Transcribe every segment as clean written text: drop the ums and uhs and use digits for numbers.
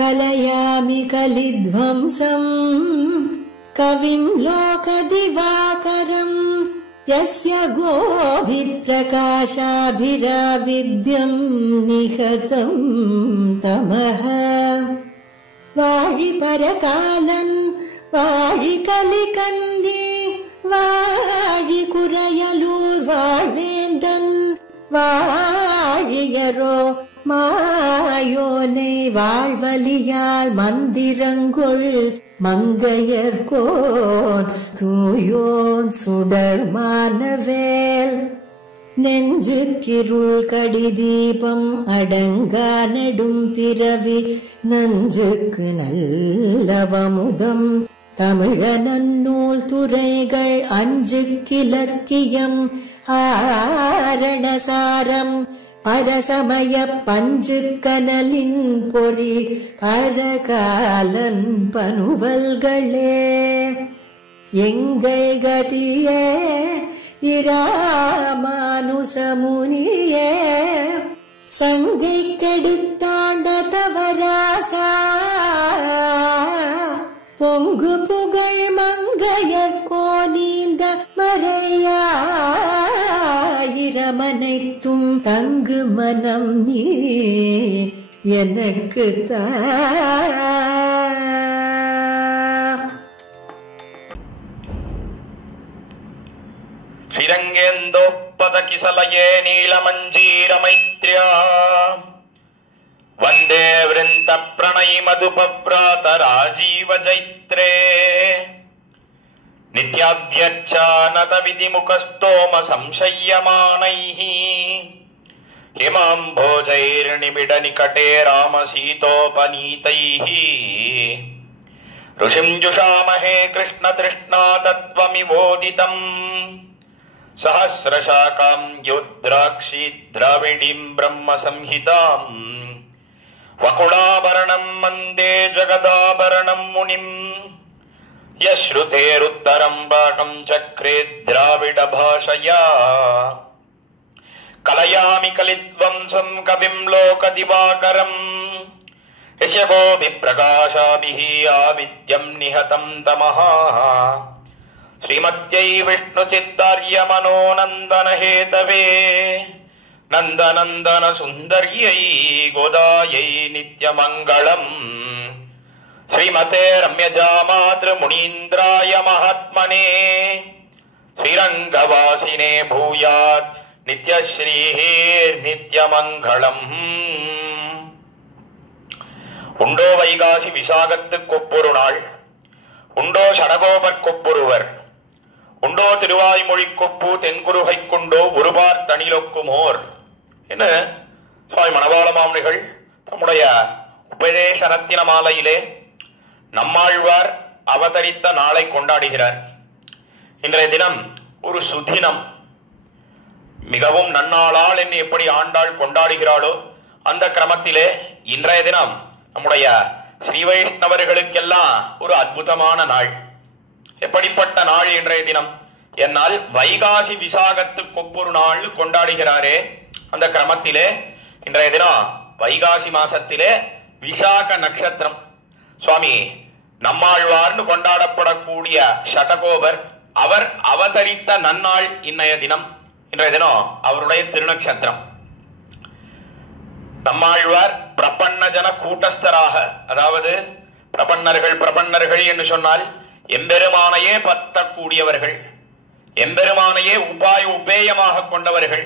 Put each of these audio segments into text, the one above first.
கலயாமி கலித்வம்சம் கவிம் லோகதிவாகரம் யஸ்ய கோபிப்ரகாசாபிராவித்யம் நிகதம் தமஹ. வாழி பரகாலன் வாழி கலிகன்னி வாழி குறையலூர் வாழ்வேந்தன் வாழியரோ மாயோனை வாழ்வலியால் மந்திரங்கொள் மங்கையர்கோன் தூயோன் சுடர் மானவேல். நெஞ்சுக்கிருள் கடிதீபம் அடங்கா நெடும் பிறவி நஞ்சுக்கு நல்லவமுதம் தமிழ நன்னூல் துறைகள் அஞ்சுக்கிலக்கியம் ஆரணசாரம் பரசமய பஞ்சு கனலின் பொறி பரகாலன் பனுவல்களே. எங்கள் கதியே இராமானுசமுனியே சங்கை கெடுத்தாண்ட தவராசா பொங்கு புகழ் மங்கையர் கோலீந்த மறையாயிரமனைத்தும் தங்கு மனம் நீ எனக்கு தா. ஸ்ரீரங்கேந்தோப்பதகிசலயே நீலமஞ்சீரமைத்ர்யா வந்தே விருந்த பிரணை மதுபப்ராத ராஜீவ ஜைத்ரே நித்யாத்யச்சானத விதிமுகஸ்தோம சம்சய்யமானைः ஹிமாம்போஜைர்நிபிட நிகடே ராமசீதோபநீதைः ऋषिं जुषामहे कृष्णतृष्णा तत्त्वमिवोदितम् सहस्रशाखां योद्राक्षी द्राविडीं ब्रह्मसंहिताम् वकुलाभरणं वन्दे जगदाभरणं मुनिं यश्रुतेरुत्तरं पाठं चक्रे द्राविडभाषया कलयामि कलिद्वंसं कविं लोकदिवाकरम् यस्य गोभिप्रकाशाभिः आविद्यं निहतं तमः श्रीमत्यै विष्णुचित्तार्यमनोनन्दनहेतवे नन्दनन्दन सुन्दर्यै गोदायै नित्यमङ्गलम् श्रीमते रम्यजामातृमुनीन्द्राय महात्मने श्रीरङ्गवासिने भूयात् नित्यश्रीर्नित्यमङ्गलम्. உண்டோ வைகாசி விசாகத்து கொப்பொரு நாள் உண்டோ சடகோபர் கொப்பொருவர் உண்டோ திருவாய்மொழி கொப்பு தென்குருகை கொண்டோ ஒருபார் தனிலொக்குமோர் என்ன சுவாமி மணவாள மாமுனிகள் தம்முடைய உபதேச ரத்தின மாலையிலே நம்மாழ்வார் அவதரித்த நாளை கொண்டாடுகிறார். இன்றைய தினம் ஒரு சுதினம், மிகவும் நன்னாளால் என்று எப்படி ஆண்டாள் கொண்டாடுகிறாளோ அந்த கிரமத்திலே இன்றைய தினம் நம்முடைய ஸ்ரீ வைஷ்ணவர்களுக்கெல்லாம் ஒரு அற்புதமான நாள். எப்படிப்பட்ட நாள் இன்றைய தினம் என்னால் வைகாசி விசாகத்து கொப்பொரு நாள் கொண்டாடுகிறாரே அந்த கிரமத்திலே இன்றைய தினம் வைகாசி மாசத்திலே விசாக நட்சத்திரம் சுவாமி நம்மாழ்வார்னு கொண்டாடப்படக்கூடிய ஷடகோபர் அவர் அவதரித்த நன்னாள் இன்றைய தினம். இன்றைய தினம் அவருடைய திருநக்ஷத்திரம். நம்மாழ்வார் பிரபன்ன ஜன கூட்டஸ்தராக, அதாவது பிரபன்னர்கள் என்று சொன்னால் எம்பெருமானையே பத்தக்கூடியவர்கள், எம்பெருமானையே உபேயமாக கொண்டவர்கள்,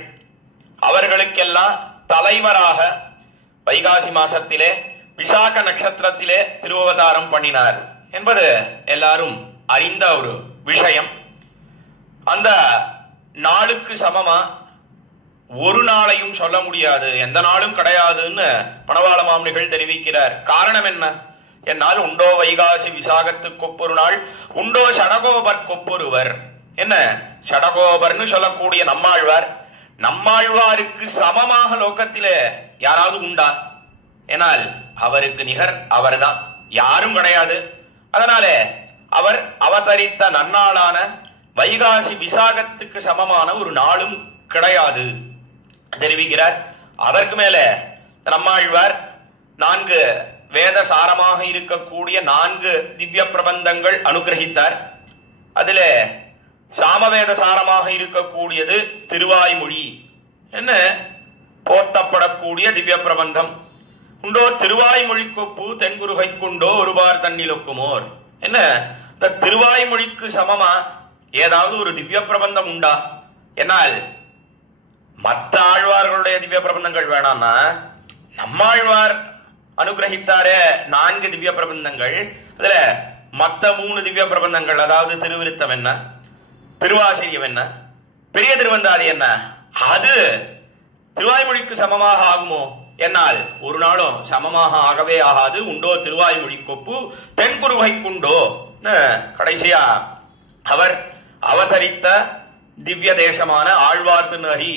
அவர்களுக்கெல்லாம் தலைவராக வைகாசி மாசத்திலே விசாக நட்சத்திரத்திலே திருவவதாரம் பண்ணினார் என்பது எல்லாரும் அறிந்த ஒரு விஷயம். அந்த நாளுக்கு சமமா ஒரு நாளையும் சொல்ல முடியாது, எந்த நாளும் கிடையாதுன்னு மணவாள மாமுனிகள் தெரிவிக்கிறார். காரணம் என்ன என்னால் உண்டோ வைகாசி விசாகத்து கொப்பொரு நாள் உண்டோ ஷடகோபர் கொப்பொருவர். என்ன ஷடகோபர்னு சொல்லக்கூடிய நம்மாழ்வாருக்கு சமமாக லோகத்திலே யாராவது உண்டா? என்னால் அவருக்கு நிகர் அவர்தான், யாரும் கிடையாது. அதனால அவர் அவதரித்த நன்னாளான வைகாசி விசாகத்துக்கு சமமான ஒரு நாளும் கிடையாது தெரிவிக்கிறார். அதற்கு மேல நம்மாழ்வார் 4 வேத சாரமாக இருக்கக்கூடிய 4 திவ்ய பிரபந்தங்கள் அனுகிரகித்தார். அதுல சாமவேத சாரமாக இருக்கக்கூடியது திருவாய்மொழி என்ன போற்றப்படக்கூடிய திவ்ய பிரபந்தம். உண்டோ திருவாய்மொழி கொப்பு தென்குருகை கொண்டோ ஒருபார் தன்னிலொக்குமோர். என்ன இந்த திருவாய்மொழிக்கு சமமா ஏதாவது ஒரு திவ்ய பிரபந்தம் உண்டா? என்னால் மற்ற ஆழ்வார்களுடைய திவ்ய பிரபந்தங்கள் வேணாம்னா நம்மாழ்வார் அனுகிரகித்தாரே 4 திவ்ய பிரபந்தங்கள், அதுல மற்ற 3 திவ்ய பிரபந்தங்கள், அதாவது திருவிருத்தம் என்ன, திருவாசிரியம் என்ன, பெரிய திருவந்தாதி என்ன, அது திருவாய்மொழிக்கு சமமாக ஆகுமோ? என்னால் ஒரு நாளும் சமமாக ஆகவே ஆகாது. உண்டோ திருவாய்மொழி கொப்பு தென்குருகை குண்டோ. கடைசியா அவர் அவதரித்த திவ்ய தேசமான ஆழ்வார் திருநகரி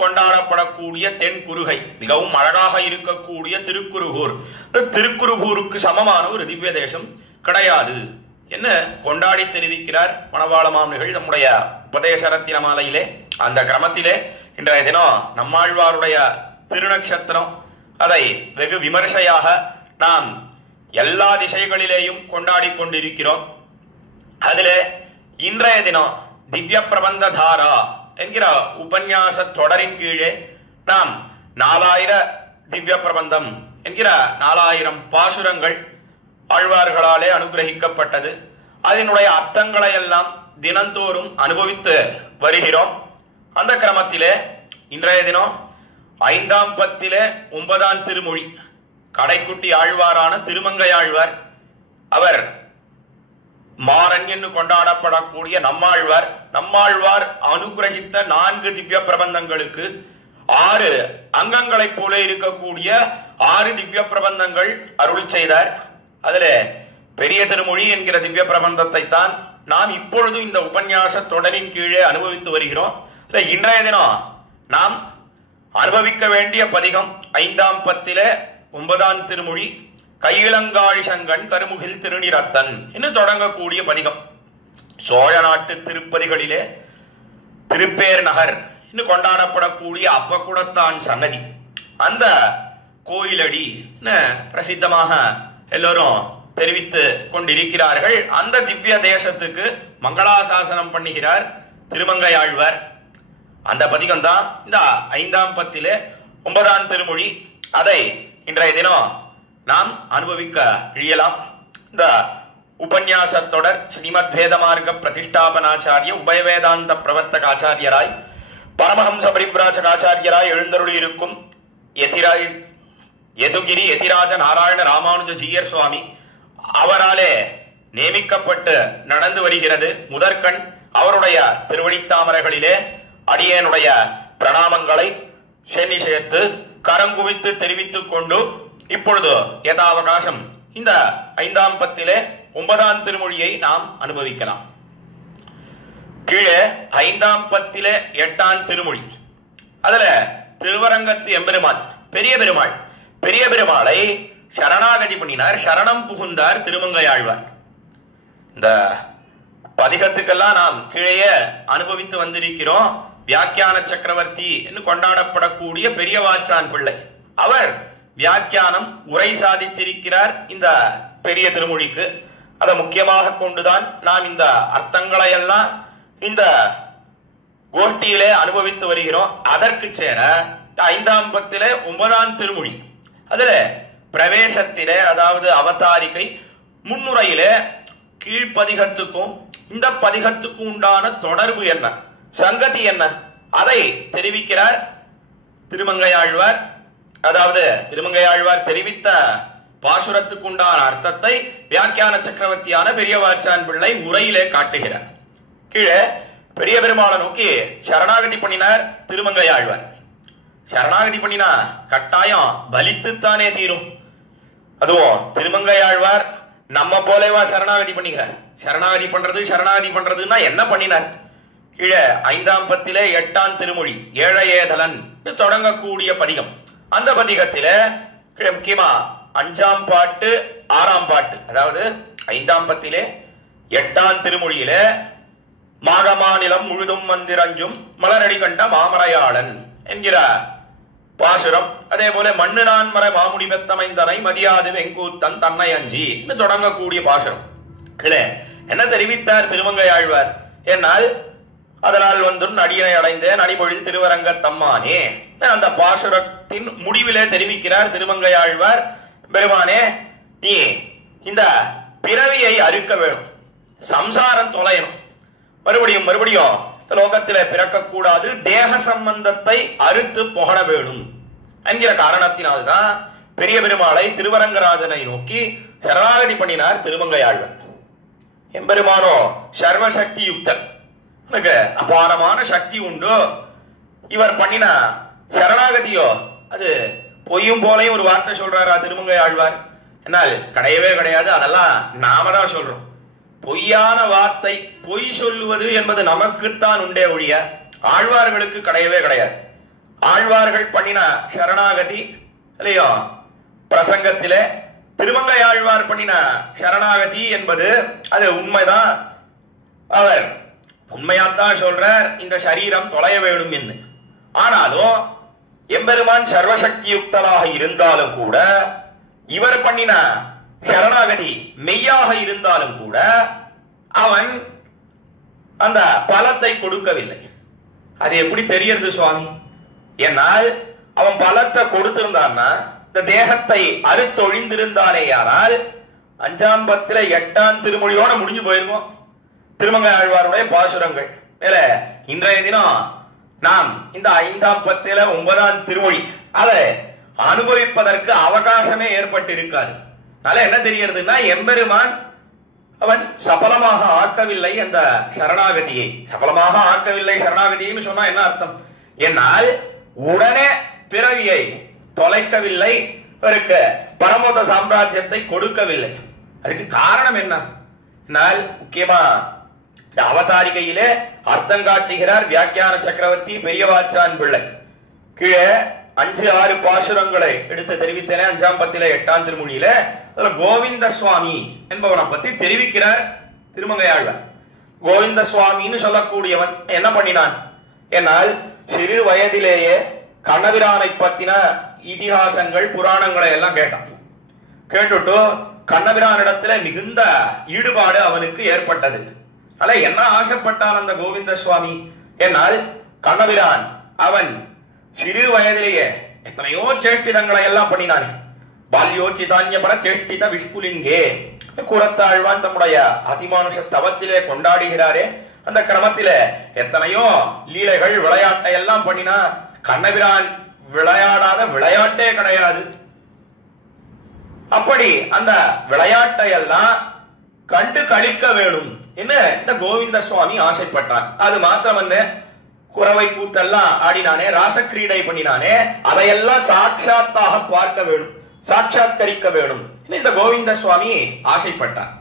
கொண்டாடப்படக்கூடிய தென் குருகை, மிகவும் அழகாக இருக்கக்கூடிய திருக்குருகூர், திருக்குருகூருக்கு சமமான ஒரு திவ்ய தேசம் கிடையாது என்ன கொண்டாடி தெரிவிக்கிறார் மணவாள மாமுனிகள் நம்முடைய உபதேச ரத்தின மாலையிலே. அந்த கிரமத்திலே இன்றைய தினம் நம்மாழ்வாருடைய திருநக்ஷத்திரம், அதை வெகு விமர்சையாக நாம் எல்லா திசைகளிலேயும் கொண்டாடி கொண்டிருக்கிறோம். அதிலே இன்றைய தினம் திவ்ய பிரபந்த தாரா என்கிற உபன்யாச தொடரின் கீழே நாம் 4000 திவ்ய பிரபந்தம் என்கிற 4000 பாசுரங்கள் ஆழ்வார்களாலே அனுகிரகிக்கப்பட்டது. அதனுடைய அர்த்தங்களை எல்லாம் தினந்தோறும் அனுபவித்து வருகிறோம். அந்த கிரமத்திலே இன்றைய தினம் 5ஆம் பத்திலே 9ஆம் திருமொழி கடைக்குட்டி ஆழ்வாரான திருமங்கை ஆழ்வார், அவர் மாறன் என்று கொண்டாடப்படக்கூடிய நம்மாழ்வார் அனுகிரகித்த 4 திவ்ய பிரபந்தங்களுக்கு 6 அங்கங்களைப் போல இருக்கக்கூடிய 6 திவ்ய பிரபந்தங்கள் அருளி செய்தார். அதுல பெரிய திருமொழி என்கிற திவ்ய பிரபந்தத்தை தான் நாம் இப்பொழுது இந்த உபன்யாச தொடரின் கீழே அனுபவித்து வருகிறோம். இன்றைய தினம் நாம் அனுபவிக்க வேண்டிய பதிகம் 5ஆம் பத்திலே 9ஆம் திருமொழி கையிலங்காழி சங்கன் கருமுகில் திருநிறத்தன் என்று தொடங்கக்கூடிய பதிகம். சோழ நாட்டு திருப்பதிகளிலே திருப்பேர் நகர் என்று கொண்டாடப்படக்கூடிய அப்பகுடத்தான் சன்னதி, அந்த கோயிலடி பிரசித்தமாக எல்லோரும் தெரிவித்து கொண்டிருக்கிறார்கள். அந்த திவ்ய தேசத்துக்கு மங்களாசாசனம் பண்ணுகிறார் திருமங்கை ஆழ்வார். அந்த பதிகம் தான் இந்த 5ஆம் பத்திலே 9ஆம் திருமொழி. அதை இன்றைய தினம் நாம் அனுபவிக்க இயலாம். இந்த உபன்யாச தொடர் ஸ்ரீமத் வேதமார்க்க பிரதிஷ்டாபனாச்சாரிய உபயவேதாந்த பிரவர்த்தக ஆச்சாரியராய் பரமஹம்ச பரிப்ராஜக ஆச்சாரியராய் எழுந்தருளி இருக்கும் யதுகிரி யதிராஜ நாராயண ராமானுஜ ஜீயர் சுவாமி அவராலே நியமிக்கப்பட்டு நடந்து வருகிறது. முதற்கண் அவருடைய திருவடித்தாமரைகளிலே அடியேனுடைய பிரணாமங்களை சென்னி சேர்த்து கரங்குவித்து தெரிவித்துக் கொண்டு இப்பொழுது யதாவகாசம் இந்த 5ஆம் பத்திலே 9ஆம் திருமொழியை நாம் அனுபவிக்கலாம். கீழே 5ஆம் பத்திலே 8ஆம் திருமொழி, அதுல திருவரங்கத்து எம்பெருமான் பெரிய பெருமாளை சரணாகதி பண்ணினார், சரணம் புகுந்தார் திருமங்கை ஆழ்வார். இந்த பதிகத்துக்கெல்லாம் நாம் கீழே அனுபவித்து வந்திருக்கிறோம். வியாக்கியான சக்கரவர்த்தி என்று கொண்டாடப்படக்கூடிய பெரியவாச்சான் பிள்ளை, அவர் வியாக்கியானம் உரை சாதித்திருக்கிறார் இந்த பெரிய திருமொழிக்கு. அதை முக்கியமாக கொண்டுதான் நாம் இந்த அர்த்தங்களை எல்லாம் இந்த கோஷ்டியிலே அனுபவித்து வருகிறோம். அதற்கு சேர 5ஆம் பத்திலே 9ஆம் திருமொழி, அதுல பிரவேசத்திலே அதாவது அவதாரிகை முன்னுரையிலே கீழ்ப்பதிகத்துக்கும் இந்த பதிகத்துக்கும் உண்டான தொடர்பு என்ன, சங்கதி என்ன, அதை தெரிவிக்கிறார் திருமங்கை ஆழ்வார். அதாவது திருமங்கை ஆழ்வார் தெரிவித்த பாசுரத்துக்கு உண்டான அர்த்தத்தை வியாக்கியான சக்கரவர்த்தியான பெரியவாச்சான் பிள்ளை உரையிலே காட்டுகிறார். கீழே பெரிய பெருமாளை நோக்கி சரணாகதி பண்ணினார் திருமங்கை ஆழ்வார். சரணாகதி பண்ணினா கட்டாயம் பலித்துத்தானே தீரும். அதுவும் திருமங்கை ஆழ்வார் நம்ம போலவா சரணாகதி பண்ணிக்கிறார். சரணாகதி பண்றதுன்னா என்ன பண்ணினார்? கீழே 5ஆம் பத்திலே 8ஆம் திருமொழி ஏழையேதலன் தொடங்கக்கூடிய பதிகம். அந்த பதிகத்தில முக்கியமா 5ஆம் பாட்டு 6ஆம் பாட்டு, அதாவது 5ஆம் பத்திலே 8ஆம் திருமொழியில மாகமாநிலம் முழுதும் மந்திரஞ்சும் மலரடி கண்ட மாமரையாளன் என்கிற பாசுரம். அதே போல மண்ணு நான்மர மாமுடி பெத்தமைந்தனை மதியாது வெங்கூத்தன் தன்னை அஞ்சி தொடங்கக்கூடிய பாசுரம். இதுல என்ன தெரிவித்தார் திருமங்கை ஆழ்வார்? என்னால் அதனால் வந்தும் அடியனை அடைந்தேன் அடிபொழில் திருவரங்க தம்மானே. அந்த பாசுரத்தின் முடிவிலே தெரிவிக்கிறார் திருமங்கை ஆழ்வார், பெருமானே நீ இந்த பிறவியை அறுக்க வேணும், சம்சாரம் தொலையணும், மறுபடியும் மறுபடியும் லோகத்திலே பிறக்கக்கூடாது, தேக சம்பந்தத்தை அறுத்து புகழ வேணும் என்கிற காரணத்தினால்தான் பெரிய பெருமாளை திருவரங்கராஜனை நோக்கி சரணாகதி பண்ணினார் திருமங்கை ஆழ்வார். எம்பெருமானோ சர்வசக்தி யுக்தன், எனக்கு அபாரமான சக்தி உண்டு. இவர் பண்ணின சரணாகதியோ அது பொய்யும் போலையும் ஒரு வார்த்தை சொல்றாரா திருமங்கை ஆழ்வார்? என்னால் கிடையவே கிடையாது, அதெல்லாம் நாம தான் சொல்றோம். பொய்யான வார்த்தை, பொய் சொல்லுவது என்பது நமக்குத்தான் உண்டே ஒழிய ஆழ்வார்களுக்கு கிடையவே கிடையாது. ஆழ்வார்கள் பண்ணின சரணாகதி இல்லையோ பிரசங்கத்திலே திருமங்கை ஆழ்வார் பண்ணின சரணாகதி என்பது அது உண்மைதான். அவர் உண்மையாத்தான் சொல்றார் இந்த சரீரம் தொலைய வேணும் என்று. ஆனாலும் எம்பெருமான் சர்வசக்தி யுக்தனாக இருந்தாலும் கூட, இவர் பண்ணின சரணாகதி மெய்யாக இருந்தாலும் கூட அவன் அந்த பலத்தை கொடுக்கவில்லை. அது எப்படி தெரியறது சுவாமி? என்னால் அவன் பலத்தை கொடுத்திருந்தான்னா இந்த தேகத்தை அறுத்தொழிந்திருந்தானே யாரால் 5ஆம் பத்தில 8ஆம் திருமொழியோட முடிஞ்சு போயிருக்கும் திருமங்கை ஆழ்வாருடைய பாசுரங்கள். மேல இன்றைய தினம் நாம் இந்த 5ஆம் பத்தில 9ஆம் திருமொழி அதை அனுபவிப்பதற்கு அவகாசமே ஏற்பட்டு இருக்காது. அதனால என்ன தெரிகிறதுனா எம்பெருமான் அவன் சபலமாக ஆக்கவில்லை அந்த சரணாகதியை. சபலமாக ஆக்கவில்லை சரணாகதின்னு சொன்னா என்ன அர்த்தம்? என்னால் உடனே பிறவியை தொலைக்கவில்லை, இவருக்கு பரமோத சாம்ராஜ்யத்தை கொடுக்கவில்லை. அதுக்கு காரணம் என்ன? என்னால் முக்கியமா அவதாரிகையிலே அர்த்தம் காட்டுகிறார் வியாக்கியான சக்கரவர்த்தி பெரியவாச்சான் பிள்ளை. கீழே 5-6 பாசுரங்களை எடுத்து தெரிவித்தேனே 5ஆம் பத்தில 8ஆம் திருமொழியில கோவிந்த சுவாமி என்பவனை பத்தி தெரிவிக்கிறார் திருமங்கை ஆழ்வார். கோவிந்த சுவாமின்னு சொல்லக்கூடியவன் என்ன பண்ணினான்? என்னால் சிறு வயதிலேயே கண்ணபிரானை பத்தின இதிகாசங்கள் புராணங்களை எல்லாம் கேட்டான். கேட்டுட்டு கண்ணபிரானிடத்துல மிகுந்த ஈடுபாடு அவனுக்கு ஏற்பட்டது. ஆனா என்ன ஆசைப்பட்டான் அந்த கோவிந்த சுவாமி? என்னால் கண்ணபிரான் அவன் சிறு வயதிலேயே எத்தனையோ சேஷ்டிதங்களை எல்லாம் பண்ணினானே. பால்யோச்சிதான்யபர சேஷ்டித விஷ்புலிங்கே கூறத்தாழ்வான் தம்முடைய அதிமானுஷ ஸ்தவத்திலே கொண்டாடுகிறாரே. அந்த கிரமத்திலே எத்தனையோ லீலைகள் விளையாட்டை எல்லாம் பண்ணினா. கண்ணபிரான் விளையாடாத விளையாட்டே கிடையாது. அப்படி அந்த விளையாட்டை எல்லாம் கண்டு கழிக்க வேணும் என்ன இந்த கோவிந்த சுவாமி ஆசைப்பட்டான். அது மாத்திரமல்ல, குறவை கூத்தெல்லாம் ஆடினானே, ராசக்கிரீடை பண்ணினானே, அதையெல்லாம் சாட்சாத்தாக பார்க்க வேணும், சாட்சாத்கரிக்க வேணும் இந்த கோவிந்த சுவாமி ஆசைப்பட்டான்.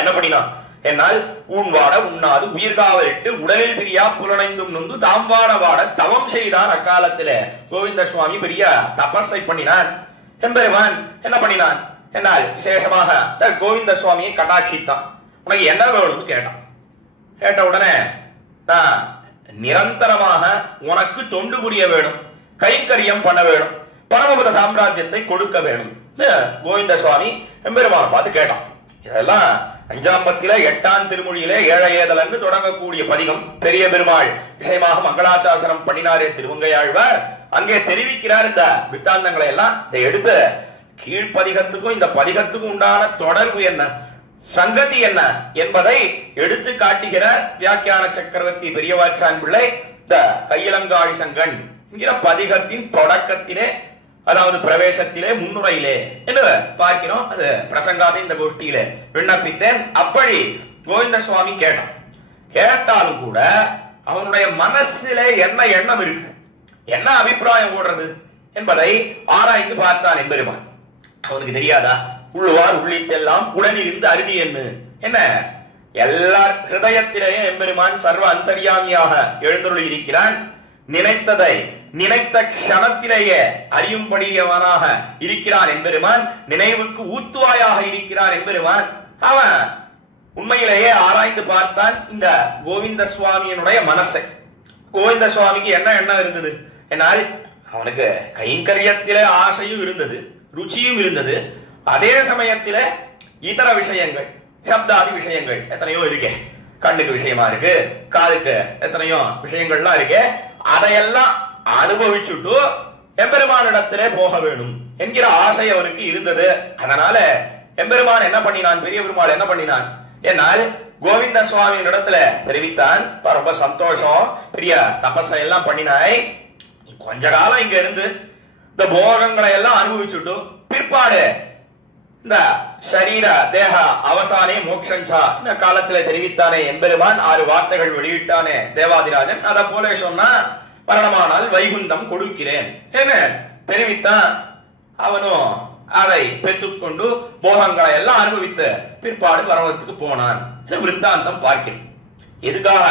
என்ன பண்ணினான்? என்னால் ஊன்வாட உண்ணாது உயிர்காவலிட்டு உடலில் பிரியா புலனைந்தும் நொந்து தாம்பாட வாட தவம் செய்தான். அக்காலத்துல கோவிந்த சுவாமி பெரிய தபஸை பண்ணினான். எம்பெருமான் என்ன பண்ணினான்? என்னால் விசேஷமாக கோவிந்த சுவாமியை கட்டாட்சித்தான். உனக்கு என்ன வேணும்னு கேட்டான். கேட்ட உடனே நான் நிரந்தரமாக உனக்கு தொண்டு புரிய வேணும், கைங்கரியம் பண்ண வேணும், பரமபத சாம்ராஜ்யத்தை கொடுக்க வேணும் கோவிந்த சுவாமி எம்பெருமானை பார்த்து கேட்டான். இதெல்லாம் 5ஆம் பத்தில 8ஆம் திருமொழியிலே ஏழை ஏதல் என்று தொடங்கக்கூடிய பதிகம். பெரிய பெருமாள் விஷயமாக மங்களாசாசனம் பண்ணினாரே திருமங்கை ஆழ்வார், அங்கே தெரிவிக்கிறார் இந்த வித்தாந்தங்களை எல்லாம். இதை எடுத்து கீழ்ப்பதிகத்துக்கும் இந்த பதிகத்துக்கும் உண்டான தொடர்பு என்ன, சங்கதி என்ன என்பதை எடுத்து காட்டுகிறார் வியாக்கியான சக்கரவர்த்தி பெரியவாச்சான் பிள்ளை. இந்த கையிலங்காழி சங்கன் என்கிற பதிகத்தின் தொடக்கத்திலே, அதாவது பிரவேசத்திலே, முன்னுரையிலே என்று பார்க்கிறோம். அது பிரசங்காத இந்த கோஷ்டியிலே விண்ணப்பித்தேன். அப்படி கோவிந்த சுவாமி கேட்டான். கேட்டாலும் கூட அவனுடைய மனசிலே என்ன எண்ணம் இருக்கு, என்ன அபிப்பிராயம் ஓடுறது என்பதை ஆராய்ந்து பார்த்தான் எம்பெருமான். அவனுக்கு தெரியாதா? உள்ளுவார் உள்ளிட்டெல்லாம் உடனிருந்து அருதி என்ன எல்லார் ஹிருதயத்திலேயே எம்பெருமான் சர்வ அந்தர்யாமியாக எழுந்தருளி இருக்கிறான். நினைத்ததை நினைத்த க்ஷணத்திலேயே அறியும்படியவனாக இருக்கிறான் எம்பெருமான். நினைவுக்கு ஊத்துவாயாக இருக்கிறான் எம்பெருமான். அவன் உண்மையிலேயே ஆராய்ந்து பார்த்தான் இந்த கோவிந்த சுவாமியினுடைய மனசை. கோவிந்த சுவாமிக்கு என்ன எண்ணம் இருந்தது? என்னால் அவனுக்கு கைங்கரியத்திலே ஆசையும் இருந்தது, ருச்சியும் இருந்தது. அதே சமயத்தில இதர விஷயங்கள், சப்தாதி விஷயங்கள் எத்தனையோ இருக்கே. கண்ணுக்கு விஷயமா இருக்கு, காதுக்கு எத்தனையோ விஷயங்கள்லாம் இருக்கே. அதையெல்லாம் அனுபவிச்சுட்டு எம்பெருமானிடத்திலே போக வேணும் என்கிற ஆசை அவனுக்கு இருந்தது. அதனால எம்பெருமான் என்ன பண்ணினான், பெரிய பெருமாள் என்ன பண்ணினான் என்னால் கோவிந்த சுவாமியின் இடத்துல தெரிவித்தான். ரொம்ப சந்தோஷம், பெரிய தபஸை எல்லாம் பண்ணினாய், கொஞ்ச காலம் இங்க இருந்து இந்த போகங்களை எல்லாம் அனுபவிச்சுட்டு பிற்பாடு இந்த சரீர தேக அவசானே மோக்ஷா இந்த காலத்துல தெரிவித்தானே எம்பெருமான். 6 வார்த்தைகள் வெளியிட்டானே தேவாதிராஜன். அத போல சொன்னா மரணமானால் வைகுந்தம் கொடுக்கிறேன் என்ன தெரிவித்தான். அவனும் அதை பெற்றுக்கொண்டு போகங்களை எல்லாம் அனுபவித்து பிற்பாடு வரவத்துக்கு போனான். விருத்தாந்தம் பார்க்கிறேன். எதுக்காக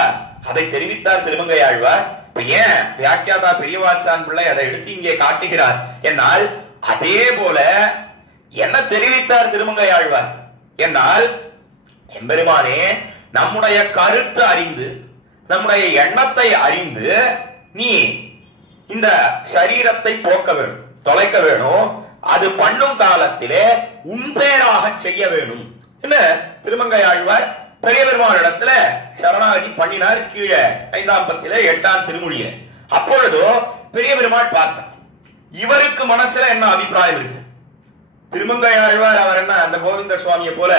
அதை தெரிவித்தார் திருமங்கை ஆழ்வார்? இப்ப ஏன் வியாக்கியாதா பெரியவாச்சான் பிள்ளை அதை எடுத்து இங்கே காட்டுகிறார் என்னால், அதே போல என்ன தெரிவித்தார் திருமங்கை ஆழ்வார் என்னால், எம்பெருமானே நம்முடைய கருத்து அறிந்து நம்முடைய எண்ணத்தை அறிந்து நீ இந்த சரீரத்தை போக்க வேணும், தொலைக்க வேணும். அது பண்ணும் காலத்திலே உன் பேராக செய்ய வேணும் என்ன திருமங்கை ஆழ்வார் பெரிய பெருமானிடத்துல சரணாகதி பண்ணினார். கீழே 5ஆம் பத்திலே 8ஆம் திருமொழியில. அப்பொழுதோ பெரிய பெருமாள் பார்த்தார், இவருக்கு மனசுல என்ன அபிப்பிராயம் இருக்கு? திருமங்கை ஆழ்வார் அவர் என்ன அந்த கோவிந்த சுவாமியை போல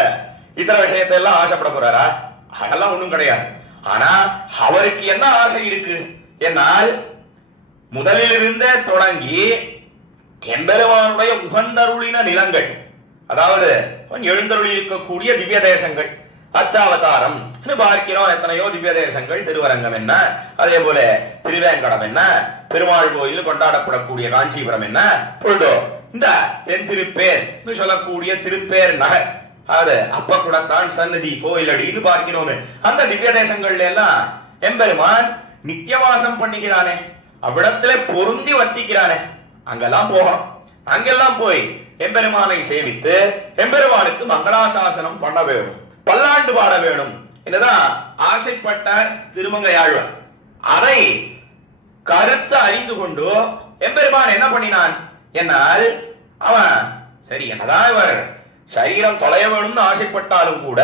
இதர விஷயத்தை எல்லாம் ஆசைப்பட போறாரா? அதெல்லாம் ஒண்ணும் கிடையாது. ஆனா அவருக்கு என்ன ஆசை இருக்கு என்னால், முதலிலிருந்தே தொடங்கி எம்பெருமானுடைய உகந்தருளின நிலங்கள், அதாவது எழுந்தருளி இருக்கக்கூடிய திவ்ய தேசங்கள், அச்சாவதாரம் பார்க்கிறோம். எத்தனையோ திவ்ய தேசங்கள், திருவரங்கம் என்ன, அதே போல திருவேங்கடம் என்ன, பெருமாள் கோயில் கொண்டாடப்படக்கூடிய காஞ்சிபுரம் என்ன, பொழுதோ இந்த தென் திருப்பேர் சொல்லக்கூடிய திருப்பேர் நகர், அதாவது அப்பக்குடத்தான் சன்னதி கோயிலடின்னு பார்க்கிறோம். அந்த திவ்ய தேசங்கள்ல எல்லாம் எம்பெருமான் நித்தியவாசம் பண்ணுகிறானே, அவ்விடத்துல பொருந்தி வர்த்திக்கிறானே, அங்கெல்லாம் போகணும். அங்கெல்லாம் போய் எம்பெருமானை சேவித்து எம்பெருமானுக்கு மங்களாசாசனம் பண்ண வேணும், பல்லாண்டு பாட வேணும் என்னதான் ஆசைப்பட்ட திருமங்கை ஆழ்வார். அதை கருத்து அறிந்து கொண்டு எம்பெருமான் என்ன பண்ணினான் என்னால், அவன் சரி என்னதான் இவர் சரீரம் தொலைய வேணும்னு ஆசைப்பட்டாலும் கூட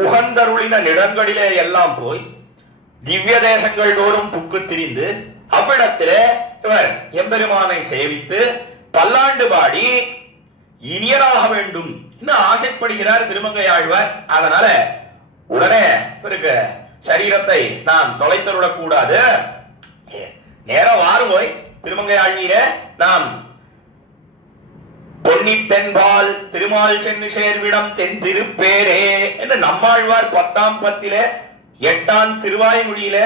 உகந்தருளின நிலங்களிலே எல்லாம் போய் திவ்ய தேசங்கள் தோறும் புக்கு திரிந்து அவ்விடத்திலே இவர் எம்பெருமானை சேவித்து பல்லாண்டு பாடி இனியராக வேண்டும் ஆசைப்படுகிறார் திருமங்கை ஆழ்வார். அதனால உடனே இவருக்கு சரீரத்தை நாம் தொலைத்தருடக் கூடாது, நேரம் வாரும் போய் திருமங்கை ஆழ்வீரே நாம் பொன்னி தென்பால் திருமால் சென்னு சேர்விடம் தென் திருப்பேரே என்று நம்மாழ்வார் 10ஆம் பத்திலே 8ஆம் திருவாய்மொழியில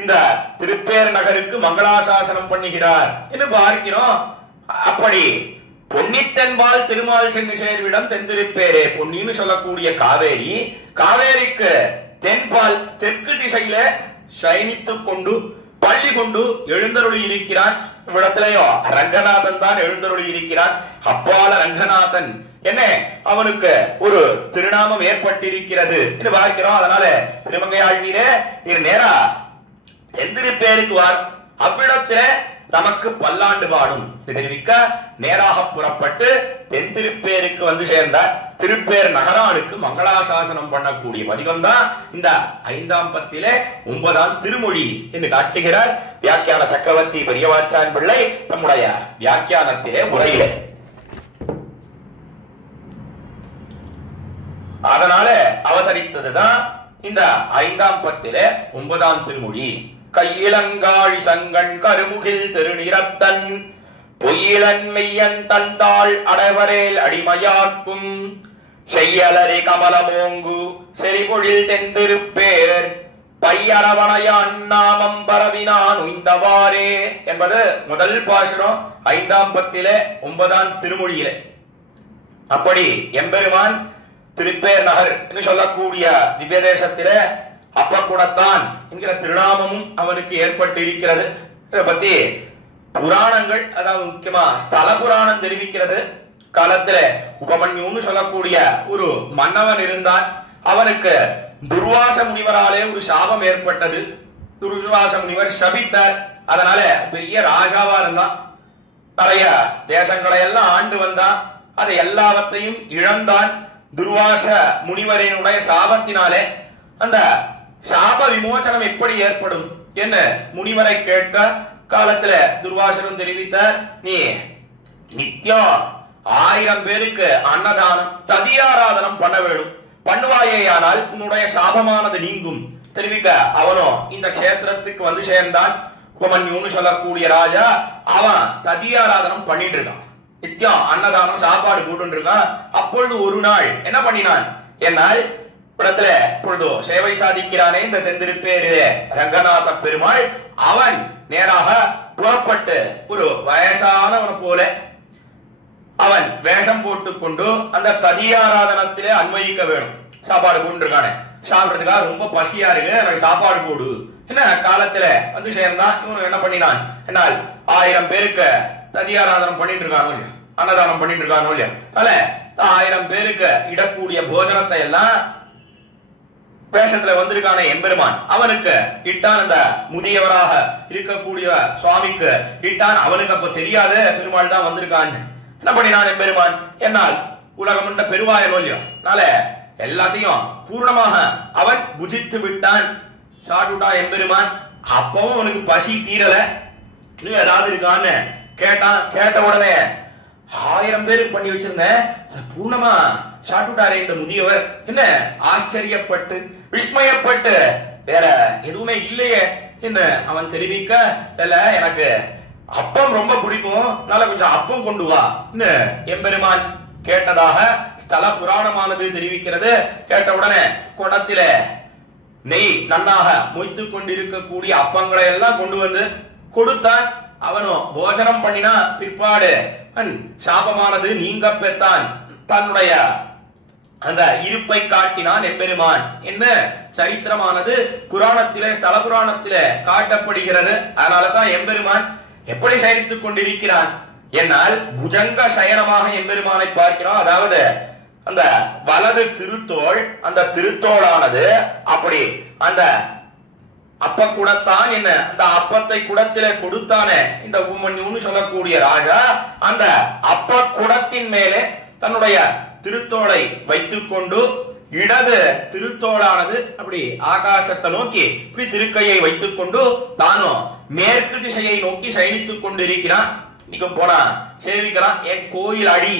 இந்த திருப்பேர் நகருக்கு மங்களாசாசனம் பண்ணுகிறார் என்று பார்க்கிறோம். அப்படி பொன்னித்தென்பால் திருமால் சென்னு சேர்விடம் தென் திருப்பேரே, பொன்னின்னு சொல்லக்கூடிய காவேரி, காவேரிக்கு தென்பால் தெற்கு திசையில சயனித்துக் கொண்டு பள்ளி கொண்டு எழுந்தருளி இருக்கிறான். இவ்விடத்திலேயோ ரங்கநாதன் தான் எழுந்தருளி இருக்கிறான். அப்பால ரங்கநாதன் என்ன அவனுக்கு ஒரு திருநாமம் ஏற்பட்டிருக்கிறது என்று பார்க்கிறோம். அதனால திருமங்கை ஆழ்வீரே நீர் நேரா தென்திருப்பேருக்கு வார், அவ்விடத்தில நமக்கு பல்லாண்டு பாடும் தெரிவிக்க நேராக புறப்பட்டு தென்திருப்பேருக்கு வந்து சேர்ந்தார். திருப்பேர் நகரானுக்கு மங்களாசாசனம் பண்ணக்கூடிய பதிகம் தான் இந்த 5ஆம் பத்திலே 9ஆம் திருமொழி என்று காட்டுகிறார் வியாக்கியான சக்கரவர்த்தி பெரியவாச்சான் பிள்ளை நம்முடைய வியாக்கியானத்திலே முறையிலே. அதனால அவதரித்ததுதான் இந்த 5ஆம் பத்திலே 9ஆம் திருமொழி. கையிலங்காழி சங்கன் கருமுகில் திருநிறத்தன் பொய்யிலன் மெய்யன் தந்தாள் அடைவரேல் அடிமையாக்கும் செய்யலரி கமலமோங்கு செறிபொழில் தென்திருப்பேர் பையரவணையான் நாமம் பரவினான் உய்ந்தவாறே என்பது முதல் பாசுரம் 5ஆம் பத்திலே 9ஆம் திருமொழியிலே. அப்படி எம்பெருமான் திருப்பேர் நகர் என்று சொல்லக்கூடிய திவ்ய தேசத்திலே அப்பக்குடத்தான் என்கிற திருநாமமும் அவனுக்கு ஏற்பட்டு இருக்கிறது. இதை பத்தி புராணங்கள், அதாவது முக்கியமா ஸ்தல புராணம் தெரிவிக்கிறது. காலத்துல உபமன்யுன்னு சொல்லக்கூடிய ஒரு மன்னவன் இருந்தான். அவனுக்கு துர்வாச முனிவராலே ஒரு சாபம் ஏற்பட்டது. துர்வாச முனிவர் சபித்தார். அதனால பெரிய ராஜாவா இருந்தான். நிறைய தேசங்களை எல்லாம் ஆண்டு வந்தான். அதை எல்லாவற்றையும் இழந்தான். துர்வாச முனிவரினுடைய சாபத்தினாலே அந்த சாப விமோசனம் எப்படி ஏற்படும் என்ன முனிவரை கேட்க காலத்துல துர்வாசனம் தெரிவித்தார். நீ நித்தியம் 1000 பேருக்கு அன்னதானம் ததியாராதனம் பண்ண வேண்டும். பண்ணுவாயேயானால் உன்னுடைய சாபமானது நீங்கும் தெரிவிக்க அவனும் இந்த கஷேத்திரத்துக்கு வந்து சேர்ந்தான். உபமன்யுன்னு சொல்லக்கூடிய ராஜா அவன் ததியாராதனம் பண்ணிட்டு இருக்கான். நித்தியம் அன்னதானம் சாப்பாடு போட்டு இருக்கான். அப்பொழுது ஒரு நாள் என்ன பண்ணினான் என்னால் இடத்துல பொழுதோ சேவை சாதிக்கிறானே இந்த தெந்திருப்பேரு ரங்கநாத பெருமாள் அவன் நேராக புறப்பட்டு ஒரு வயசானவனை போல அவன் வேஷம் போட்டுக் கொண்டு அந்த ததியாராதனத்திலே அன்வயிக்க வேணும். சாப்பாடு போட்டுருக்கானே சாப்பிடுறதுக்காக ரொம்ப பசியா இருக்கு, எனக்கு சாப்பாடு போடு என்ன காலத்துல வந்து சேர்ந்தான். இவன் என்ன பண்ணினான் என்னால் 1000 பேருக்கு ததியாராதனம் பண்ணிட்டு இருக்கானோ இல்லையா, அன்னதானம் பண்ணிட்டு இருக்கானோ இல்லையா, அதனால 1000 பேருக்கு இடக்கூடிய போஜனத்தை எல்லாம் வேஷத்துல வந்திருக்கான எம்பெருமான் அவனுக்கு இட்டான். அந்த முதியவராக இருக்கக்கூடிய சுவாமிக்கு இட்டான். அவனுக்கு அப்ப தெரியாது பெருமாள் தான் வந்திருக்கான். என்ன பண்ணினான் எம்பெருமான் என்னால் உலகம் பெருவாயனோ இல்லையோ, அதனால எல்லாத்தையும் பூர்ணமாக அவன் புஜித்து விட்டான். சாட்டுட்டா எம்பெருமான். அப்பவும் அவனுக்கு பசி தீரல. இன்னும் ஏதாவது இருக்கான்னு கேட்டான். கேட்ட உடனே 1000 பேருக்கு பண்ணி வச்சிருந்தேன் பூர்ணமா சாட்டுட்டாரே இந்த முதியவர். என்ன ஆச்சரியப்பட்டு விஸ்மயப்பட்டு வேற எதுவுமே இல்லையே என்ன அவன் தெரிவிக்க, இல்ல எனக்கு அப்பம் ரொம்ப பிடிக்கும், அதனால கொஞ்சம் அப்பம் கொண்டு வா எம்பெருமான் கேட்டதாக ஸ்தல புராணமானது தெரிவிக்கிறது. கேட்ட உடனே குடத்தில நெய் நன்னாக மொய்த்து கொண்டிருக்கக்கூடிய அப்பங்களை எல்லாம் கொண்டு வந்து கொடுத்தான். அவனும் போஜனம் பண்ணினா பிற்பாடு சாபமானது நீங்க பெற்றான். தன்னுடைய அந்த இருப்பை காட்டினான் எம்பெருமான். என்ன சரித்திரமானது புராணத்திலே ஸ்தல புராணத்திலே காட்டப்படுகிறது. அதனாலதான் எம்பெருமான் எப்படி சயனித்துக் கொண்டிருக்கிறான் என்னால் புஜங்க சயனமாக எம்பெருமானை பார்க்கிறோம். அதாவது அந்த வலது திருத்தோள், அந்த திருத்தோளானது அப்படி அந்த அப்ப குடத்தான் என்ன அந்த அப்பத்தை குடத்திலே கொடுத்தானே இந்த உபமன்யுன்னு சொல்லக்கூடிய ராஜா அந்த அப்ப குடத்தின் மேலே தன்னுடைய திருத்தோளை வைத்துக் கொண்டு இடது திருத்தோளானது அப்படி ஆகாசத்தை நோக்கி இப்படி திருக்கையை வைத்துக் கொண்டு தானும் மேற்கு திசையை நோக்கி சயனித்துக் கொண்டிருக்கிறான். இன்னைக்கு போனா சேவிக்கலாம். என் கோயில் அடி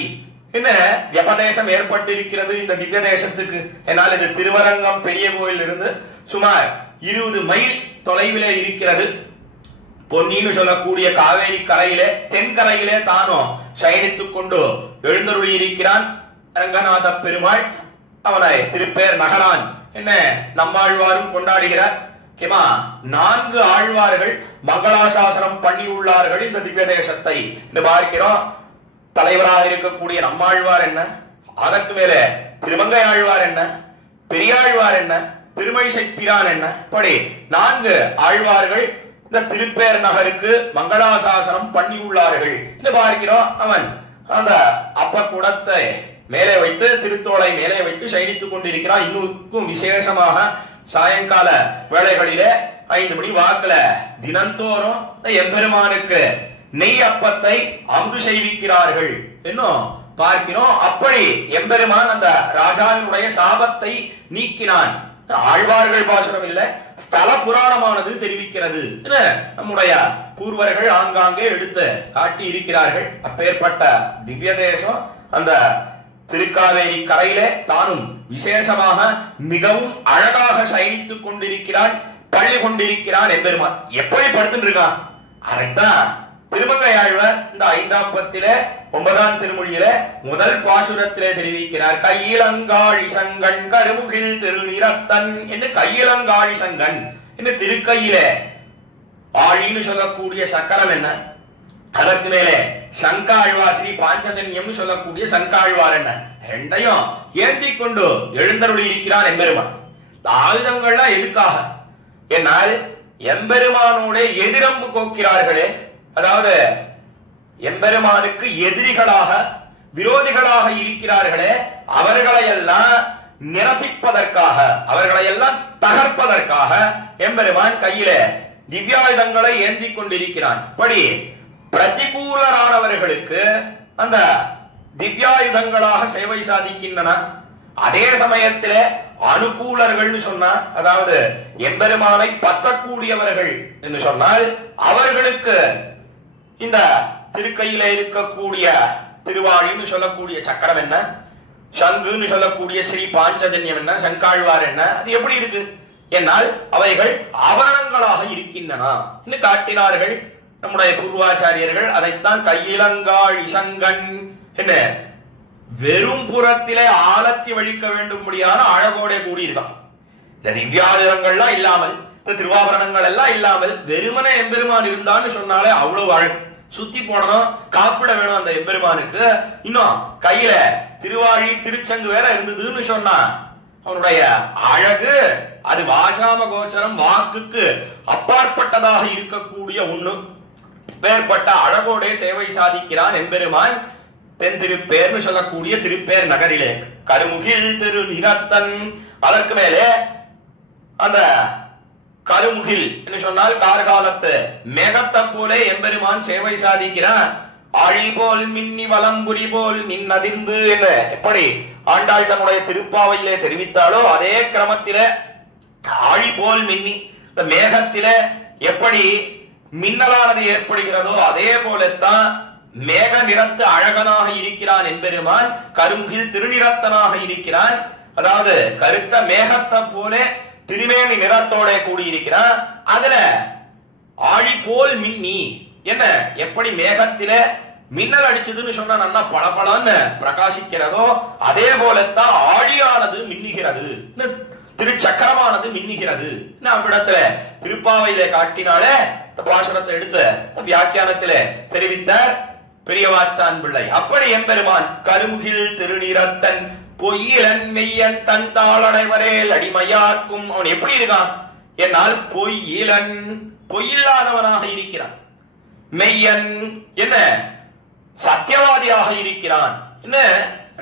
என்ன வியபதேசம் ஏற்பட்டிருக்கிறது இந்த திவ்ய தேசத்துக்கு. என்னால் இது திருவரங்கம் பெரிய கோயில் இருந்து சுமார் 20 மைல் தொலைவிலே இருக்கிறது. பொன்னின்னு சொல்லக்கூடிய காவேரி கரையிலே தென்கரையிலே தானும் சயனித்துக் கொண்டு எழுந்தருளி இருக்கிறான் ரங்கநாத பெருமாள். அவனை திருப்பேர் நகரான் என்ன நம்மாழ்வாரும் கொண்டாடுகிறார். 4 ஆழ்வார்கள் மங்களாசாசனம் பண்ணி உள்ளார்கள் இந்த திவ்ய தேசத்தை பார்க்கிறோம். தலைவராக இருக்கக்கூடிய நம்மாழ்வார் என்ன, அதற்கு மேலே திருமங்கை ஆழ்வார் என்ன, பெரியாழ்வார் என்ன, திருமழிசை பிரான் என்ன, இப்படி 4 ஆழ்வார்கள் இந்த திருப்பேர் நகருக்கு மங்களாசாசனம் பண்ணி உள்ளார்கள் என்று பார்க்கிறோம். அவன் அந்த அப்ப குடத்தை மேலே வைத்து திருத்தோளை மேலே வைத்து சயனித்துக் கொண்டிருக்கிறான். இன்னும் விசேஷமாக சாயங்கால வேளைகளிலே 5 மணி வாக்குல தினந்தோறும் எம்பெருமானுக்கு நெய் அப்பத்தை அங்கு செய்விக்கிறார்கள் என்னும் பார்க்கிறோம். அப்படி எம்பெருமான் அந்த ராஜாவினுடைய சாபத்தை நீக்கினான். ஆழ்வார்கள் பாசுரம் இல்ல, ஸ்தல புராணமானது தெரிவிக்கிறது. நம்முடைய பூர்வர்கள் ஆங்காங்கே எடுத்து காட்டி இருக்கிறார்கள். அப்பேற்பட்ட திவ்ய தேசம் அந்த திருக்காவேரி கரையிலே தானும் விசேஷமாக மிகவும் அழகாக சயனித்துக் கொண்டிருக்கிறான், பள்ளி கொண்டிருக்கிறான் எம்பெருமான். எப்படி படுத்துட்டு இருக்கான் அதைத்தான் திருமங்கை ஆழ்வார் இந்த 5ஆம் பத்திலே 9ஆம் திருமொழியில முதல் பாசுரத்திலே தெரிவிக்கிறார். கையிலங்காழி சங்கன் கருமுகில் திருநிறத்தன் என்று கையிலங்காழி சங்கன் என்று திருக்கையிலே ஆழின்னு சொல்லக்கூடிய சக்கரம் என்ன, அதற்கு மேலே சங்காழ்வார் ஸ்ரீ பாஞ்சஜன்யம் சொல்லக்கூடிய சங்காழ்வார் என்ன, ரெண்டையும் ஏந்தி கொண்டு எழுந்தருளி இருக்கிறான் எம்பெருமான். ஆயுதங்கள்லாம் எதுக்காக என்னால் எம்பெருமானோட எதிரம்பு கோக்கிறார்களே, அதாவது எம்பெருமானுக்கு எதிரிகளாக விரோதிகளாக இருக்கிறார்களே அவர்களை எல்லாம் நிரசிப்பதற்காக, அவர்களை எல்லாம் தகர்ப்பதற்காக எம்பெருமான் கையில திவ்யாயுதங்களை ஏந்தி கொண்டிருக்கிறான். இப்படி பிரதிகூலரானவர்களுக்கு அந்த திவ்யாயுதங்களாக சேவை சாதிக்கின்றன. அதே சமயத்திலே அனுகூலர்கள் சொன்னா, அதாவது எம்பெருமானை பற்றக்கூடியவர்கள் என்று சொன்னால் அவர்களுக்கு இந்த திருக்கையில இருக்கக்கூடிய திருவாழின்னு சொல்லக்கூடிய சக்கரம் என்ன, சங்குன்னு சொல்லக்கூடிய ஸ்ரீ பாஞ்சஜன்யம் என்ன, சங்காழ்வார் என்ன, அது எப்படி இருக்கு என்னால் அவைகள் ஆபரணங்களாக இருக்கின்றன என்று காட்டினார்கள் நம்முடைய பூர்வாச்சாரியர்கள். அதைத்தான் கையிலங்காள் இசங்கன் என்ன வெறும் புறத்திலே ஆலத்தி வழிக்க வேண்டும்படியான அழகோட கூடியிருக்கான். இந்த திவ்யாயுதங்கள்லாம் இல்லாமல், இந்த திருவாபரணங்கள் எல்லாம் இல்லாமல் வெறுமன எம்பெருமான் இருந்தான்னு சொன்னாலே அவ்வளவு அழகு. சுத்தி போடணும், காப்பிட வேணும் அந்த எம்பெருமானுக்கு. இன்னும் கையில திருவாழி திருச்சங்கு வேற இருந்ததுன்னு சொன்னா அவனுடைய அழகு அது வாசாம கோச்சரம், வாக்குக்கு அப்பாற்பட்டதாக இருக்கக்கூடிய ஒண்ணு. பேர்பட்ட அழகோட சேவை சாதிக்கிறான் எம்பெருமான் தென் திருப்பேர்னு சொல்லக்கூடிய திருப்பேர் நகரிலே. கருமுகில் திரு நிறத்தன், அதற்கு மேலே அந்த கருமுகில் என்று சொன்னால் கார்காலத்து மேகத்தை போலே எம்பெருமான் சேவை சாதிக்கிறான். ஆழி போல் மின்னி வலம்புரி போல் நின்னதிர்ந்து என்ன எப்படி ஆண்டாள் தன்னுடைய திருப்பாவையிலே தெரிவித்தாலோ அதே கிரமத்திலே ஆழி போல் மின்னி, இந்த மேகத்திலே எப்படி மின்னலானது ஏற்படுகிறதோ அதே போலத்தான் மேக நிறத்து அழகனாக இருக்கிறான் எம்பெருமான். கருமுகில் திருநிறத்தனாக இருக்கிறான், அதாவது கருத்த மேகத்தை போல திருமேனி நிறத்தோட கூடியிருக்கிறான். அதுல ஆழி போல் மின்னி என்ன எப்படி மேகத்தில மின்னல் அடிச்சதுன்னு சொன்னா நல்லா பளபளன்னு பிரகாசிக்கிறதோ அதே போலத்தான் ஆழியானது மின்னுகிறது, திருச்சக்கரமானது மின்னுகிறது. அவ்விடத்துல திருப்பாவையில காட்டினாலே பாசுரத்தை எடுத்து வியாக்கியானத்திலே தெரிவித்தார் பெரியவாச்சான் பிள்ளை. அப்படி எம்பெருமான் கருமுகில் திருநிறத்தன் பொய்யிலன் மெய்யன் தன் தாளடைவரேல் அடிமையாக்கும். அவன் எப்படி இருக்கான் என்னால் பொய்யிலன் பொய்யில்லாதவனாக இருக்கிறான். மெய்யன் என்ன சத்தியவாதியாக இருக்கிறான். என்ன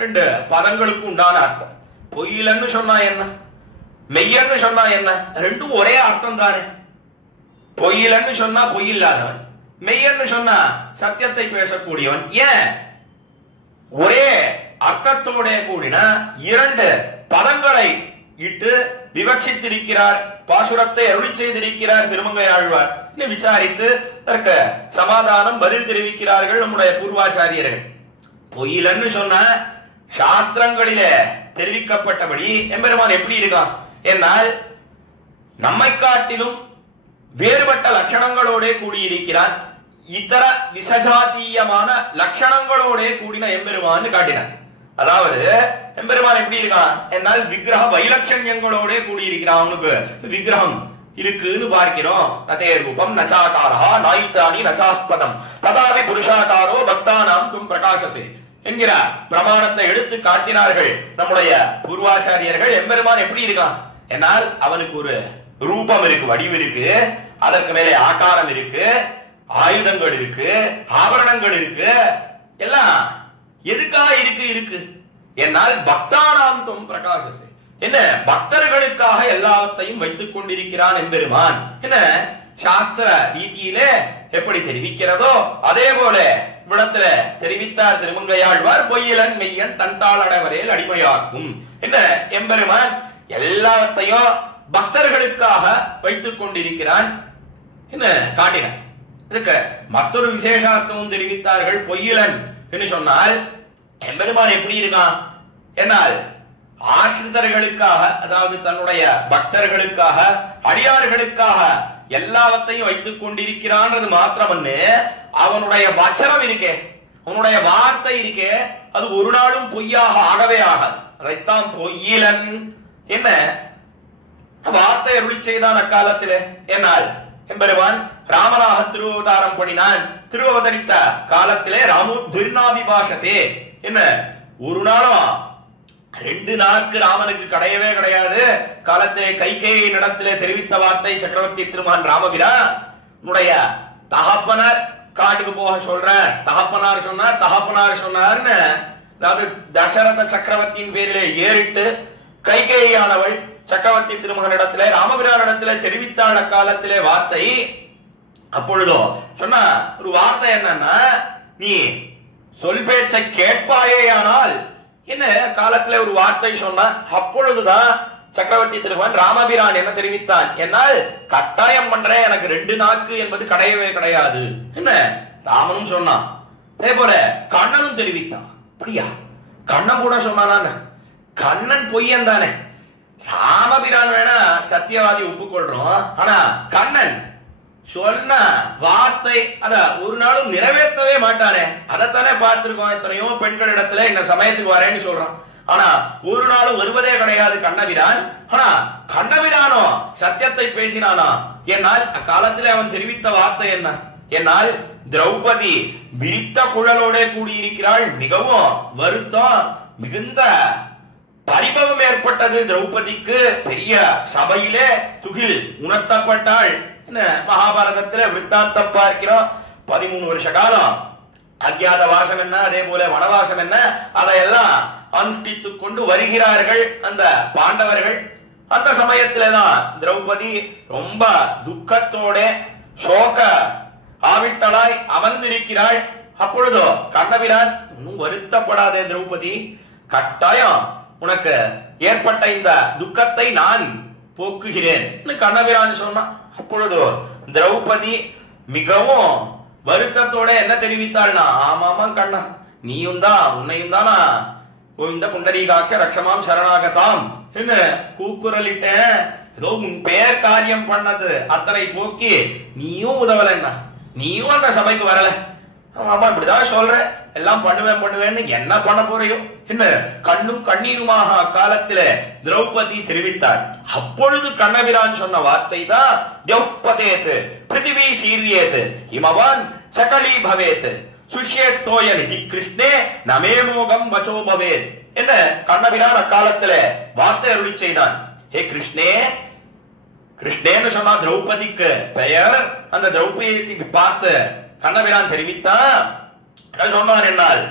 ரெண்டு பதங்களுக்கு உண்டான அர்த்தம். பொய்யிலன்னு சொன்னா என்ன, மெய்யன்னு சொன்னா என்ன, ரெண்டும் ஒரே அர்த்தம் தானே. பொய்யிலன்னு சொன்னா பொய்யில்லாதவன், மெய்யன்னு சொன்னா சத்தியத்தை பேசக்கூடியவன். ஏன் ஒரே அர்த்தத்தோட கூடின இரண்டு பதங்களை இட்டு விவட்சித்திருக்கிறார், பாசுரத்தை அருளி செய்திருக்கிறார் திருமங்கை ஆழ்வார். விசாரித்து அதற்கு சமாதானம் பதில் தெரிவிக்கிறார்கள் நம்முடைய பூர்வாச்சாரியர்கள். பொய்யிலன்னு சொன்ன சாஸ்திரங்களிலே தெரிவிக்கப்பட்டபடி எம்பெருமான் எப்படி இருக்கான் என்னால் நம்மை காட்டிலும் வேறுபட்ட லட்சணங்களோட கூடியிருக்கிறான். இதர விசஜாத்தீயமான லட்சணங்களோட கூடின எம்பெருமான் காட்டினான். அதாவது எம்பெருமான் எப்படி இருக்கான் என்னால் விக்கிரக வைலட்சண்யங்களோட கூடியிருக்கிறான். அவனுக்கு விக்கிரகம் இருக்குன்னு பார்க்கிறோம். நதே ரூபம் நச்சாகாரா நாயுத்தானி நச்சாஸ்பதம் ததாவி புருஷாகாரோ பக்தானாம் தும் பிரகாசசே என்கிற பிரமாணத்தை எடுத்து காட்டினார்கள் நம்முடைய பூர்வாச்சாரியர்கள். எம்பெருமான் எப்படி இருக்கான் என்னால் அவனுக்கு ஒரு ரூபம் இருக்கு, வடிவு இருக்கு, அதற்கு மேலே ஆகாரம் இருக்கு, ஆயுதங்கள் இருக்கு, ஆபரணங்கள் இருக்கு. எல்லாம் எதுக்காக இருக்கு என்னால் பக்தானாம் தும் பிரகாசசே என்ன பக்தர்களுக்காக எல்லாவற்றையும் வைத்துக் கொண்டிருக்கிறான் எம்பெருமான். என்ன சாஸ்திர ரீதியிலே எப்படி தெரிவிக்கிறதோ அதே போல விடத்துல தெரிவித்தார் திருமங்கையாழ்வார். பொய்யிலன் மெய்யன் தன்தாள் அடைவரையில் அடிமையாக்கும். என்ன எம்பெருமான் எல்லாவற்றையும் பக்தர்களுக்காக வைத்துக் கொண்டிருக்கிறான் என்ன காட்டினார். இதுக்கு மற்றொரு விசேஷார்த்தமும் தெரிவித்தார்கள். பொய்யிலன் என்று சொன்னால் எம்பெருமான் எப்படி இருக்கான் என்னால் ஆசிரிதர்களுக்காக, அதாவது தன்னுடைய பக்தர்களுக்காக அடியார்களுக்காக எல்லாவற்றையும் வைத்துக் கொண்டிருக்கிறான்றது மாத்திரமன்னு அவனுடைய வச்சனம் இருக்கே, அவனுடைய வார்த்தை இருக்கே, அது ஒரு நாளும் பொய்யாக ஆகவே ஆகாது. அதைத்தான் பொய்யிலன் என்ன வார்த்தை அருளி செய்தான் அக்காலத்திலே. என்னால் எம்பெருமான் ராமனாக திருவதாரம் பண்ணினான். திருவதரித்த காலத்திலே ராமு துர்நாபிபாஷத்தே என்ன ஒரு நாளும் ரெண்டு நாட்கு ராமனுக்கு கிடையவே கிடையாது. காலத்திலே கைகேயி நடத்திலே தெரிவித்த வார்த்தை சக்கரவர்த்தி திருமான் ராமபிரான் உன்னுடைய தகப்பனார் காட்டுக்கு போக சொல்ற, தகப்பனார் சொன்னார் தகப்பனார் சொன்னார்னு, அதாவது தசரத சக்கரவர்த்தியின் பேரிலே ஏறிட்டு கைகேயானவள் சக்கரவர்த்தி திருமகனிடத்திலே ராமபிரானிடத்திலே தெரிவித்தான காலத்திலே வார்த்தை அப்பொழுதோ சொன்னா ஒரு வார்த்தை என்னன்னா, நீ சொல் பேச்சை கேட்பாயேயானால் என்ன காலத்துல ஒரு வார்த்தை சொன்னா. அப்பொழுதுதான் சக்கரவர்த்தி திருமகன் ராமபிரான் என்ன தெரிவித்தான், என்னால் கட்டாயம் பண்றேன், எனக்கு 2 நாக்கு என்பது கிடையவே கிடையாது என்ன ராமனும் சொன்னான். அதே போல கண்ணனும் தெரிவித்தான். அப்படியா, கண்ணன் கூட சொன்னான். கண்ணன் பொய்யன் தானே, ராமபிரான் வேணா சத்தியவாதி ஒப்புக்கொள்றோம், ஆனா கண்ணன் சொன்ன வார்த்தை அத ஒரு நாளும் நிறைவேற்றவே மாட்டானே. அதைத்தானே பார்த்திருக்கோம், எத்தனையோ பெண்கள் இடத்துல இந்த சமயத்துக்கு வரேன்னு சொல்றான், ஆனா ஒரு நாளும் வருவதே கிடையாது கண்ணபிரான். ஆனா கண்ணபிரானோ சத்தியத்தை பேசினானா. என்னால் அக்காலத்தில் அவன் தெரிவித்த வார்த்தை என்ன, என்னால் திரௌபதி விரித்த குழலோட கூடியிருக்கிறாள், மிகவும் வருத்தம், மிகுந்த பரிபவம் ஏற்பட்டது திரௌபதிக்கு, பெரிய சபையிலே துகில் உணர்த்தப்பட்டாள். மகாபாரதத்துல விருத்தாந்தம் பார்க்கிறோம். 13 வருஷ காலம் அஜ்ஞாத வாசம் என்ன, அதே போல வனவாசம் என்ன, அதையெல்லாம் அனுஷ்டித்துக் கொண்டு வருகிறார்கள் அந்த பாண்டவர்கள். அந்த சமயத்தில்தான் திரௌபதி ரொம்ப துக்கத்தோட சோக ஆவிட்டளாய் அமர்ந்திருக்கிறாள். அப்பொழுதோ கண்ணபிரான், இன்னும் வருத்தப்படாதே திரௌபதி, கட்டாயம் உனக்கு ஏற்பட்ட இந்த துக்கத்தை நான் போக்குகிறேன் கண்ணபிரான் சொன்னான். அப்பொழுதோ திரௌபதி மிகவும் வருத்தத்தோட என்ன தெரிவித்தாள்னா, ஆமாமா கண்ணா, நீயும் தான், உன்னையும் தானா கோவிந்த புண்டரீகாட்ச ரக்ஷமாம் சரணாகதாம் என்ன கூக்குரலிட்டேன், ஏதோ உன் பேர் காரியம் பண்ணது அத்தனை போக்கி நீயும் உதவலன்னா, நீயும் அந்த சபைக்கு வரல. ஆமா இப்படிதான் சொல்ற, எல்லாம் பண்ணுவேன்னு என்ன பண்ண போறையோ என்ன கண்ணும் கண்ணீருமாக அக்காலத்தில திரௌபதி தெரிவித்தாள். அப்பொழுது கண்ணபிரான் சொன்ன வார்த்தை தான் தியௌபதேத் பிருத்திவி சீரியேத் இமவான் சகலி பவேத் சுஷ்யேத்தோய நிதி கிருஷ்ணே நமே மோகம் வச்சோ பவேத் என்ன கண்ணபிரான் அக்காலத்தில வார்த்தை அருளி செய்தான். ஹே கிருஷ்ணே, கிருஷ்ணேன்னு சொன்னா திரௌபதிக்கு பெயர். அந்த திரௌபதியை பார்த்து கண்ணபிரான் தெரிவித்தான். சொன்னார் என்னால்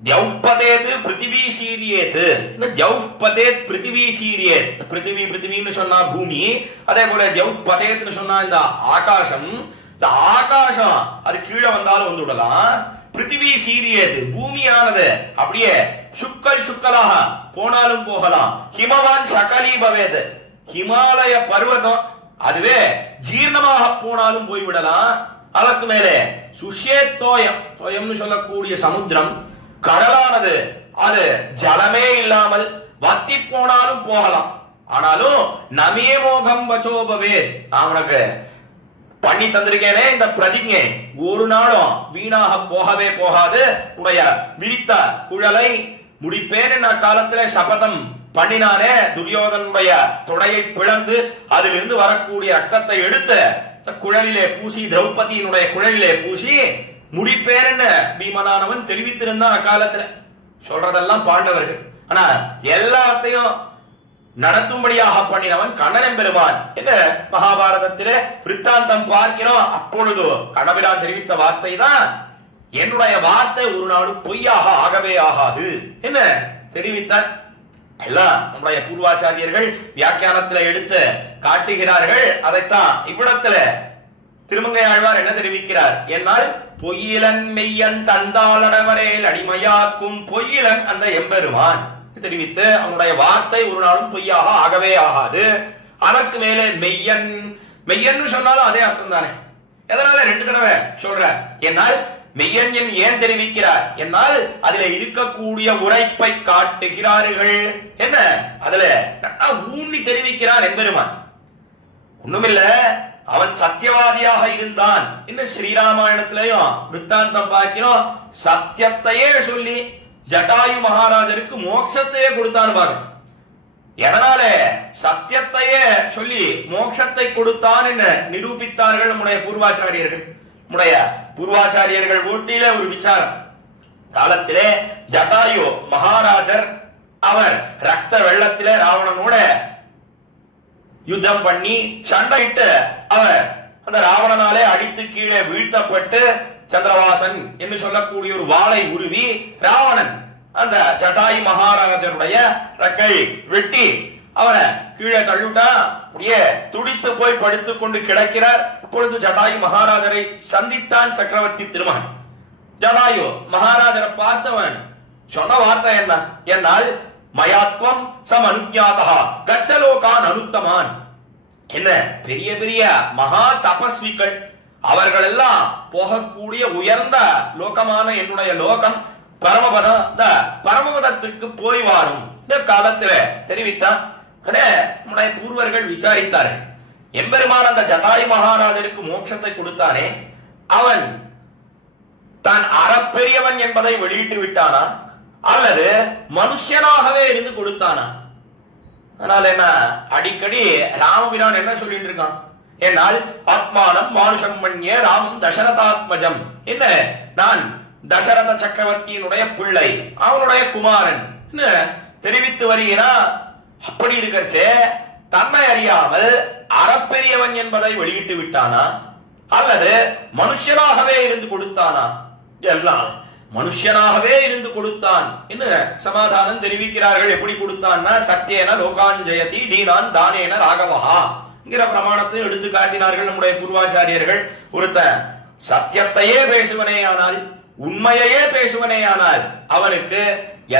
தியௌபதேத் பிருத்திவி சீரியேத், தியௌபதேத் பிருத்திவி சீரியேத், பிருத்திவி பிருத்திவின்னு சொன்னா பூமி, அதே போல தியௌபதேத்னு சொன்னா இந்த ஆகாசம், இந்த ஆகாசம் அது கீழே வந்தாலும் வந்து விடலாம். பிருத்திவி சீரியேத் பூமியானது அப்படியே சுக்கல் சுக்கலாக போனாலும் போகலாம். ஹிமவான் சகலி பவேத், ஹிமாலய பர்வதம் அதுவே ஜீர்ணமாக போனாலும் போய்விடலாம். அதற்கு மேலே சுஷேத்தோயம், தோயம்னு சொல்லக்கூடிய சமுத்திரம், கடலானது அது ஜலமே இல்லாமல் வத்தி போனாலும் போகலாம். ஆனாலும் நமே மோகம் வச்சோபவே, நான் உனக்கு பண்ணி தந்திருக்கேனே இந்த பிரதிஜை, ஒரு நாளும் வீணாக போகவே போகாது. உடைய விரித்த குழலை முடிப்பேன் என்ற காலத்திலே சபதம் பண்ணினானே, துரியோதனுடைய தொடையை பிளந்து அதிலிருந்து வரக்கூடிய ரத்தத்தை எடுத்து குழலிலே பூசி, திரௌபதியினுடைய குழலிலே பூசி முடிப்பேன் பீமனானவன் தெரிவித்திருந்தான் அக்காலத்துல. சொல்றதெல்லாம் பாண்டவர்கள், ஆனா எல்லாத்தையும் நடத்தும்படியாக பண்ணினவன் கண்ணன் பெருமான் என்ன மகாபாரதத்திலே விருத்தாந்தம் பார்க்கிறோம். அப்பொழுது கண்ணபிரான் தெரிவித்த வார்த்தை தான், என்னுடைய வார்த்தை ஒரு நாளும் பொய்யாக ஆகவே ஆகாது என்ன தெரிவித்தார். எல்லாம் நம்முடைய பூர்வாச்சாரியர்கள் வியாக்கியானத்தில் எடுத்து காட்டுகிறார்கள். அதைத்தான் இவ்விடத்துல திருமங்கை ஆழ்வார் என்ன தெரிவிக்கிறார், என்னால் பொய்யிலன் மெய்யன் தந்தாளடவரேல் அடிமையாக்கும் பொய்யிலன் அந்த எம்பெருமான் தெரிவித்து அவனுடைய வார்த்தை ஒரு நாளும் பொய்யாக ஆகவே ஆகாது. அதற்கு மேலே மெய்யன், மெய்யன்னு சொன்னாலும் அதே அர்த்தம் தானே. எதனால 2 தடவை சொல்ற, என்னால் மெய்யன் ஏன் தெரிவிக்கிறார், என்னால் அதுல இருக்கக்கூடிய உரைப்பை காட்டுகிறார்கள் என்ன, அதுல ஊன்னி தெரிவிக்கிறார் எம்பெருமான். ஒண்ணுமில்ல, அவன் சத்தியவாதியாக இருந்தான். இன்னும் ஸ்ரீராமாயணத்திலையும் விருத்தாந்தம் பார்க்கிறோம், சத்தியத்தையே சொல்லி ஜட்டாயு மகாராஜருக்கு மோட்சத்தையே கொடுத்தான்னு பாருங்க. எதனால சத்தியத்தையே சொல்லி மோட்சத்தை கொடுத்தான் என்று நிரூபித்தார்கள் நம்முடைய பூர்வாச்சாரியர்கள். நம்முடைய பூர்வாச்சாரியர்கள் ஓட்டில ஒரு விசாரம் காலத்திலே ஜட்டாயு மகாராஜர் அவர் ரத்த வெள்ளத்திலே ராவணனோட யுத்தம் பண்ணி சண்டையிட்டு அவர் அந்த ராவணனாலே அடித்து கீழே வீழ்த்தப்பட்டு சந்திரவாசன் என்று சொல்லக்கூடிய ஒரு வாளை உருவி ராவணன் அந்த ஜட்டாயு மகாராஜருடைய ரெக்கை வெட்டி அவரை கீழே தள்ளுட்டா. அப்படியே துடித்து போய் படுத்துக் கொண்டு கிடக்கிறார். இப்பொழுது ஜடாயு மகாராஜரை சந்தித்தான் சக்கரவர்த்தி திருமகன். ஜடாயு மகாராஜரை பார்த்தவன் சொன்ன வார்த்தை என்ன? என்னால் மயாத்வம் சம் அனுஜாதா கச்சலோகான் அனுத்தமான். என்ன பெரிய பெரிய மகா தபஸ்விகள் அவர்கள் எல்லாம் போகக்கூடிய உயர்ந்த லோகமான என்னுடைய லோகம் பரமபதத்திற்கு போய் வாரும் இந்த காலத்துல தெரிவித்தான். நம்முடைய பூர்வர்கள் விசாரித்தார்கள், எம்பெருமான அந்த ஜடாயு மகாராஜருக்கு மோட்சத்தை கொடுத்தானே, அவன் தான் அறப்பெரியவன் என்பதை வெளியிட்டு விட்டானா அல்லது மனுஷனாகவே இருந்து கொடுத்தானா? அதனால என்ன அடிக்கடி ராமபிரான் என்ன சொல்லிட்டு இருக்கான்? என்னால் ஆத்மானம் மானுஷம் மன்ய ராமம் தசரதாத்மஜம். என்ன நான் தசரத சக்கரவர்த்தியினுடைய பிள்ளை, அவனுடைய குமாரன் தெரிவித்து வருகிறா. அப்படி இருக்கச்சே தன்னை அறியாமல் அறப்பெரியவன் என்பதை வெளியிட்டு விட்டானா அல்லது மனுஷனாகவே இருந்து கொடுத்தானா? எல்லாம் மனுஷனாகவே இருந்து கொடுத்தான் என்று சமாதானம் தெரிவிக்கிறார்கள். எப்படி கொடுத்தான்னா சத்தியேன லோகான் ஜெயதி தீனான் தானேன ராகவஹா என்கிற பிரமாணத்தை எடுத்து காட்டினார்கள் நம்முடைய பூர்வாச்சாரியர்கள். ஒருத்த சத்தியத்தையே பேசுவனேயானால், உண்மையையே பேசுவனேயானால் அவனுக்கு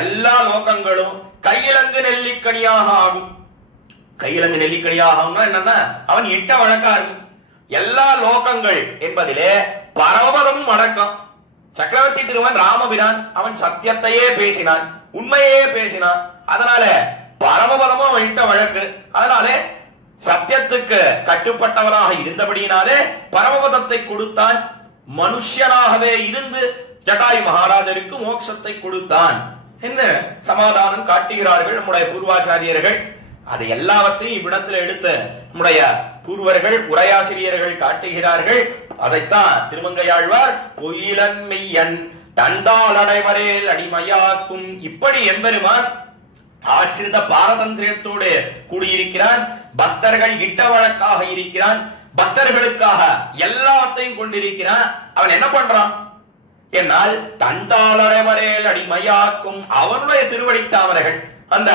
எல்லா லோகங்களும் கையிலங்கு நெல்லிக்கனியாக ஆகும். கையிலங்கு நெல்லிக்கனியாக ஆகும்னா என்னன்னா அவன் இட்ட வழக்கா இருக்கும். எல்லா லோகங்கள் என்பதிலே பரமபதமும் அடக்கம். சக்கரவர்த்தி திருமன் ராமபிரான் அவன் சத்தியத்தையே பேசினான், உண்மையே பேசினான். அதனால பரமபதமும் அவன் இட்ட வழக்கு. அதனாலே சத்தியத்துக்கு கட்டுப்பட்டவனாக இருந்தபடியினாலே பரமபதத்தை கொடுத்தான். மனுஷனாகவே இருந்து ஜடாயு மகாராஜருக்கு மோட்சத்தை கொடுத்தான் என்ன சமாதானம் காட்டுகிறார்கள் நம்முடைய பூர்வாச்சாரியர்கள். அதை எல்லாவற்றையும் இவ்விடத்தில் எடுத்து நம்முடைய பூர்வர்கள் உரையாசிரியர்கள் காட்டுகிறார்கள். அதைத்தான் திருமங்கையாழ்வார் பொயிலன் மெய்யன் தண்டால் அடைவரேல் அடிமையாக்கும். இப்படி எம்பெருமான் ஆசிரித பாரதந்திரியத்தோடு கூடியிருக்கிறான். பக்தர்கள் இட்ட வழக்காக இருக்கிறான். பக்தர்களுக்காக எல்லாத்தையும் கொண்டிருக்கிறான். அவன் என்ன பண்றான் என்னால் தண்டால் அடைவரேல் அடிமையாக்கும். அவனுடைய திருவடி தாமரைகள், அந்த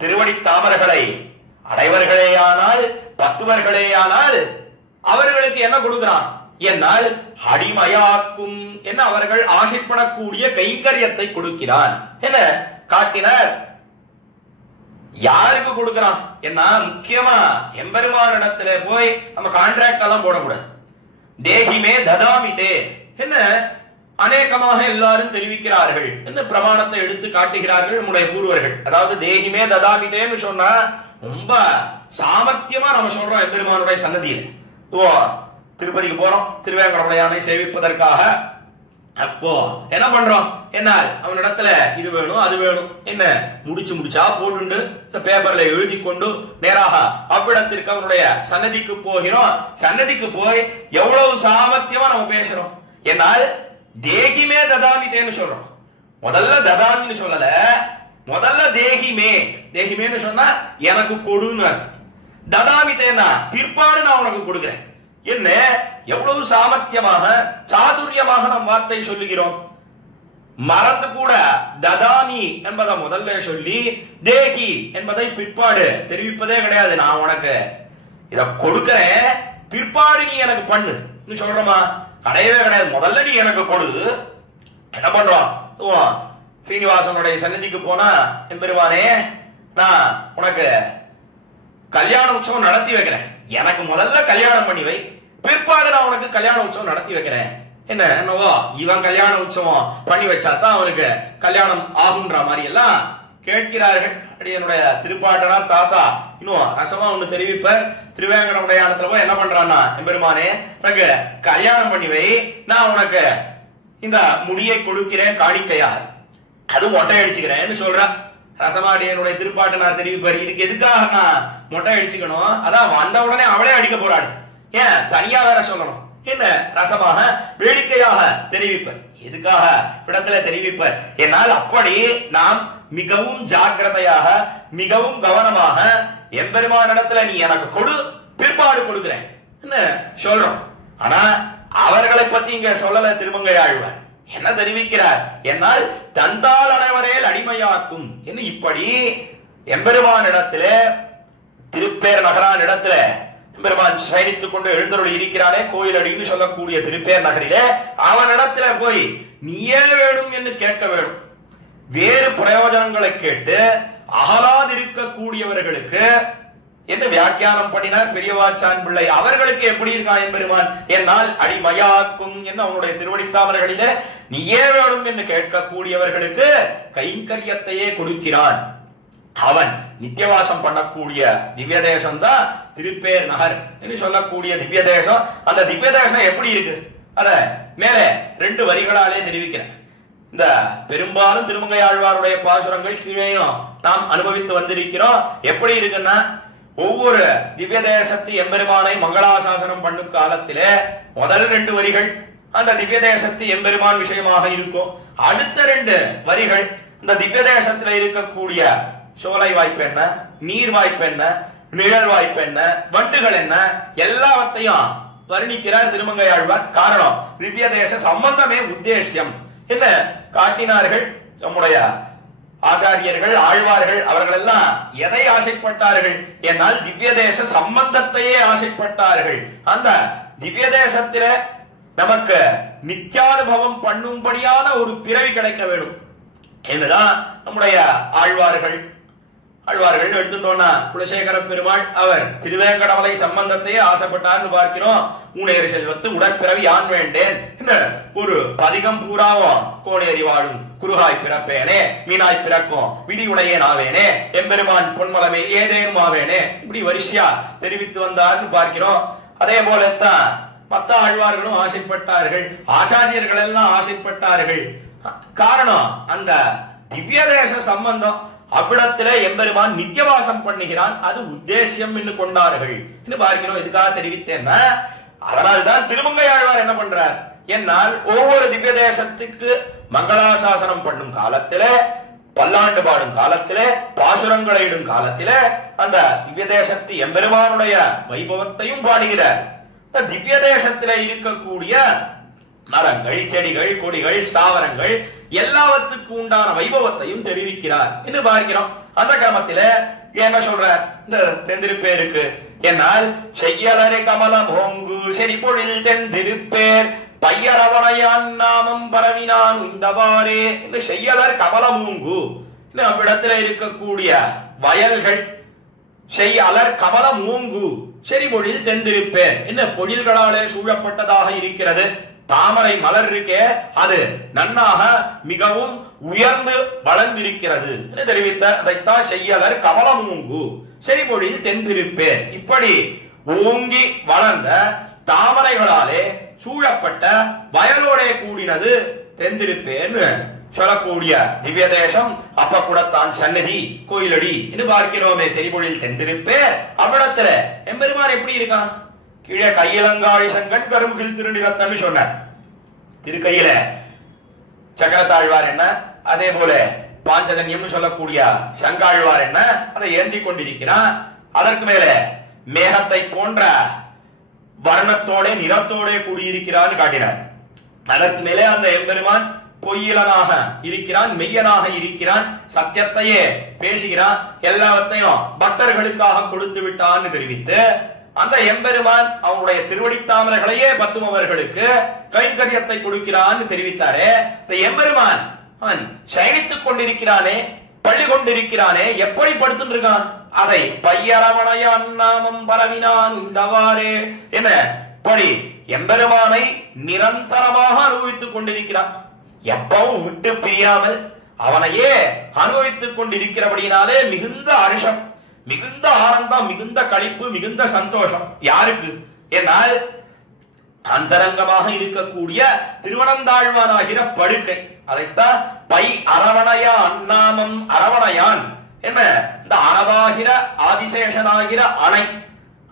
திருவடி தாமரைகளை அடைவர்களேயானால் பத்துவர்களேயானால் அவர்களுக்கு என்ன கொடுக்கிறான் என்னால் அடிமையாக்கும் என்ன அவர்கள் ஆசைப்படக்கூடிய கைங்கரியத்தை கொடுக்கிறான் என்ன காட்டினார். யாருக்கு கொடுக்கிறான் என்ன முக்கியமா எம்பெருமான இடத்துல போய் நம்ம கான்ட்ராக்ட் எல்லாம் போடக்கூடாது. தேகிமே ததாமிதே என்ன அநேகமாக எல்லாரும் தெரிவிக்கிறார்கள் என்ன பிரமாணத்தை எடுத்து காட்டுகிறார்கள் நம்முடைய பூர்வர்கள். அதாவது தேகிமே ததாமிதேன்னு சொன்னா ரொம்ப சாமர்த்தியமா நம்ம சொல்றோம் எம்பெருமானுடைய சன்னதியில். திருப்பதிக்கு போறோம், திருவேங்கடமுடையானை சேவிப்பதற்காக. அப்போ என்ன பண்றோம் என்னால் அவனிடத்துல இது வேணும் அது வேணும் என்ன முடிச்சா போட்டு பேப்பர்ல எழுதி கொண்டு நேராக அவ்விடத்திற்கு அவனுடைய சன்னதிக்கு போகிறோம். சன்னதிக்கு போய் எவ்வளவு சாமர்த்தியமா நம்ம பேசுறோம் என்னால் தேகிமே ததாமிதேன்னு சொல்றோம். முதல்ல ததாமின்னு சொல்லல, முதல்ல தேகிமே. தேகிமேன்னு சொன்னா எனக்கு கொடுன்னு அர்த்தம். ததாமிதேனா பிற்பாடு நான் உனக்கு கொடுக்கிறேன் என்ன எவ்வளவு சாமர்த்தியமாக சாதுரியமாக நம் வார்த்தை சொல்லுகிறோம். மறந்து கூட ததாமி என்பதை முதல்ல சொல்லி தேகி என்பதை பிற்பாடு தெரிவிப்பதே கிடையாது. நான் உனக்கு இத கொடுக்கிறேன், பிற்பாடு நீ எனக்கு பண்ணு சொல்றோமா? கிடையவே கிடையாது. முதல்ல நீ எனக்கு கொடு. என்ன பண்றோம்? ஸ்ரீனிவாசனுடைய சன்னதிக்கு போனா எம்பெருமானே நான் உனக்கு கல்யாண உற்சவம் நடத்தி வைக்கிறேன், எனக்கு முதல்ல கல்யாணம் பண்ணி வை, பிற்பாடு நான் உனக்கு கல்யாண உற்சவம் நடத்தி வைக்கிறேன் என்ன என்னவோ இவன் கல்யாண உற்சவம் பண்ணி வச்சாதான் அவனுக்கு கல்யாணம் ஆகுன்ற மாதிரி எல்லாம் கேட்கிறார்கள். என்னுடைய திருப்பாட்டனார் தாத்தா இன்னும் ரசமா ஒண்ணு தெரிவிப்ப திருவேங்கடமுடையானத்துல போய் என்ன பண்றான்னா எம்பெருமானே எனக்கு கல்யாணம் பண்ணி வை, நான் உனக்கு இந்த முடியை கொடுக்கிறேன் காணிக்கையா, அது மொட்டை அடிச்சுக்கிறேன்னு சொல்றான். ரசமாடியனுடைய திருப்பாட்டனார் தெரிவிப்பார், இதுக்கு எதுக்காக நான் மொட்டை அடிச்சுக்கணும், அதான் வந்த உடனே அவளே அடிக்க போறாள், ஏன் தனியா வேற சொல்லணும் என்ன ரசமாக வேடிக்கையாக தெரிவிப்பர். எதுக்காக இடத்துல தெரிவிப்பர் என்னால் அப்படி நாம் மிகவும் ஜாக்கிரதையாக மிகவும் கவனமாக எம்பெருமான இடத்துல நீ எனக்கு கொடு, பிற்பாடு கொடுக்கிறேன் என்ன சொல்றோம். ஆனா அவர்களை பத்தி இங்க சொல்லல திருமங்கையாழ்வார். என்ன தெரிவிக்கிறார் என்னால் தந்தால் அனைவரேல் அடிமையாக்கும் என்ன இப்படி எம்பெருமான இடத்துல திருப்பேர் நகரான் இடத்துல பெருமான் சயனித்துக் கொண்டு எழுந்தருளி இருக்கிறானே கோயில் அடின்னு சொல்லக்கூடிய திருப்பேர் நகரிலே அவனிடத்துல போய் நீயே வேணும் என்று கேட்க வேணும். வேறு பிரயோஜனங்களை கேட்டு அகலாதிருக்கக்கூடியவர்களுக்கு என்று வியாக்கியானம் பண்ணினார் பெரியவாச்சான் பிள்ளை. அவர்களுக்கு எப்படி இருக்கான் எம்பெருமான் என்னால் அடிமையாக்கும் என்று அவனுடைய திருவடித்தாமர்களிலே நீயே வேணும் என்று கேட்கக்கூடியவர்களுக்கு கைங்கரியத்தையே கொடுக்கிறான். அவன் நித்தியவாசம் பண்ணக்கூடிய திவ்ய தேசம் தான் திருப்பேர் நகர் என்று சொல்லக்கூடிய திவ்ய தேசம். அந்த திவ்ய தேசம் எப்படி இருக்கு அத மேலே 2 வரிகளாலே தெரிவிக்கிறேன். இந்த பெரும்பாலும் திருமங்கையாழ்வாருடைய பாசுரங்கள் கீழேயும் நாம் அனுபவித்து வந்திருக்கிறோம். எப்படி இருக்குன்னா, ஒவ்வொரு திவ்ய தேசத்து எம்பெருமானை மங்களாசாசனம் பண்ணும் காலத்திலே முதல் 2 வரிகள் அந்த திவ்ய தேசத்து எம்பெருமான் விஷயமாக இருக்கும். அடுத்த 2 வரிகள் இந்த திவ்ய தேசத்துல இருக்கக்கூடிய சோலை வாய்ப்பு என்ன, நீர் வாய்ப்பு என்ன, நிழல் வாய்ப்பு என்ன, வண்டுகள் என்ன, எல்லாவற்றையும் வர்ணிக்கிறார் திருமங்கையாழ்வார். காரணம், திவ்ய தேச சம்பந்தமே உத்தேசியம் என்ன காட்டினார்கள் நம்முடைய ஆச்சாரியர்கள், ஆழ்வார்கள். அவர்கள் எல்லாம் எதை ஆசைப்பட்டார்கள் என்னால் திவ்ய தேச சம்பந்தத்தையே ஆசைப்பட்டார்கள். அந்த திவ்ய தேசத்தில நமக்கு நித்தியானுபவம் பண்ணும்படியான ஒரு பிறவி கிடைக்க வேணும் என்னதான் நம்முடைய ஆழ்வார்கள் எடுத்துட்டோம்னா, குலசேகர பெருமாள் அவர் திருவேங்கடமலை சம்பந்தத்தையே ஆசைப்பட்டார்னு பார்க்கிறோம். ஊனேறு செல்வத்து உடற்பிறவி யான் வேண்டேன் ஒரு பதிகம் பூராவும் கோணேறி வாழும் குருகாய் பிறப்பேனே, மீனாய் பிறக்கும் விதியுடைய நாவேனே, எம்பெருமான் பொன்மலமே ஏதேனும் ஆவேனே, இப்படி வரிசையா தெரிவித்து வந்தார்னு பார்க்கிறோம். அதே போலத்தான் மத்த ஆழ்வார்களும் ஆசைப்பட்டார்கள், ஆச்சாரியர்கள் எல்லாம் ஆசைப்பட்டார்கள். காரணம், அந்த திவ்ய தேச சம்பந்தம். அவ்விடத்திலே எம்பெருமான் நித்தியவாசம் பண்ணுகிறான், அது உத்தேசியம் என்று கொண்டார்கள் என்று பார்க்கிறோம். இதுக்காக தெரிவித்தேன்னா, அதனால்தான் திருமங்கையாழ்வார் என்ன பண்றார் என்னால் ஒவ்வொரு திவ்ய தேசத்துக்கு மங்களாசாசனம் பண்ணும் காலத்திலே, பல்லாண்டு பாடும் காலத்திலே, பாசுரங்களை இடும் காலத்திலே அந்த திவ்ய தேசத்து எம்பெருமானுடைய வைபவத்தையும் பாடுகிறார். திவ்ய தேசத்திலே இருக்கக்கூடிய மரங்கள், செடிகள், கொடிகள், ஸ்தாவரங்கள் எல்லாவற்றுக்கு உண்டான வைபவத்தையும் தெரிவிக்கிறார் என்று பார்க்கிறோம். அந்த கிரமத்தில என்ன சொல்ற இந்த தெந்திருப்பேருக்கு என்னால் செய்யலரை கமலம் ஓங்கு செறிபொழில் தெந்திருப்பேர் பையரவணையான் நாமம் பரவினான் இந்தவாறே என்று செய்யலர் கமலமூங்கு அவ்விடத்தில் இருக்கக்கூடிய வயல்கள் செய்யலர் கமலமூங்கு செறிபொழில் தெந்திருப்பேர் என்ன பொழில்களாலே சூழப்பட்டதாக இருக்கிறது. தாமரை மலர் இருக்கே அது நன்னாக மிகவும் உயர்ந்து வளர்ந்திருக்கிறது என்று தெரிவித்த அதைத்தான் செய்யலர் கமலமூங்கு செறிபொழில் தெந்திருப்பேர். இப்படி ஓங்கி வளர்ந்த தாமரைகளாலே சூழப்பட்ட வயலோடே கூடினது தெந்திருப்பேர்னு சொல்லக்கூடிய திவ்ய தேசம். அப்ப கூட தான் சன்னதி கோயிலடி என்று பார்க்கிறோமே, செறிபொழில் தெந்திருப்பேர். அவ்விடத்துல எம்பெருமான் எப்படி இருக்கான்? கீழே கையிலங்காழி சங்கன் கருமுகில் திருநிறத்தன்னு சொன்னார். திருக்கையில சக்கரத்தாழ்வார் என்ன, அதே போல பாஞ்சதன்யம் சொல்லக்கூடிய சங்காழ்வார் என்ன, அதை ஏந்தி கொண்டிருக்கிறான். அதற்கு மேல மேகத்தை போன்ற வர்ணத்தோட நிறத்தோட கூடியிருக்கிறான்னு காட்டினார். அதற்கு மேலே அந்த எம்பெருமான் பொய்யிலனாக இருக்கிறான், மெய்யனாக இருக்கிறான், சத்தியத்தையே பேசுகிறான், எல்லாவற்றையும் பக்தர்களுக்காக கொடுத்து விட்டான்னு தெரிவித்து அந்த எம்பெருமான் அவனுடைய திருவடித்தாமரைகளையே பத்துமவர்களுக்கு கைங்கரியத்தை கொடுக்கிறான்னு தெரிவித்தாரே. இந்த எம்பெருமான் அவன் சயனித்துக் கொண்டிருக்கிறானே, பள்ளி கொண்டிருக்கிறானே, எப்படி படுத்துட்டு இருக்கான்? அதை பையரவணையான் நாமம் பரவினான் இந்தவாறே என்ன படி எம்பெருமானை நிரந்தரமாக அனுபவித்துக் கொண்டிருக்கிறான். எப்பவும் விட்டு பிரியாமல் அவனையே அனுபவித்துக் கொண்டிருக்கிறபடினாலே மிகுந்த அருஷம், மிகுந்த ஆனந்தம், மிகுந்த களிப்பு, மிகுந்த சந்தோஷம். யாருக்கு என்னால் அந்தரங்கமாக இருக்கக்கூடிய திருவனந்தாழ்வானாகிற படுக்கை. அதைத்தான் பை அரவணையான் நாமம் அரவணையான் என்ன இந்த அறவாகிற ஆதிசேஷனாகிற அணை,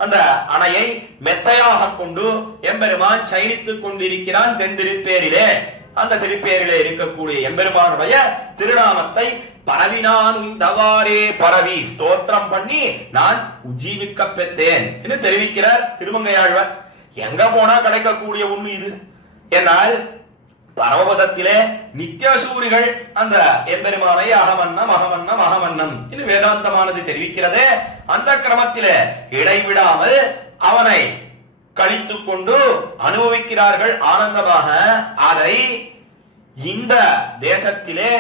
அந்த அணையை மெத்தையாக கொண்டு எம்பெருமான் சயனித்துக் கொண்டிருக்கிறான் தென்திருப்பேரிலே. அந்த திருப்பேரிலே இருக்கக்கூடிய எம்பெருமானுடைய திருநாமத்தை பரவினான் இந்தவாறே பரவி ஸ்தோத்திரம் பண்ணி நான் உஜ்ஜீவிக்க பெற்றேன் என்று தெரிவிக்கிறார் திருமங்கையாழ்வார். எங்க போனா கிடைக்கக்கூடிய உண்மை இது. என்னால் பரமபதத்திலே நித்தியசூரிகள் அந்த எம்பெருமானை அகமன்னம் அகமன்னம் அகமன்னம் இது வேதாந்தமானது தெரிவிக்கிறதே. அந்த கிரமத்திலே இடைவிடாமல் அவனை கழித்துக் கொண்டு அனுபவிக்கிறார்கள் ஆனந்தமாக. அதை இந்த தேசத்திலே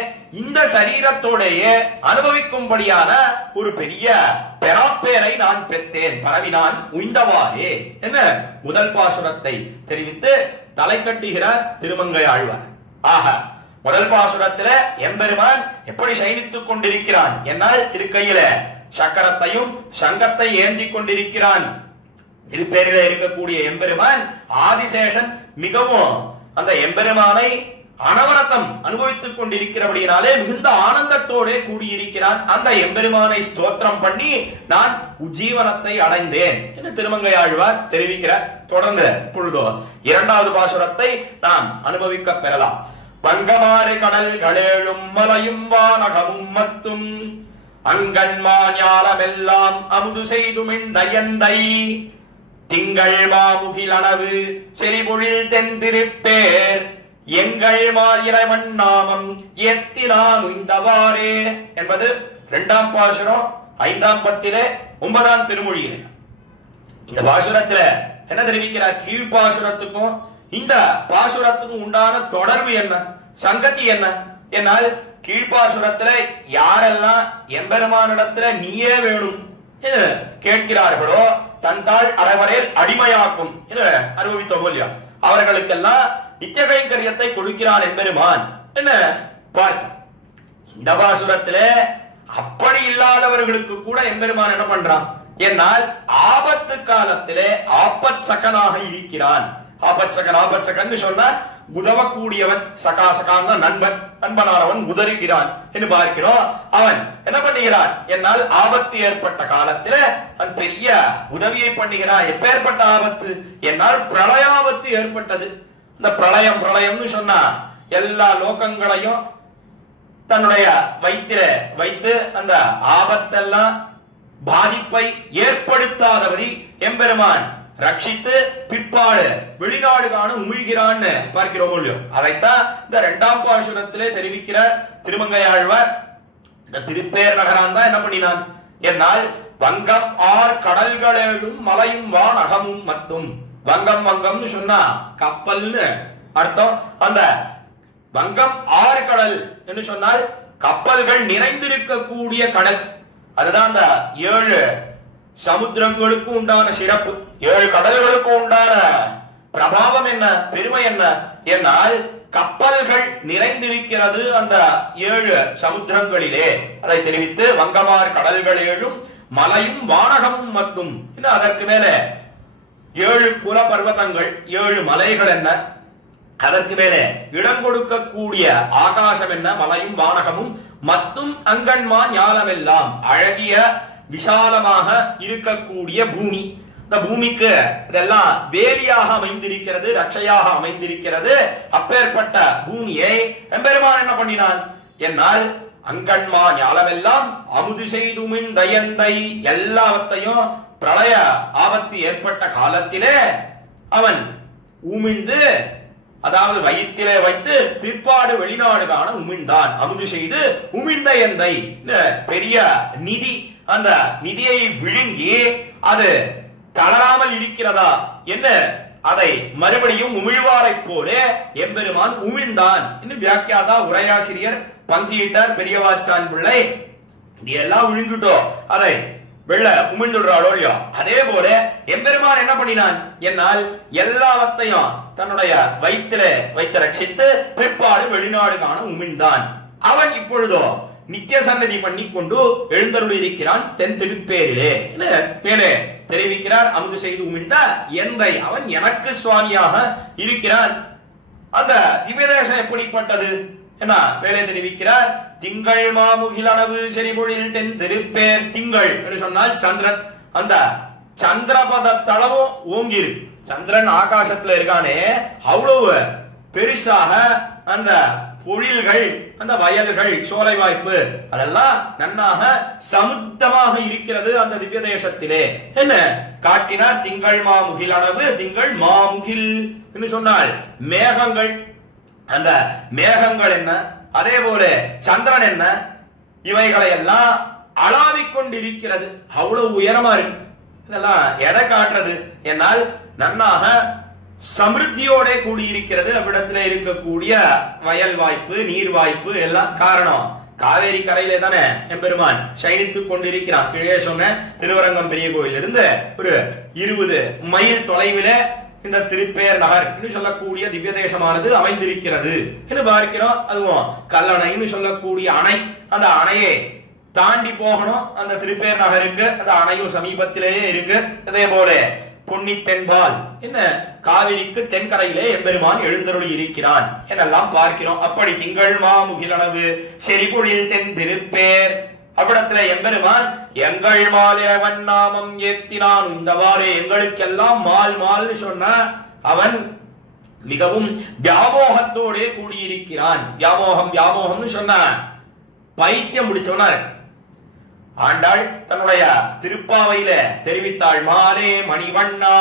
இந்த சரீரத்தோடையே அனுபவிக்கும்படியான ஒரு பெரிய பெறாப்பேரை நான் பெற்றேன், பரவினான் உய்ந்தவாறே என்ன முதல் பாசுரத்தை தெரிவித்து தலை கட்டுகிறார் திருமங்கை ஆழ்வார். ஆக முதல் பாசுரத்தில எம்பெருமான் எப்படி சயனித்துக் கொண்டிருக்கிறான் என்னால் திருக்கையில சக்கரத்தையும் சங்கத்தை ஏந்தி கொண்டிருக்கிறான். திருப்பேரில இருக்கக்கூடிய எம்பெருமான் ஆதிசேஷன் மிகவும் அந்த எம்பெருமானை அனவரத்தம் அனுபவித்துக் கொண்டிருக்கிறபடியினாலே மிகுந்த ஆனந்தத்தோடு கூடியிருக்கிறான். அந்த எம்பெருமானை ஸ்தோத்திரம் பண்ணி நான் உஜ்ஜீவனத்தை அடைந்தேன் என்று திருமங்கை ஆழ்வார் தெரிவிக்கிறார். தொடர்ந்து பொழுதோ இரண்டாவது பாசுரத்தை நாம் அனுபவிக்க பெறலாம். வங்கமாறு கடல்களேழும் மலையும் வானகமும் மத்தும் அங்கன்மா ஞாலமெல்லாம் அமுது செய்துமின் தயந்தை திங்கள் மாமுகில் அணவு செறிபொழில் தென்திருப்பேர் எங்கள் மாயிரவன் நாமம் எத்தினான் உய்ந்தவாறே என்பது இரண்டாம் பாசுரம் 5ஆம் பத்திலே 9ஆம் திருமொழியிலே. இந்த பாசுரத்துல என்ன தெரிவிக்கிறார்? கீழ்பாசுரத்துக்கும் இந்த பாசுரத்துக்கும் உண்டான தொடர்பு என்ன, சங்கதி என்ன என்னால் கீழ்பாசுரத்துல யாரெல்லாம் எம்பெருமானிடத்துல நீயே வேணும் என்று கேட்கிறார்களோ தன் தாள் அறவரையில் அடிமையாக்கும் என்று அனுபவித்தோம் இல்லையா, அவர்களுக்கெல்லாம் நித்திய கைங்கரியத்தை கொடுக்கிறான் எம்பெருமான் என்ன பார்க்க. இந்த பாசுரத்திலே அப்படி இல்லாதவர்களுக்கு கூட எம்பெருமான் என்ன பண்றான் என்னால் ஆபத்து காலத்திலே ஆபத் சகனாக இருக்கிறான். ஆபத் சகன் சொன்னா உதவக்கூடியவன், சகா சகான் நண்பன், நண்பனானவன் உதறுகிறான் என்று பார்க்கிறோம். அவன் என்ன பண்ணுகிறான் என்னால் ஆபத்து ஏற்பட்ட காலத்துல அவன் பெரிய உதவியை பண்ணுகிறான். எப்பேற்பட்ட ஆபத்து என்னால் பிரளயாபத்து ஏற்பட்டது. இந்த பிரளயம்னு சொன்னா எல்லா லோகங்களையும் தன்னுடைய வயிற்றில வைத்து அந்த ஆபத்தெல்லாம் பாதிப்பை ஏற்படுத்தாதபடி எம்பெருமான் ரட்சித்து பிற்பாடு வெளிநாடு காண உமிழ்கிறான்னு பார்க்கிறோம் இல்லையோ. அதைத்தான் இந்த 2ஆம் பாசுரத்திலே தெரிவிக்கிறார் திருமங்கை ஆழ்வார். இந்த திருப்பேர் நகரான் தான் என்ன பண்ணினான் என்னால் வங்கம் ஆர் கடல்களேழும் மலையும் வான் அகமும் மத்தும். வங்கம்னு சொன்னா கப்பல்னு அர்த்தம். அந்த வங்கம் ஆறு கடல் என்று சொன்னால் கப்பல்கள் நிறைந்திருக்கக்கூடிய கடல். அதுதான் அந்த 7 சமுத்திரங்களுக்கும் உண்டான சிறப்பு, 7 கடல்களுக்கும் உண்டான பிரபாவம் என்ன, பெருமை என்ன என்னால் கப்பல்கள் நிறைந்திருக்கிறது அந்த 7 சமுத்திரங்களிலே. அதை தெரிவித்து வங்கமார் கடல்கள் 7 மலையும் வானகமும் மட்டும். அதற்கு மேல 7 குல பர்வதங்கள் 7 மலைகள் என்ன, அதற்கு மேலே இடம் கொடுக்கக்கூடிய ஆகாசம் என்ன, மலையும் வானகமும் மத்தும் அங்கன்மா ஞாலமெல்லாம் அழகிய விசாலமாக இருக்கக்கூடிய பூமி. இந்த பூமிக்கு இதெல்லாம் வேலியாக அமைந்திருக்கிறது, ரட்சையாக அமைந்திருக்கிறது. அப்பேற்பட்ட பூமியை எம்பெருமான் என்ன பண்ணினான் என்னால் அங்கன்மா ஞாலமெல்லாம் அமுது செய்துமின் தயந்தை. எல்லாவற்றையும் பிரளய ஆபத்து ஏற்பட்ட காலத்திலே அவன் உமிழ்ந்து, அதாவது வயிற்றிலே வைத்து பிற்பாடு வெளிநாடு காண உமிழ்ந்தான். அமுது செய்து உமிழ்ந்த எந்தை பெரிய நிதி, அந்த நிதியை விழுங்கி அது தளராமல் இருக்கிறதா என்ன, அதை மறுபடியும் உமிழ்வாரை போல எம்பெருமான் உமிழ்ந்தான் என்று வியாக்கியாதா உரையாசிரியர் பந்தியிட்டார் பெரியவாச்சான் பிள்ளை. எல்லாம் விழுந்துட்டோம், அதை வெள்ள உமிழ்ந்துடுறாளோ இல்லையோ, அதே போல எம்பெருமான் என்ன பண்ணினான் என்னால் எல்லாவற்றையும் தன்னுடைய வயிற்றில வைத்து ரட்சித்து பிற்பாடு வெளிநாடு காண உமிழ்ந்தான். அவன் இப்பொழுதோ நித்திய சன்னதி பண்ணி கொண்டு எழுந்தருள் இருக்கிறான் தென் திருப்பேரிலே மேலே தெரிவிக்கிறார். அமுது செய்து உமிழ்ந்த எந்தை அவன் எனக்கு சுவாமியாக இருக்கிறான். அந்த திவ்யதேசம் எப்படிப்பட்டது என்ன மேலே தெரிவிக்கிறார். திங்கள் மாமுகில் அளவு செறிபொழில் தென் திருப்பேர். திங்கள் என்று சொன்னால் சந்திரன். அந்த சந்திரபத தளவும் ஓங்கிரு. சந்திரன் ஆகாசத்துல இருக்கானே, அவ்வளவு பெருசாக அந்த பொழில்கள், அந்த வயல்கள், சோலை வாய்ப்பு அதெல்லாம் நன்னாக சமுத்தமாக இருக்கிறது அந்த திவ்ய தேசத்திலே. என்ன காட்டினார்? திங்கள் மாமுகில் அளவு. திங்கள் மாமுகில் என்று சொன்னால் மேகங்கள், அந்த மேகங்கள் என்ன, அதே போல சந்திரன் என்ன, இவைகளை எல்லாம் அளாவிக் கொண்டிருக்கிறது. அவ்வளவு உயரமா இருக்கு. இதெல்லாம் எதை காட்டுறது என்னால் நன்னாக சமிருத்தியோட கூடியிருக்கிறது. அவ்விடத்துல இருக்கக்கூடிய வயல் வாய்ப்பு, நீர் வாய்ப்பு எல்லாம் காரணம் காவேரி கரையிலே தானே எம்பெருமான் சயனித்துக் கொண்டிருக்கிறான். கீழே சொன்ன திருவரங்கம் பெரிய கோயில் இருந்து ஒரு 20 மைல் தொலைவில இந்த திருப்பேர் நகர் என்று சொல்லக்கூடிய திவ்ய தேசமானது அமைந்திருக்கிறது என்று பார்க்கிறோம். அதுவும் கல்லணைன்னு சொல்லக்கூடிய அணை, அந்த அணையை தாண்டி போகணும் அந்த திருப்பேர் நகருக்கு. அந்த அணையும் சமீபத்திலேயே இருக்கு. அதே போல பொன்னி தென்பால் என்ன காவிரிக்கு தென்கரையிலே எம்பெருமான் எழுந்தருளி இருக்கிறான் என்னெல்லாம் பார்க்கிறோம். அப்படி திங்கள் மாமுகிலனவு செறிபொழில் தென் திருப்பேர் அவ்விடத்துல எம்பெருமான் எங்கள் மாலிரவன் நாமம் ஏத்தினான். இந்தவாறு எங்களுக்கெல்லாம் மால் மால்னு சொன்ன அவன் மிகவும் வியாமோகத்தோடே கூடியிருக்கிறான். வியாமோகம் வியாமோகம்னு சொன்ன பைத்தியம் முடிச்சவனா இருக்கு. ஆண்டாள் தன்னுடைய திருப்பாவையில தெரிவித்தாள், மாலே மணிவண்ணா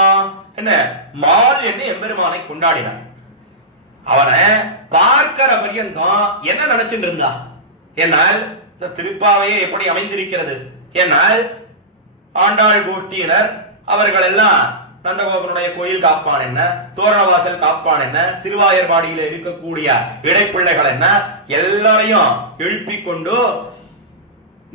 என்ன மால் என்று எம்பெருமானை கொண்டாடினான். அவனை பார்க்கிற பரியந்தம் என்ன நினைச்சிட்டு இருந்தா என்னால் இந்த திருப்பாவையே எப்படி அமைந்திருக்கிறது என்னால் ஆண்டாள் கோஷ்டியினர் அவர்கள் எல்லாம் நந்தகோபனுடைய கோயில் காப்பான் என்ன, தோரணவாசல் காப்பான் என்ன, திருவாயர்பாடியில இருக்கக்கூடிய இடைப்பிள்ளைகள் என்ன எல்லாரையும் எழுப்பிக் கொண்டு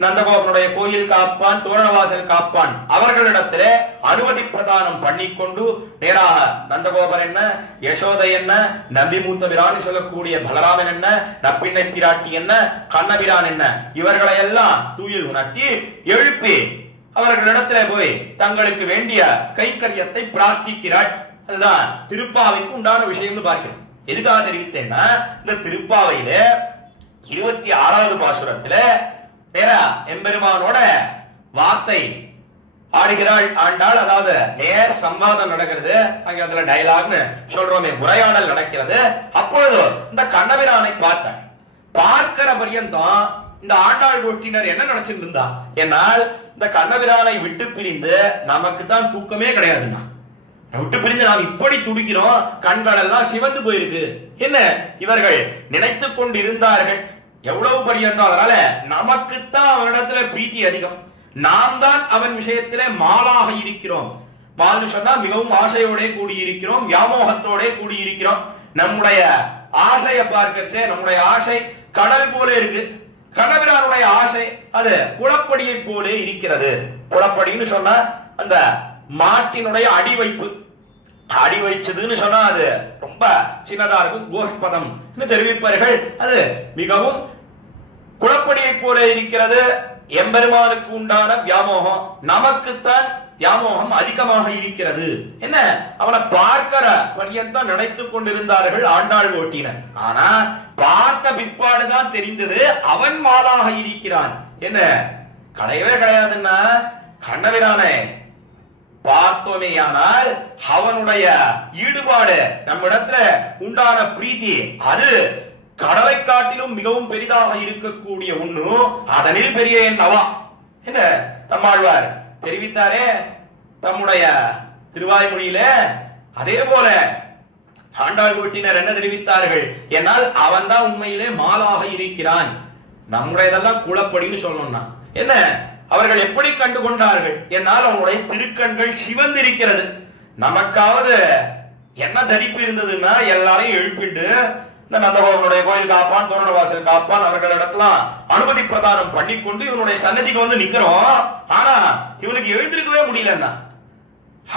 நந்தகோபனுடைய கோயில் காப்பான், தோரணவாசல் காப்பான் அவர்களிடத்திலே அனுமதி பிரதானம் பண்ணிக்கொண்டு நேராக நந்தகோபர் என்ன, யசோதை என்ன, நம்பி மூத்த பிரான் சொல்லக்கூடிய பலராமன் என்ன, நப்பிண்ணை பிராட்டி என்ன, கண்ணபிரான் என்ன இவர்களை எல்லாம் தூயில் உணர்த்தி எழுப்பி அவர்களிடத்திலே போய் தங்களுக்கு வேண்டிய கைக்கரியத்தை பிரார்த்திக்கிறாள். அதுதான் திருப்பாவைக்கு உண்டான விஷயம் பார்க்கிறோம். எதுக்காக தெரிவித்தேன்னா இந்த திருப்பாவையில 26வது பாசுரத்துல நேரா எம்பெருமானோட வார்த்தை ஆடுகிறாள் ஆண்டாள். அதாவது நேர் சம்வாதம் நடக்கிறது. அங்க அதுல டயலாக்னு சொல்றோமே, உரையாடல் நடக்கிறது. அப்பொழுது இந்த கண்ணபிரானை பார்த்தாள். பார்க்கிற பரியந்தம் இந்த ஆண்டாள் கோஷ்டினர் என்ன நினைச்சிட்டு இருந்தா என்னால் இந்த கண்ணபிரானை விட்டு பிரிந்து நமக்கு தான் தூக்கமே கிடையாதுன்னா, விட்டு பிரிந்து நாம் இப்படி துடிக்கிறோம், கண்கள் எல்லாம் சிவந்து போயிருக்கு என்ன இவர்கள் நினைத்து கொண்டிருந்தார்கள். எவ்வளவு பரியந்தம் அதனால நமக்குத்தான் அவனிடத்துல பிரீத்தி அதிகம், நாம் தான் அவன் விஷயத்திலே மாலாக இருக்கிறோம். மால்னு சொன்னா மிகவும் ஆசையோட கூடியிருக்கிறோம், வியாமோகத்தோட கூடியிருக்கிறோம். நம்முடைய ஆசையை பார்க்கச்சே நம்முடைய ஆசை கடல் போல இருக்கு, கண்ணபிரானுடைய ஆசை அது குளப்படியை போல இருக்கிறது. குளப்படின்னு சொன்னா அந்த மாட்டினுடைய அடி வைப்பு, அடி வைச்சதுன்னு சொன்னா அது ரொம்ப சின்னதா இருக்கும், கோஷ்பதம் தெரிவிப்பார்கள். அது மிகவும் குளப்படியை போல இருக்கிறது. எம்பெருமானுக்கு உண்டான வியாமோகம், நமக்குத்தான் வியாமோகம் அதிகமாக இருக்கிறது. என்ன அவனை பார்க்கிற பரியந்தான் நினைத்துக் கொண்டிருந்தார்கள் ஆண்டாள் ஓட்டினர். ஆனா பார்த்த பிற்பாடுதான் தெரிந்தது அவன் மாலாக இருக்கிறான். என்ன கிடையவே கிடையாதுன்னா கண்ணபிரானை பார்த்தோமேயானால் அவனுடைய ஈடுபாடு நம்மிடத்துல உண்டான பிரீத்தி அது கடலை காட்டிலும் மிகவும் பெரிதாக இருக்கக்கூடிய ஒண்ணு. அதனில் பெரிய என்னவா என்ன நம்மாழ்வார் தெரிவித்தாரே தம்முடைய திருவாய்மொழியில. அதே போல ஆண்டாள் கோட்டினர் என்ன தெரிவித்தார்கள் என்னால் அவன் தான் உண்மையிலே மாலாக இருக்கிறான். நம்முடையதெல்லாம் குளப்படின்னு சொல்லணும்னா என்ன அவர்கள் எப்படி கண்டு கொண்டார்கள் என்னால் அவனுடைய திருக்கண்கள் சிவந்திருக்கிறது. நமக்காவது என்ன தரிப்பு இருந்ததுன்னா எல்லாரையும் எழுப்பிட்டு இந்த நந்தகோபனுடைய கோயில் காப்பான், தோரணவாசல் காப்பான் அவர்களிடத்தெல்லாம் அனுமதி பிரதானம் பண்ணிக்கொண்டு இவனுடைய சன்னதிக்கு வந்து நிக்கிறோம். ஆனா இவனுக்கு எழுந்திருக்கவே முடியலன்னா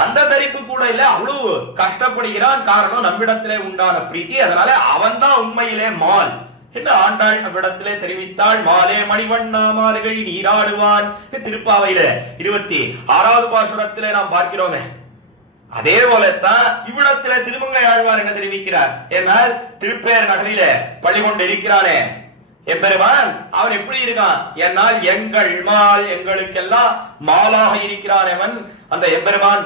அந்த தரிப்பு கூட இல்ல, அவ்வளவு கஷ்டப்படுகிறான். காரணம் நம்மிடத்திலே உண்டான பிரீத்தி. அதனால அவன் தான் உண்மையிலே மால் என்று ஆண்டாள் நம்மிடத்திலே தெரிவித்தாள். மாலே மணிவண்ணா மார்கழி நீராடுவான் திருப்பாவையில 26வது பாசுரத்திலே நாம் பார்க்கிறோமே. அதே போலத்தான் இவ்விடத்திலே திருமங்கை ஆழ்வார் என்ன தெரிவிக்கிறார் என்னால் திருப்பேர் நகரில பள்ளி கொண்டு இருக்கிறானே எம்பெருமான் அவன் எப்படி இருக்கான் என்னால் எங்கள் மால் எங்களுக்கெல்லாம் மாலாக இருக்கிறான். அவன் அந்த எம்பெருமான்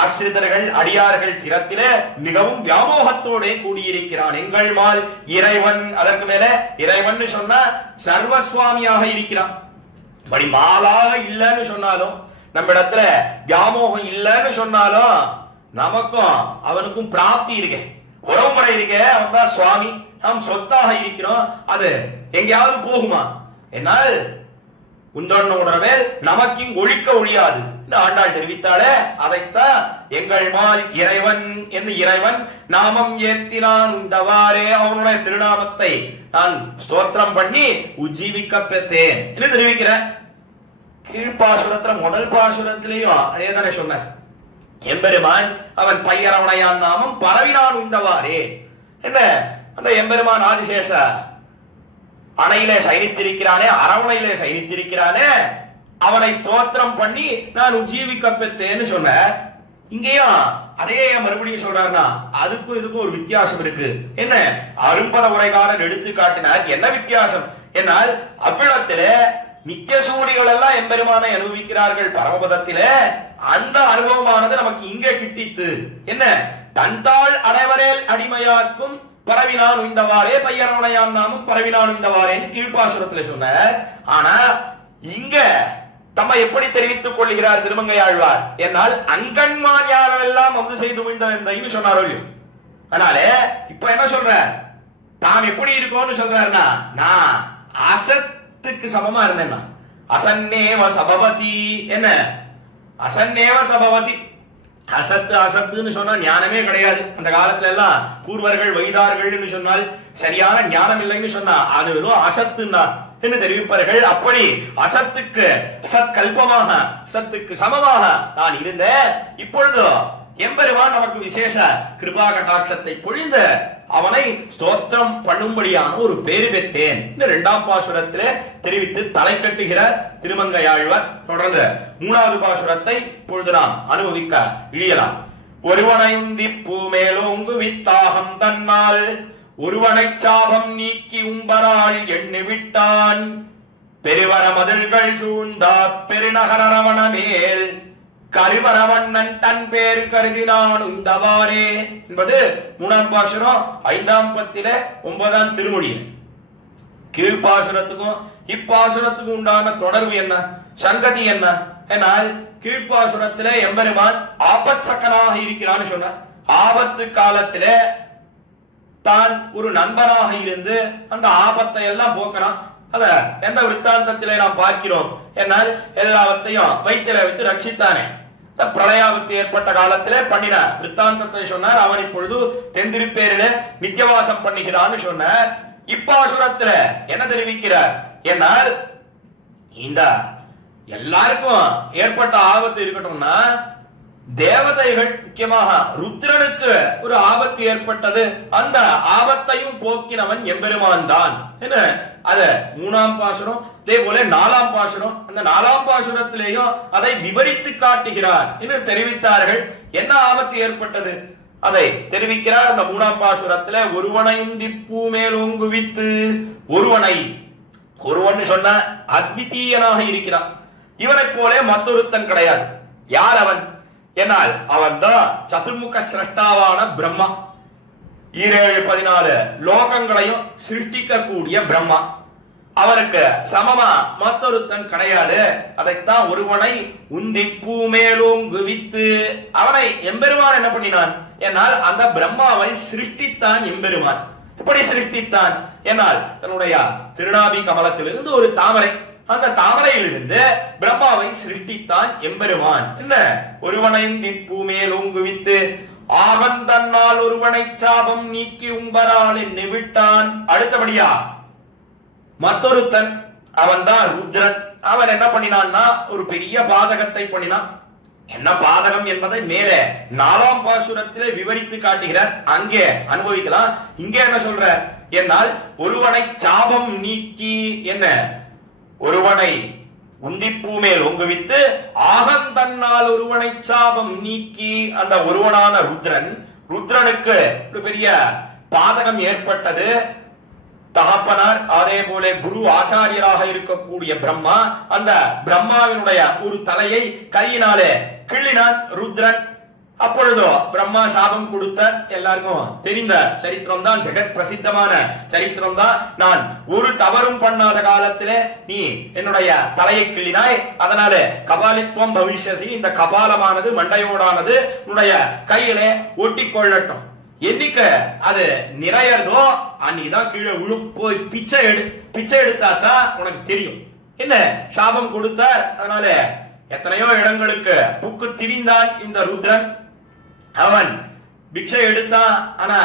ஆசிரியர்கள் அடியார்கள் திறத்திலே மிகவும் வியாமோகத்தோட கூடியிருக்கிறான். எங்கள் மால் இறைவன், அதற்கு மேல இறைவன் சொன்னா சர்வசுவாமியாக இருக்கிறான். படி மாலாக இல்லன்னு சொன்னாலும் நம்மிடத்துல வியாமோகம் இல்லன்னு சொன்னாலும் நமக்கும் அவனுக்கும் பிராப்தி இருக்க, உறவுமுறை இருக்க. அவன் தான் சுவாமி நாம் சொத்தாக இருக்கிறோம், அது எங்கேயாவது போகுமா? என்னால் உந்தொன்ன உணர்வேல் நமக்கிங் ஒழிக்க ஒழியாது ஆண்டாள் தெரிவித்தாளே, அதைத்தான் எங்கள் மால் இறைவன் என்று இறைவன் நாமம் ஏத்தினான் உண்டவாறே அவனுடைய திருநாமத்தை நான் ஸ்தோத்திரம் பண்ணி உஜ்ஜீவிக்க பெற்றேன் என்று தெரிவிக்கிறேன். கீழ்பாசுரத்துல முதல் பாசுரத்திலேயும் அதேதானே சொன்ன. எம்பெருமான் அவன் பையரவணையான் நாமம் பரவினான் உண்டவாறே என்ன, அந்த எம்பெருமான் ஆதிசேஷ அணையிலே சயனித்திருக்கிறானே, அரவணையிலே சயனித்திருக்கிறானே, அவனை ஸ்தோத்திரம் பண்ணி நான் உஜ்ஜீவிக்க பெற்றேன்னு சொன்ன. இங்கேயும் அதையே மறுபடியும் சொல்றாருன்னா அதுக்கும் இதுக்கும் ஒரு வித்தியாசம் இருக்கு. என்ன அரும்பத உரைகாரன் எடுத்து காட்டினார். என்ன வித்தியாசம் என்னால் அவ்விடத்திலே நித்திய சூடிகள் எல்லாம் எம்பெருமானை அனுபவிக்கிறார்கள் பரமபதத்திலே. அந்த அனுபவமானது நமக்கு இங்கே கிட்டித்து. என்ன தந்தாள் அனைவரேல் அடிமையாக்கும் பரவினான் உய்ந்தவாறே பையரவணையான் நாமும் பரவினான் உய்ந்தவாறேன்னு கீழ்பாசுரத்துல சொன்னார். ஆனா இங்க தம்மை எப்படி தெரிவித்துக் கொள்கிறார் திருமங்கை ஆழ்வார் என்னால் அங்கன்மான் யாரெல்லாம் வந்து செய்து உய்ந்த சொன்னாரோ. அதனாலே இப்ப என்ன சொல்ற, தாம் எப்படி இருக்கோம்னு சொல்றாருன்னா, நான் அசத்துக்கு சமமா இருந்தேன்னா அசன்னேவ சபவதி. என்ன அசன்னேவ சபவதி, அசத்து அசத்துன்னு சொன்னா ஞானமே கிடையாது. அந்த காலத்துல எல்லாம் பூர்வர்கள் வைதார்கள் சொன்னால் சரியான ஞானம் இல்லைன்னு சொன்னா அது வெறும் அசத்துன்னா என்று தெரிவிப்பார்கள். அப்படி அசத்துக்கு சத்கல்பமாக அசத்துக்கு சமமாக நான் இருந்தேன். இப்பொழுது எம்பெருமான் நமக்கு விசேஷ கிருபா கட்டாட்சத்தை பொழிந்து அவனை ஸ்தோத்திரம் பண்ணும்படியான ஒரு பேரு பெற்றேன் இந்த இரண்டாம் பாசுரத்திலே தெரிவித்து தலை கட்டுகிறார் திருமங்கை ஆழ்வார். தொடர்ந்து மூணாவது பாசுரத்தை இப்பொழுது நாம் அனுபவிக்க இழியலாம். ஒருவனையுந்தி பூமேலோங்கு வித்தாகம் தன்னால் ஒருவனை சாபம் நீக்கி உம்பராள் எண்ணி விட்டான் பெருவர மதில்கள் சூழ்ந்தா பெருநகரவண மேல் கருவரவண்ணன் தன் பேர் கருதினான் உந்தவாறே என்பது மூணாம் பாசுரம் 5ஆம் பத்திலே 9ஆம் திருமொழி. கீழ்பாசுரத்துக்கும் இப்பாசுரத்துக்கும் உண்டான தொடர்பு என்ன, சங்கதி என்ன என்னால் கீழ்பாசுரத்திலே எம்பெருமான் ஆபத் சக்கனாக இருக்கிறான்னு சொன்னார். ஆபத்து காலத்திலே தான் ஒரு நண்பனாக இருந்து அந்த ஆபத்தை எல்லாம் போக்கிறான். அத எந்த விற்த்தாந்தத்திலே நாம் பார்க்கிறோம் என்னால் எல்லாவற்றையும் வயிற்றில வைத்து ரட்சித்தானே. பிரளயாபத்து ஏற்பட்ட காலத்திலே பண்ணின விற்த்தாந்தத்தை சொன்னார். அவன் இப்பொழுது தென்திருப்பேரிலே நித்தியவாசம் பண்ணுகிறான்னு சொன்னார். இப்பாசுரத்துல என்ன தெரிவிக்கிறார் என்னால் இந்த எல்லாருக்கும் ஏற்பட்ட ஆபத்து இருக்கட்டும்னா தேவதைகள் முக்கியமாக ருத்ரனுக்கு ஒரு ஆபத்து ஏற்பட்டது. அந்த ஆபத்தையும் போக்கினவன் எம்பெருமான் தான். என்ன அத 3ஆம் பாசுரம், இதே போல 4ஆம் பாசுரம், அந்த 4ஆம் பாசுரத்திலேயும் அதை விவரித்து காட்டுகிறார் என்று தெரிவித்தார்கள். என்ன ஆபத்து ஏற்பட்டது அதை தெரிவிக்கிறார். அந்த 3ஆம் பாசுரத்துல ஒருவனையுந்தி பூமேலோங்குவித்து, ஒருவனை ஒருவன் சொன்ன அத்விதீயனாக இருக்கிறான். இவனை போல மற்றொருத்தன் கிடையாது. யார் அவன் என்னால் அவன் தான் சதுர்முக சிரஷ்டாவான பிரம்மா. 14 லோகங்களையும் சிருஷ்டிக்க கூடிய பிரம்மா. அவனுக்கு சமமா மற்றொருத்தன் கிடையாது. அதைத்தான் ஒருவனை உந்தி பூமேலோங்குவித்து, அவனை எம்பெருமான் என்ன பண்ணினான் என்னால் அந்த பிரம்மாவை சிருஷ்டித்தான் எம்பெருமான். எப்படி சிருஷ்டித்தான் என்னால் தன்னுடைய திருநாபி கமலத்திலிருந்து ஒரு தாமரை, அந்த தாமரையிலிருந்து பிரம்மாவை சிருஷ்டித்தான் எம்பெருமான். என்ன ஒருவனை பூமேலோங்குவித்து ஆகன் தன்னால் ஒருவனை சாபம் நீக்கி உம்பரால் என்னை விட்டான். அடுத்தபடியா மற்றொருத்தன் அவன் தான் ருத்ரன். அவன் என்ன பண்ணினான்னா ஒரு பெரிய பாதகத்தை பண்ணினான். என்ன பாதகம் என்பதை மேலே 4ஆம் பாசுரத்திலே விவரித்து காட்டுகிறார். அங்கே அனுபவிக்கலாம். இங்கே என்ன சொல்ற என்னால் ஒருவனை சாபம் நீக்கி, என்ன ஒருவனை உந்திப்பூ மேல் ஒங்குவித்து ஆகன் தன்னால் ஒருவனை சாபம் நீக்கி, அந்த ஒருவனான ருத்ரனுக்கு ஒரு பெரிய பாதகம் ஏற்பட்டது. தகப்பனார் அதே போல குரு ஆச்சாரியராக இருக்கக்கூடிய பிரம்மா, அந்த பிரம்மாவினுடைய ஒரு தலையை கையினாலே கிள்ளினான் ருத்ரன். அப்பொழுதோ பிரம்மா சாபம் கொடுத்த எல்லாருக்கும் தெரிந்த சரித்திரம் தான், ஜெகத் பிரசித்தமான சரித்திரம் தான். நான் ஒரு தவறும் பண்ணாத காலத்திலே நீ என்னுடைய தலையை கிள்ளினாய், அதனால கபாலித்துவம் பவிஷ்யசி, இந்த கபாலமானது மண்டையோடானது உன்னுடைய கையிலே ஒட்டி கொள்ளட்டும். என்னைக்கு அது நிறையறதோ அன்னைக்குதான் கீழே விழும். போய் பிச்சை எடுத்தாதான் உனக்கு தெரியும். என்ன சாபம் கொடுத்தார். அதனால எத்தனையோ இடங்களுக்கு புக்கு திரிந்தான் இந்த ருத்ரன். அவன் பிக்ஷை எடுத்தான். ஆனா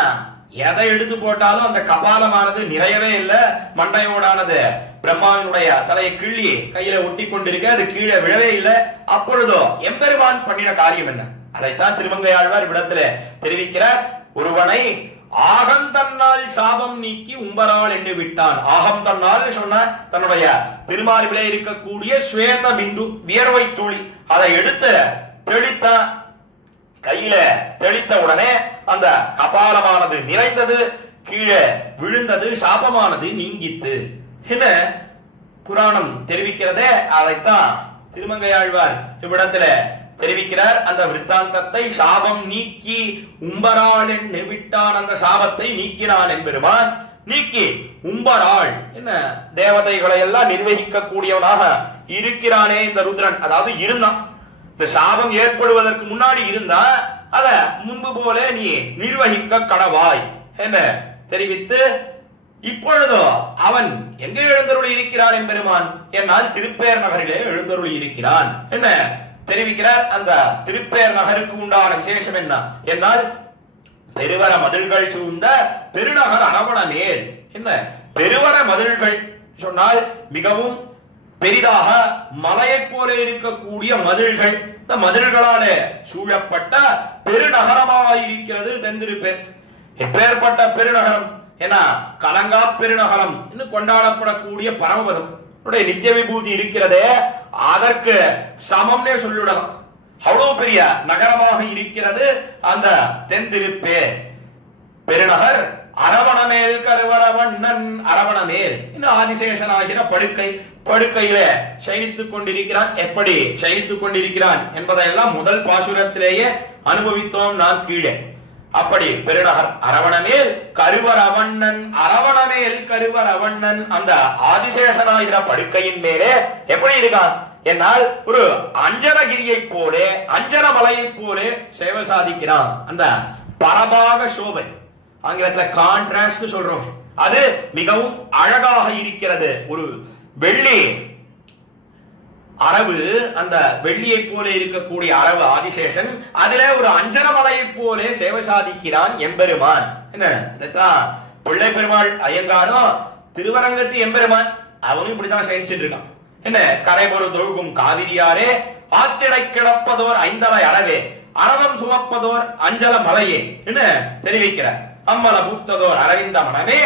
எதை எடுத்து போட்டாலும் அந்த கபாலமானது நிறையவே இல்லை. மண்டையோடானது பிரம்மாவினுடைய தலையை கிள்ளி கையில ஒட்டி கொண்டிருக்க, அது கீழே விழவே இல்லை. அப்பொழுதோ எம்பெருமான் பண்ணின காரியம் என்ன? அதைத்தான் திருமங்கையாழ்வார் விடத்துல தெரிவிக்கிறார். ஒருவனை ஆகம் தன்னால் சாபம் நீக்கி உம்பரால் எண்ணு விட்டான். ஆகம் தன்னால் சொன்ன தன்னுடைய திருமார்பிலே இருக்கக்கூடிய ஸ்வேத பிந்து வியர்வை தோழி அதை எடுத்து தெளித்தான். கையில தெளித்த உடனே அந்த கபாலமானது நிறைந்தது, கீழே விழுந்தது, சாபமானது நீங்கித்து. என்ன புராணம் தெரிவிக்கிறதே அதைத்தான் திருமங்கையாழ்வார் இவ்விடத்துல தெரிவிக்கிறார். அந்த விருத்தாந்தத்தை சாபம் நீக்கி உம்பராள் என்று விட்டான். அந்த சாபத்தை நீக்கினான் எம்பெருமான். நீக்கி உம்பராள் என்ன தேவதைகளை எல்லாம் நிர்வகிக்க கூடியவனாக இருக்கிறானே இந்த ருத்ரன். அதாவது இருந்தான். இந்த சாபம் ஏற்படுவதற்கு முன்னாடி இருந்தா அத முன்பு போல நீ நிர்வகிக்க கடவாய் என்ன தெரிவித்து, இப்பொழுதோ அவன் எங்கே எழுந்தருளி இருக்கிறான் எம்பெருமான் என்னால் திருப்பேர் நகரிலே எழுந்தருளி இருக்கிறான் என்ன தெரிவிக்கிறார். அந்த திருப்பேர் நகருக்கு உண்டான விசேஷம் என்ன என்னால் பெருவர மதில்கள் சூழ்ந்த பெருநகர் அரவண நேர். என்ன பெருவர மதில்கள் சொன்னால் மிகவும் பெரிதாக மலையை போல இருக்கக்கூடிய மதில்கள். இந்த மதில்களாலே சூழப்பட்ட பெருநகரமாயிருக்கிறது தென்திருப்பேர். எப்பேற்பட்ட பெருநகரம் ஏன்னா கலங்கா பெருநகரம் இன்னும் கொண்டாடப்படக்கூடிய பரமபதம் நித்திய விபூதி இருக்கிறதே அதற்கு சமம்னே சொல்லிவிடலாம். அவ்வளவு பெரிய நகரமாக இருக்கிறது அந்த தென்திருப்பேர் பெருநகர். அரவணமேல் கருவரவண்ணன் அரவணமேல் இன்னும் ஆதிசேஷனாகிற படுக்கையில சயனித்துக் கொண்டிருக்கிறான். எப்படி சயனித்துக் கொண்டிருக்கிறான் என்பதையெல்லாம் முதல் பாசுரத்திலேயே அனுபவித்தோம் நாம் கீழே. அப்படி பெருநகர் அரவணமேல் கருவரவண்ணன் அரவணமேல் கருவரவண்ணன் அந்த ஆதிசேஷனாகிற படுக்கையின் மேலே எப்படி இருக்கான் என்னால் ஒரு அஞ்சனகிரியை போல அஞ்சனமலையை போல சேவை சாதிக்கிறான். அந்த பரபாக சோபை ஆங்கிலத்துல கான்ட்ராஸ்ட் சொல்றோம். அது மிகவும் அழகாக இருக்கிறது. ஒரு வெள்ளி அரவு, அந்த வெள்ளியை போல இருக்கக்கூடிய அரவு ஆதிசேஷன், அதுல ஒரு அஞ்சனமலையை போல சேவை சாதிக்கிறான் எம்பெருமான். என்ன இதைத்தான் பிள்ளை பெருமாள் ஐயங்காரும் திருவரங்கத்து எம்பெருமான் அவனும் இப்படித்தான் சயனிச்சுட்டு இருக்கான். என்ன கரைபொரு தொழுகும் காவிரியாரே ஆத்திடை கிடப்பதோர் ஐந்தலை அறவே அரவம் சுமப்பதோர் அஞ்சல மலையே என்ன தெரிவிக்கிறார். அம்மல பூத்ததோர் அரவிந்த மனமே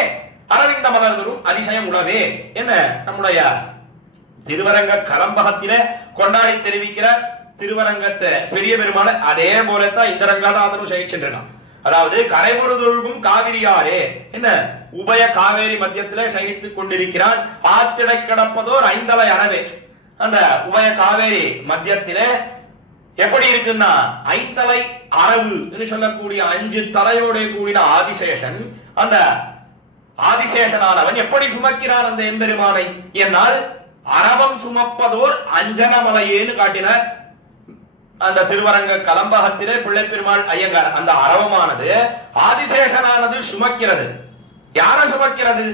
அரவிந்த மலர்தரும் அதிசயம் உளவே என்ன நம்முடைய திருவரங்க கலம்பகத்தில கொண்டாடி தெரிவிக்கிறார். திருவரங்கத்தை பெரிய பெருமாள் அதே போலத்தான் இந்த ரங்கநாதனும் சயிச்சுருக்கான். அதாவது கரைபொருதொழுகும் காவிரியாரே என்ன உபய காவேரி மத்தியத்திலே சயனித்துக் கொண்டிருக்கிறான். ஆத்திடை கிடப்பதோர் ஐந்தலை அறவே அந்த உபய காவேரி மத்தியத்திலே எப்படி இருக்குன்னா ஐந்தலை அரவு என்று சொல்லக்கூடிய 5 தலையோட கூடின ஆதிசேஷன். அந்த ஆதிசேஷனானவன் எப்படி சுமக்கிறான் அந்த எம்பெருமானை என்னால் அரவம் சுமப்பதோர் அஞ்சனமலையேன்னு காட்டினார். அந்த திருவரங்க கலம்பகத்திலே பிள்ளை பெருமாள் ஐயங்கார் அந்த அரவமானது ஆதிசேஷனானது சுமக்கிறது. யார சுமக்கிறது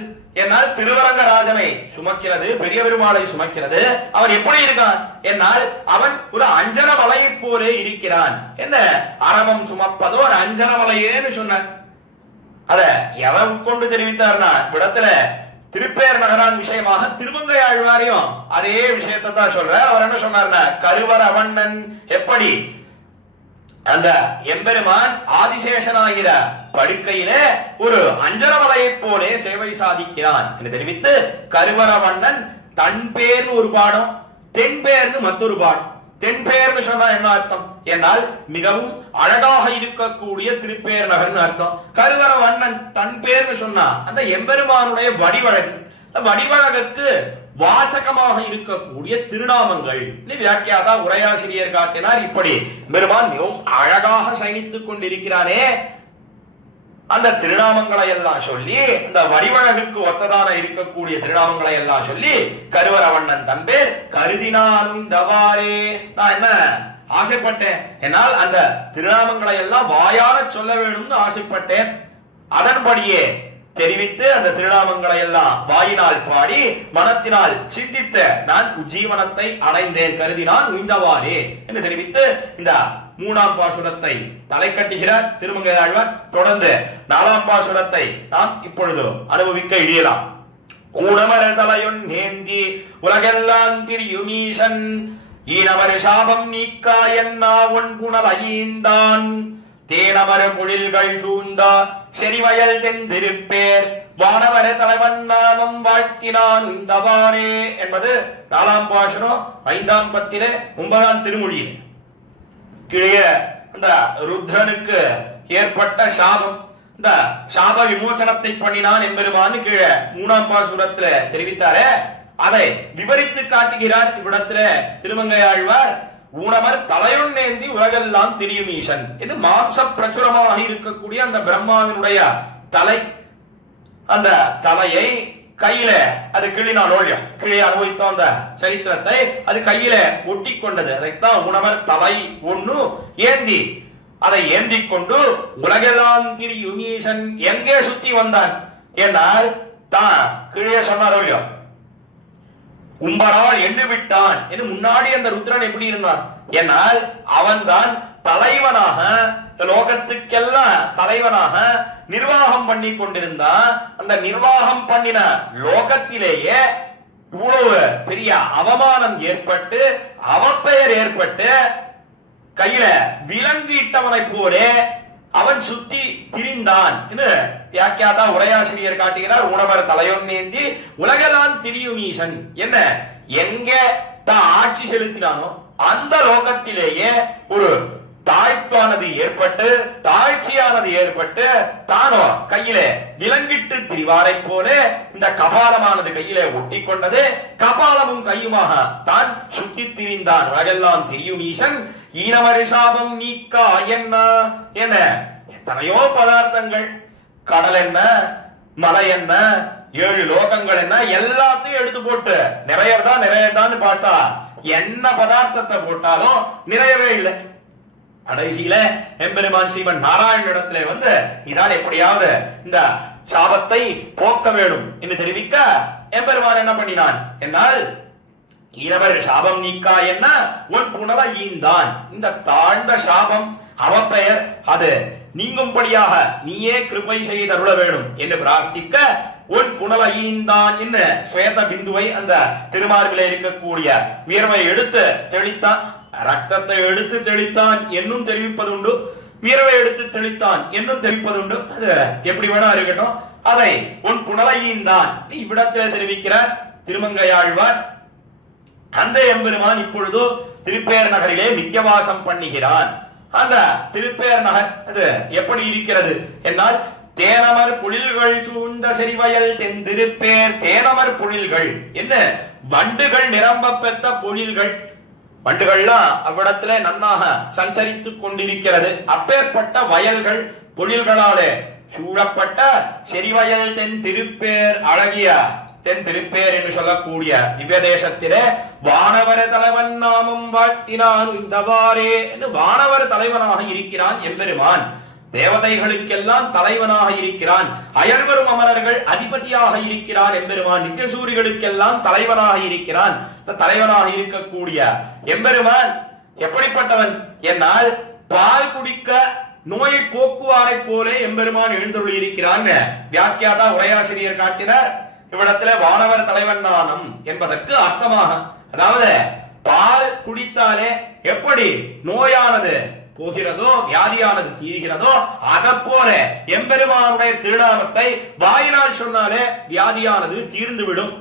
என்னால் திருவரங்கராஜனை சுமக்கிறது, பெரிய பெருமாளை சுமக்கிறது. அவன் எப்படி இருக்கான் என்னால் அவன் ஒரு அஞ்சனமலையை போலே இருக்கிறான். என்ன அரவம் சுமப்பதோர் அஞ்சனமலையேன்னு சொன்ன அத எவன் கொண்டு தெரிவித்தார்னா விடத்துல திருப்பேர் நகரான் விஷயமாக திருமங்கை ஆழ்வாரையும் அதே விஷயத்தை தான் சொல்ற. அவர் என்ன சொன்னார்னா கருவரவண்ணன் எப்படி அந்த எம்பெருமான் ஆதிசேஷனாகிற படுக்கையிலே ஒரு அஞ்சனமலையை போலே சேவை சாதிக்கிறான் என்று தெரிவித்து கருவரவண்ணன் தன் பேர்னு ஒரு பாடம், தென் பேர்னு மற்றொரு பாடம். தென் பேர்னு சொன்னா என்ன அர்த்தம் என்னால் மிகவும் அழகாக இருக்கக்கூடிய திருப்பேர் நகர்னு அர்த்தம். கருவரவண்ணன் தன் பேர்னு சொன்னா அந்த எம்பெருமானுடைய வடிவழகு, வடிவழகுக்கு வாசகமாக இருக்கக்கூடிய திருநாமங்கள் வியாக்கியாதா உரையாசிரியர் காட்டினார். இப்படி பெருமான் மிகவும் அழகாக சயனித்துக் கொண்டிருக்கிறானே அந்த திருநாமங்களை எல்லாம் சொல்லி இந்த வடிவழகுக்கு ஒத்ததான இருக்கக்கூடிய திருநாமங்களை எல்லாம் சொல்லி கருவரவண்ணன் தன் பேர் கருதினாலும் தவாரே நான் என்ன ஆசைப்பட்டேன். என்னால் அந்த திருநாமங்களை எல்லாம் வாயார சொல்ல வேணும்னு ஆசைப்பட்டேன். அதன்படியே தெரிவித்து அந்த திருநாமங்களை எல்லாம் வாயினால் பாடி மனத்தினால் சிந்தித்த நான் உஜ்ஜீவனத்தை அடைந்தேன் கருதினான் உய்ந்தவாறே என்று தெரிவித்து இந்த 3ஆம் பாசுரத்தை தலை கட்டுகிறார் திருமங்கை ஆழ்வார். தொடர்ந்து 4ஆம் பாசுரத்தை நாம் இப்பொழுது அனுபவிக்க இழியலாம். ஊனமர் தலையொன் ஏந்தி உலகெல்லாம் திரியுமீசன் ஈனமர் சாபம் நீக்கா என்னா ஒன் புனல் ஐந்தான் தேனமர பொழில்கள் சூழ்ந்தா செறிவயல் தெந்திருப்பேர் வானவர தலைவன் நாமம் வாழ்த்தினான் உய்ந்தவாறே என்பது 4ஆம் பாசுரம் 5ஆம் பத்திலே 9ஆம் திருமொழியில். கீழே அந்த ருத்ரனுக்கு ஏற்பட்ட சாபம், இந்த சாப விமோசனத்தை பண்ணினான் என்பெருமான்னு கீழே 3ஆம் பாசுரத்துல தெரிவித்தாரே, அதை விவரித்து காட்டுகிறார் இவ்விடத்துல திருமங்கை ஆழ்வார். ஊனமர் தலையொன்னேந்தி உலகெல்லாம் திரியும் ஈசன் என்று மாம்ச பிரச்சுரமாக இருக்கக்கூடிய அந்த பிரம்மாவினுடைய தலை, அந்த தலையை கையில அது கிள்ளினான் ஓழியம். கீழே அனுபவித்தோம் அந்த சரித்திரத்தை. அது கையில ஒட்டி கொண்டது. அதைத்தான் ஊனமர் தலை ஒண்ணு ஏந்தி, அதை ஏந்தி கொண்டு உலகெல்லாம் திரியும் ஈசன் எங்கே சுத்தி வந்தான் என்றால் தான் கீழே சொன்னார் ஓழியம். உம்பரால் எண்ணு விட்டான் என்று முன்னாடி அந்த ருத்ரன் எப்படி இருந்தான் என்னால் அவன்தான் தலைவனாக லோகத்துக்கெல்லாம் தலைவனாக நிர்வாகம் பண்ணி கொண்டிருந்தான். அந்த நிர்வாகம் பண்ணின லோகத்திலேயே இவ்வளவு பெரிய அவமானம் ஏற்பட்டு அவப்பெயர் ஏற்பட்டு கையில விலங்கிட்டவனை போலே அவன் சுத்தி திரிந்தான் என்று வியாக்கியாதா உரையாசிரியர் காட்டுகிறார். உணவர் தலையொன்னேந்தி உலகெல்லாம் திரியும் ஈசன் என்ன எங்க தான் ஆட்சி செலுத்தினானோ அந்த லோகத்திலேயே ஒரு தாழ்ப்பானது ஏற்பட்டு தாழ்ச்சியானது ஏற்பட்டு தானோ கையில விலங்கிட்டு திரிவாரை போல இந்த கபாலமானது கையில ஒட்டி கொண்டது. கபாலமும் கையுமாக தான் சுத்தி திரிந்தான். உலகெல்லாம் திரியும் ஈசன் ஈனமரு சாபம் நீக்கா என்ன என்ன எத்தனையோ பதார்த்தங்கள், கடல் என்ன மலை என்ன 7 லோகங்கள் என்ன எல்லாத்தையும் எடுத்து போட்டு நிறையதான் பார்த்தா என்ன பதார்த்தத்தை போட்டாலும் நிறையவே இல்லை. கடைசியில எம்பெருமான் ஸ்ரீமன் நாராயணனிடத்திலே வந்து இதான் எப்படியாவது இந்த சாபத்தை போக்க வேண்டும் என்று தெரிவிக்க எம்பெருமான் என்ன பண்ணினான் என்னால் ஈரவர் சாபம் நீக்கா என்ன ஒன் புனல ஈந்தான். இந்த தாழ்ந்த சாபம் அவப்பெயர் அது நீங்கும்படியாக நீயே கிருபை செய்தருள வேணும் என்று பிரார்த்திக்க ஒன் புனல ஈந்தான் என்ன சுவேத பிந்துவை அந்த திருமார்பில இருக்கக்கூடிய வியர்வை எடுத்து தெளித்தான். ரத்தத்தை எடுத்து தெளித்தான் என்னும் தெரிவிப்பதுண்டு, வியர்வை எடுத்து தெளித்தான் என்னும் தெரிவிப்பதுண்டு. அது எப்படி வேணா இருக்கட்டும். அதை உன் புனலையீந்தான் இவ்விடத்தில் தெரிவிக்கிறார் திருமங்கையாழ்வார். அந்த எம்பெருமான் இப்பொழுது திருப்பேர் நகரிலே நித்தியவாசம் பண்ணுகிறான். அந்த திருப்பேர் நகர் அது எப்படி இருக்கிறது என்னால் தேனமர் புலில்கள் சூழ்ந்த செறிவயல் தென்திருப்பேர். தேனமர் புலில்கள் என்ன வண்டுகள் நிரம்ப பெற்ற பொழில்கள். வண்டுகள்லாம் அவ்விடத்திலே நன்னாக சஞ்சரித்துக் கொண்டிருக்கிறது. அப்பேற்பட்ட வயல்கள் பொழில்களாலே சூழப்பட்ட செறிவயல் தென் திருப்பேர், அழகிய தென் திருப்பேர் என்று சொல்லக்கூடிய திவ்ய தேசத்திலே வானவர தலைவன் நாமம் வாழ்த்தினான் இந்தவாறே என்று வானவர் தலைவனாக இருக்கிறான் எம்பெருமான். தேவதைகளுக்கெல்லாம் தலைவனாக இருக்கிறான். அயர்வரும் அமரர்கள் அதிபதியாக இருக்கிறான் எம்பெருமான். நித்தியசூரிகளுக்கெல்லாம் தலைவனாக இருக்கிறான். தலைவனாக இருக்கக்கூடிய எம்பெருமான் எப்படிப்பட்டவன் என்னால் பால் குடிக்க நோயை போக்குவாரை போல எம்பெருமான் எழுந்தருளி இருக்கிறான். வியாக்கியாதா உரையாசிரியர் காட்டினார். இவ்விடத்துல வானவர் தலைவன் நானம் என்பதற்கு அர்த்தமாக, அதாவது பால் குடித்தாலே எப்படி நோயானது போகிறதோ வியாதியானது தீர்கிறதோ அதை போல எம்பெருமானுடைய திருநாமத்தை வாயினால் சொன்னாலே வியாதியானது தீர்ந்துவிடும்.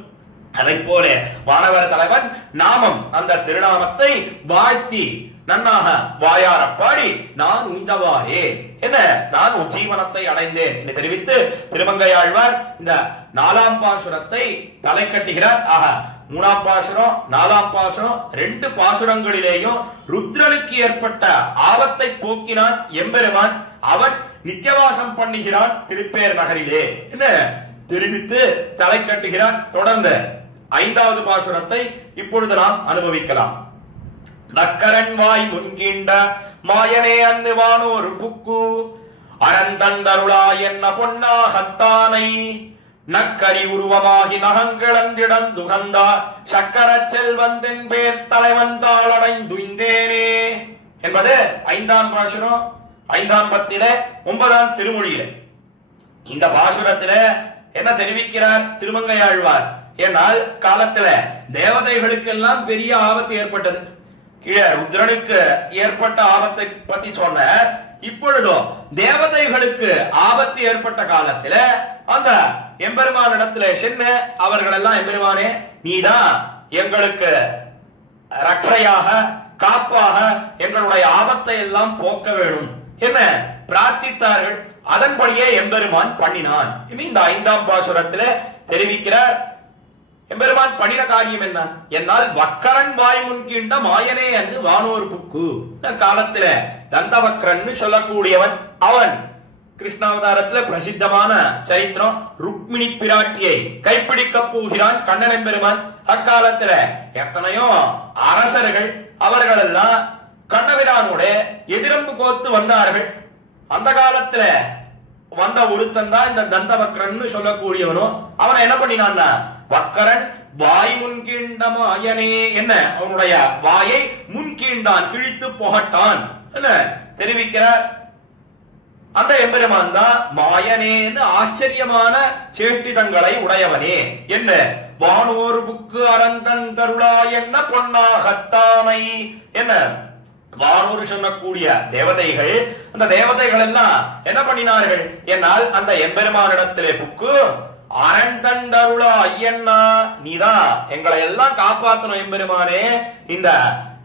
அதை போல வானவர் தலைவன் நாமம் அந்த திருநாமத்தை வாழ்த்தி நன்னாக வாயார பாடி நான் உய்ந்தவாறே என்ன நான் உஜ்ஜீவனத்தை அடைந்தேன் என்று தெரிவித்து திருமங்கையாழ்வார் இந்த 4ஆம் பாசுரத்தை தலை கட்டுகிறார். ஆக 3ஆம் பாசுரம் 4ஆம் பாசுரம் 2 பாசுரங்களிலேயும் ருத்ரனுக்கு ஏற்பட்ட ஆபத்தை போக்கினான் எம்பெருமான். அவன் நித்தியவாசம் பண்ணுகிறான் திருப்பேர் நகரிலே என்ன தெரிவித்து தலை கட்டுகிறான். தொடர்ந்து 5வது பாசுரத்தை இப்பொழுது நாம் அனுபவிக்கலாம். நக்கரன் வாய் முன்கீண்ட மாயனே அன்னுவானோர் புக்கு அனந்தந்தருளா என்ன பொன்னாகத்தானை நக்கரி உருவமாகி நகங்கிழந்திடந்துகந்தா சக்கர செல்வந்தின் பேர் தலைவன் தாளடைந்துந்தேனே என்பது 5ஆம் பாசுரம் 5ஆம் பத்திலே 9ஆம் திருமொழியிலே. இந்த பாசுரத்தில என்ன தெரிவிக்கிறார் திருமங்கையாழ்வார்? என்னால் காலத்துல தேவதைகளுக்கு எல்லாம் பெரிய ஆபத்து ஏற்பட்டது. கீழே ருத்ரனுக்கு ஏற்பட்ட ஆபத்தை பத்தி சொன்ன, இப்பொழுதோ தேவதைகளுக்கு ஆபத்து ஏற்பட்ட காலத்துல அந்த எம்பெருமான இடத்துல சென்ன அவர்கள் எல்லாம், எம்பெருமானே நீதான் எங்களுக்கு ரட்சையாக காப்பாக எங்களுடைய ஆபத்தை எல்லாம் போக்க வேணும் என்ன பிரார்த்தித்தார்கள். அதன்படியே எம்பெருமான் பண்ணினான். இந்த 5ஆம் பாசுரத்துல தெரிவிக்கிறார். எம்பெருமான் பண்ணின காரியம் என்ன? என்னால் வக்கரன் வாய் முன்கீண்ட மாயனே என்று வானோர் புக்கு. காலத்துல தந்தவக்கரன் சொல்லக்கூடியவன் அவன். கிருஷ்ணாவதாரத்துல பிரசித்தமான சரித்திரம். ருக்மிணி பிராட்டியை கைப்பிடிக்க போகிறான் கண்ணன் எம்பெருமான். அக்காலத்துல எத்தனையோ அரசர்கள் அவர்கள் எல்லாம் கண்ணபிரானோட எதிரம்பு கோத்து வந்தார்கள். அந்த காலத்துல வந்த ஒருத்தன் தான் இந்த தந்தவக்கரன் சொல்லக்கூடியவனும். அவனை என்ன பண்ணினான்? வக்கரன் வாய் முன்கீண்ட மாயனே என்ன அவனுடைய வாயை முன்கீண்டான், கிழித்து புகட்டான் என்ன தெரிவிக்கிறார். அந்த எம்பெருமான் தான் மாயனேன்னு ஆச்சரியமான சேட்டிதங்களை உடையவனே என்ன வானோர் புக்கு அரந்தன் தருளா என்ன பொன்னாகத்தானை என்ன வானோர் சொல்லக்கூடிய தேவதைகள். அந்த தேவதைகள் எல்லாம் என்ன பண்ணினார்கள் என்னால் அந்த எம்பெருமானிடத்திலே புக்கு அரந்தண்டருளா ஐயன்னா நீதான் எங்களை எல்லாம் காப்பாற்றணும் எம்பெருமானே. இந்த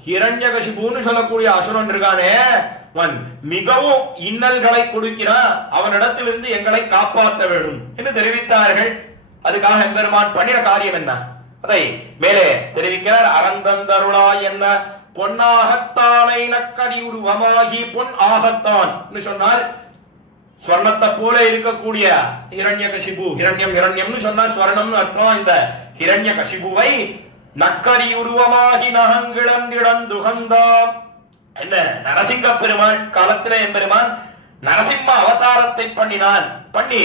ஹிரண்யகசிபுன்னு சொல்லக்கூடிய அசுரன் இருக்கானே, அவன் மிகவும் இன்னல்களை கொடுக்கிறான், அவனிடத்திலிருந்து எங்களை காப்பாற்ற வேண்டும் என்று தெரிவித்தார்கள். அதுக்காக எம்பெருமான் பண்ணின காரியம் என்ன அதை மேலே தெரிவிக்கிறார். அரந்தந்தருளா என்ன பொன்னாகத்தானை நக்கரி உருவமாகி பொன் ஆகத்தான் சொன்னால் ஸ்வர்ணத்தை போல இருக்கக்கூடிய ஹிரண்யகசிபு. ஹிரண்யம்னு சொன்னா ஸ்வர்ணம்னு அர்த்தம். இந்த ஹிரண்யகசிபுவை நக்கரி உருவமாகி நகங்கிழந்திடந்துகந்தா என்ன நரசிங்க பெருமாள் காலத்திலே எம்பெருமான் நரசிம்ம அவதாரத்தை பண்ணினான். பண்ணி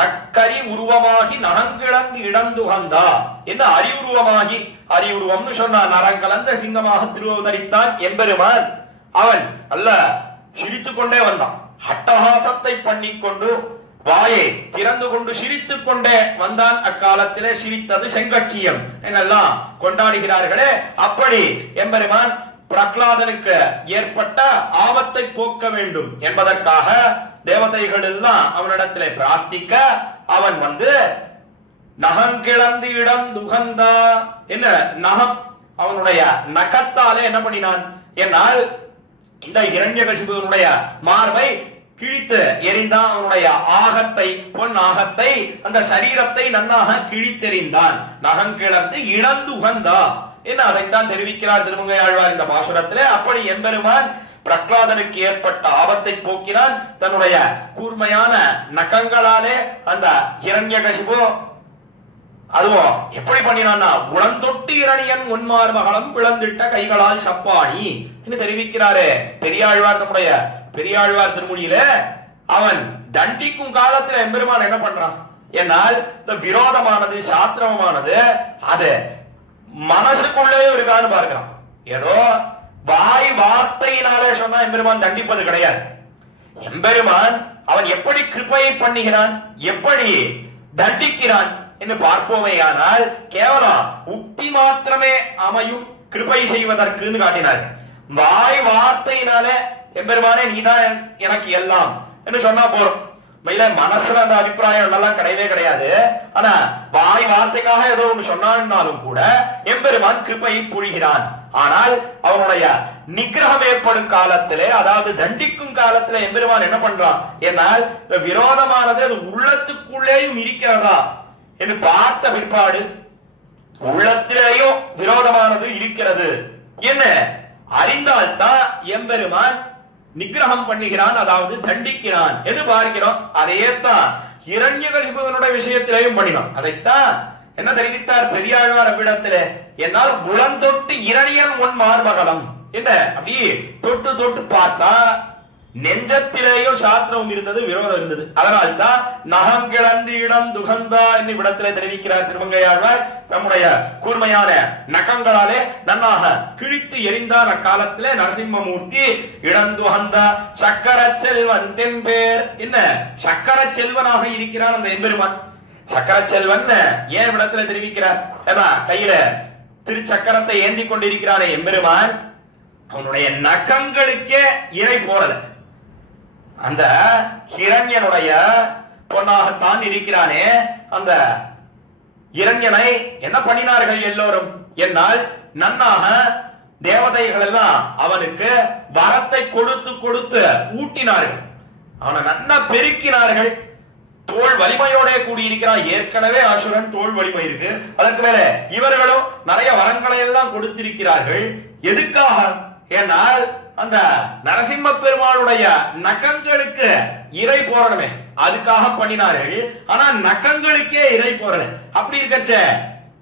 நக்கரி உருவமாகி நகங்கிழந்து இடந்துகந்தா என்ன அறிவுருவமாகி, அறிவுருவம்னு சொன்னா நரங்கலந்த சிங்கமாக திருவதரித்தான் எம்பெருமான். அவன் அல்ல சிரித்துக் கொண்டே வந்தான். அட்டகாசத்தை பண்ணிக்கொண்டு வாயை திறந்து கொண்டு சிரித்துக் கொண்டே வந்தான். அக்காலத்திலே சிரித்தது செங்கட்சியம் என்னெல்லாம் கொண்டாடுகிறார்களே, அப்படி எம்பெருமான் பிரகலாதனுக்கு ஏற்பட்ட ஆபத்தை போக்க வேண்டும் என்பதற்காக தேவதைகள் எல்லாம் அவனிடத்திலே பிரார்த்திக்க அவன் வந்து நகங்கிழந்து இடம் துகந்தா என்ன நகம் அவனுடைய நகத்தாலே என்ன பண்ணினான் என்னால் இந்த இரண்யகசிபுவினுடைய மார்பை கிழித்து எரிந்தான். அவனுடைய ஆகத்தை பொன் ஆகத்தை அந்த சரீரத்தை நன்னாக கிழித்தெறிந்தான். நகங்கிழந்து இழந்துகந்தா என்ன அதைத்தான் தெரிவிக்கிறார் திருமங்கையாழ்வார் இந்த பாசுரத்திலே. அப்படி எம்பெருமான் பிரகலாதனுக்கு ஏற்பட்ட ஆபத்தை போக்கினான் தன்னுடைய கூர்மையான நகங்களாலே. அந்த இரண்யகசிபு அதுவும் எப்படி பண்ணினான்னா உளந்தொட்டு இரணியன் உன்மார் மகளம் பிளந்திட்ட கைகளால் சப்பாணி என்று தெரிவிக்கிறாரே பெரியாழ்வார். நம்முடைய பெரியாழ்வார் திருமொழியில அவன் தண்டிக்கும் காலத்துல எம்பெருமான் என்ன பண்றான் என்னால் இந்த விரோதமானது சாத்திரமானது அது மனசுக்குள்ளே இருக்கான்னு பார்க்கிறான். ஏதோ வாய் வார்த்தையினாலே சொன்னா எம்பெருமான் தண்டிப்பது கிடையாது. எம்பெருமான் அவன் எப்படி கிருபையை பண்ணுகிறான், எப்படி தண்டிக்கிறான் என்று பார்ப்போமேயானால் கேவலம் உக்தி மாத்திரமே அமையும் கிருபை செய்வதற்கு காட்டினார். வாய் வார்த்தையினாலே எம்பெருமானே நீதான் எனக்கு எல்லாம் என்று சொன்னா போறோம். மனசுல அந்த அபிப்பிராயம் எல்லாம் கிடையவே கிடையாது. ஆனா வாய் வார்த்தைக்காக ஏதோ ஒன்று சொன்னாலும் கூட எம்பெருமான் கிருபையை பொழிகிறான். ஆனால் அவனுடைய நிகிரகம் ஏற்படும் காலத்திலே அதாவது தண்டிக்கும் காலத்திலே எம்பெருமான் என்ன பண்றான் என்னால் விரோதமானது அது உள்ளத்துக்குள்ளேயும் இருக்கிறதா என்று பார்த்த பிற்பாடு உள்ளத்திலேயும் விரோதமானது இருக்கிறது என்ன அறிந்தால்தான் எம்பெருமான் நிகிரகம் பண்ணுகிறான், அதாவது தண்டிக்கிறான் என்று பார்க்கிறோம். அதையே தான் இரண்யகசிபுவனுடைய விஷயத்திலேயும் பண்ணினான். அதைத்தான் என்ன தெரிவித்தார் பெரியாழ்வார் அவ்விடத்திலே என்னால் உளந்தொட்டு இரணியன் உன் மார்பகலம் என்ன அப்படி தொட்டு தொட்டு பார்த்தா நெஞ்சத்திலேயும் சாத்திரம் இருந்தது, விரோதம் இருந்தது. அதனால்தான் நகம் கிளந்து இடம் துகந்தா என்று விடத்திலே தெரிவிக்கிறார் திருமங்கையாழ்வார். தம்முடைய கூர்மையான நகங்களாலே நன்னாக கிழித்து எரிந்தார் அக்காலத்திலே நரசிம்மமூர்த்தி. இடந்துகந்தா சக்கர செல்வன் தென்பேர். என்ன சக்கர செல்வனாக இருக்கிறான் அந்த எம்பெருமான். சக்கர செல்வன் ஏன் விடத்திலே தெரிவிக்கிறார்? ஏன்னா கையில திருச்சக்கரத்தை ஏந்தி கொண்டிருக்கிறானே எம்பெருமான், அவனுடைய நகங்களுக்கே இறை போறல. அந்த ஹிரண்யனுடைய பொன்னாகத்தான் இருக்கிறானே. அந்த இரண்யனை என்ன பண்ணினார்கள் எல்லோரும் என்னால் நன்னாக தேவதைகள் எல்லாம் அவனுக்கு வரத்தை கொடுத்து கொடுத்து ஊட்டினார்கள். அவனை நன்னா பெருக்கினார்கள். தோல் வலிமையோட கூடியிருக்கிறான். ஏற்கனவே அசுரன் தோல் வலிமை இருக்கு, அதற்கு மேல இவர்களும் நிறைய வரங்களை எல்லாம் கொடுத்திருக்கிறார்கள். எதுக்காக? ஏனால் அந்த நரசிம்ம பெருமாளுடைய நகங்களுக்கு இறை போறணுமே, அதுக்காக பண்ணினார்கள். ஆனா நகங்களுக்கே இறை போறல. அப்படி இருக்கச்ச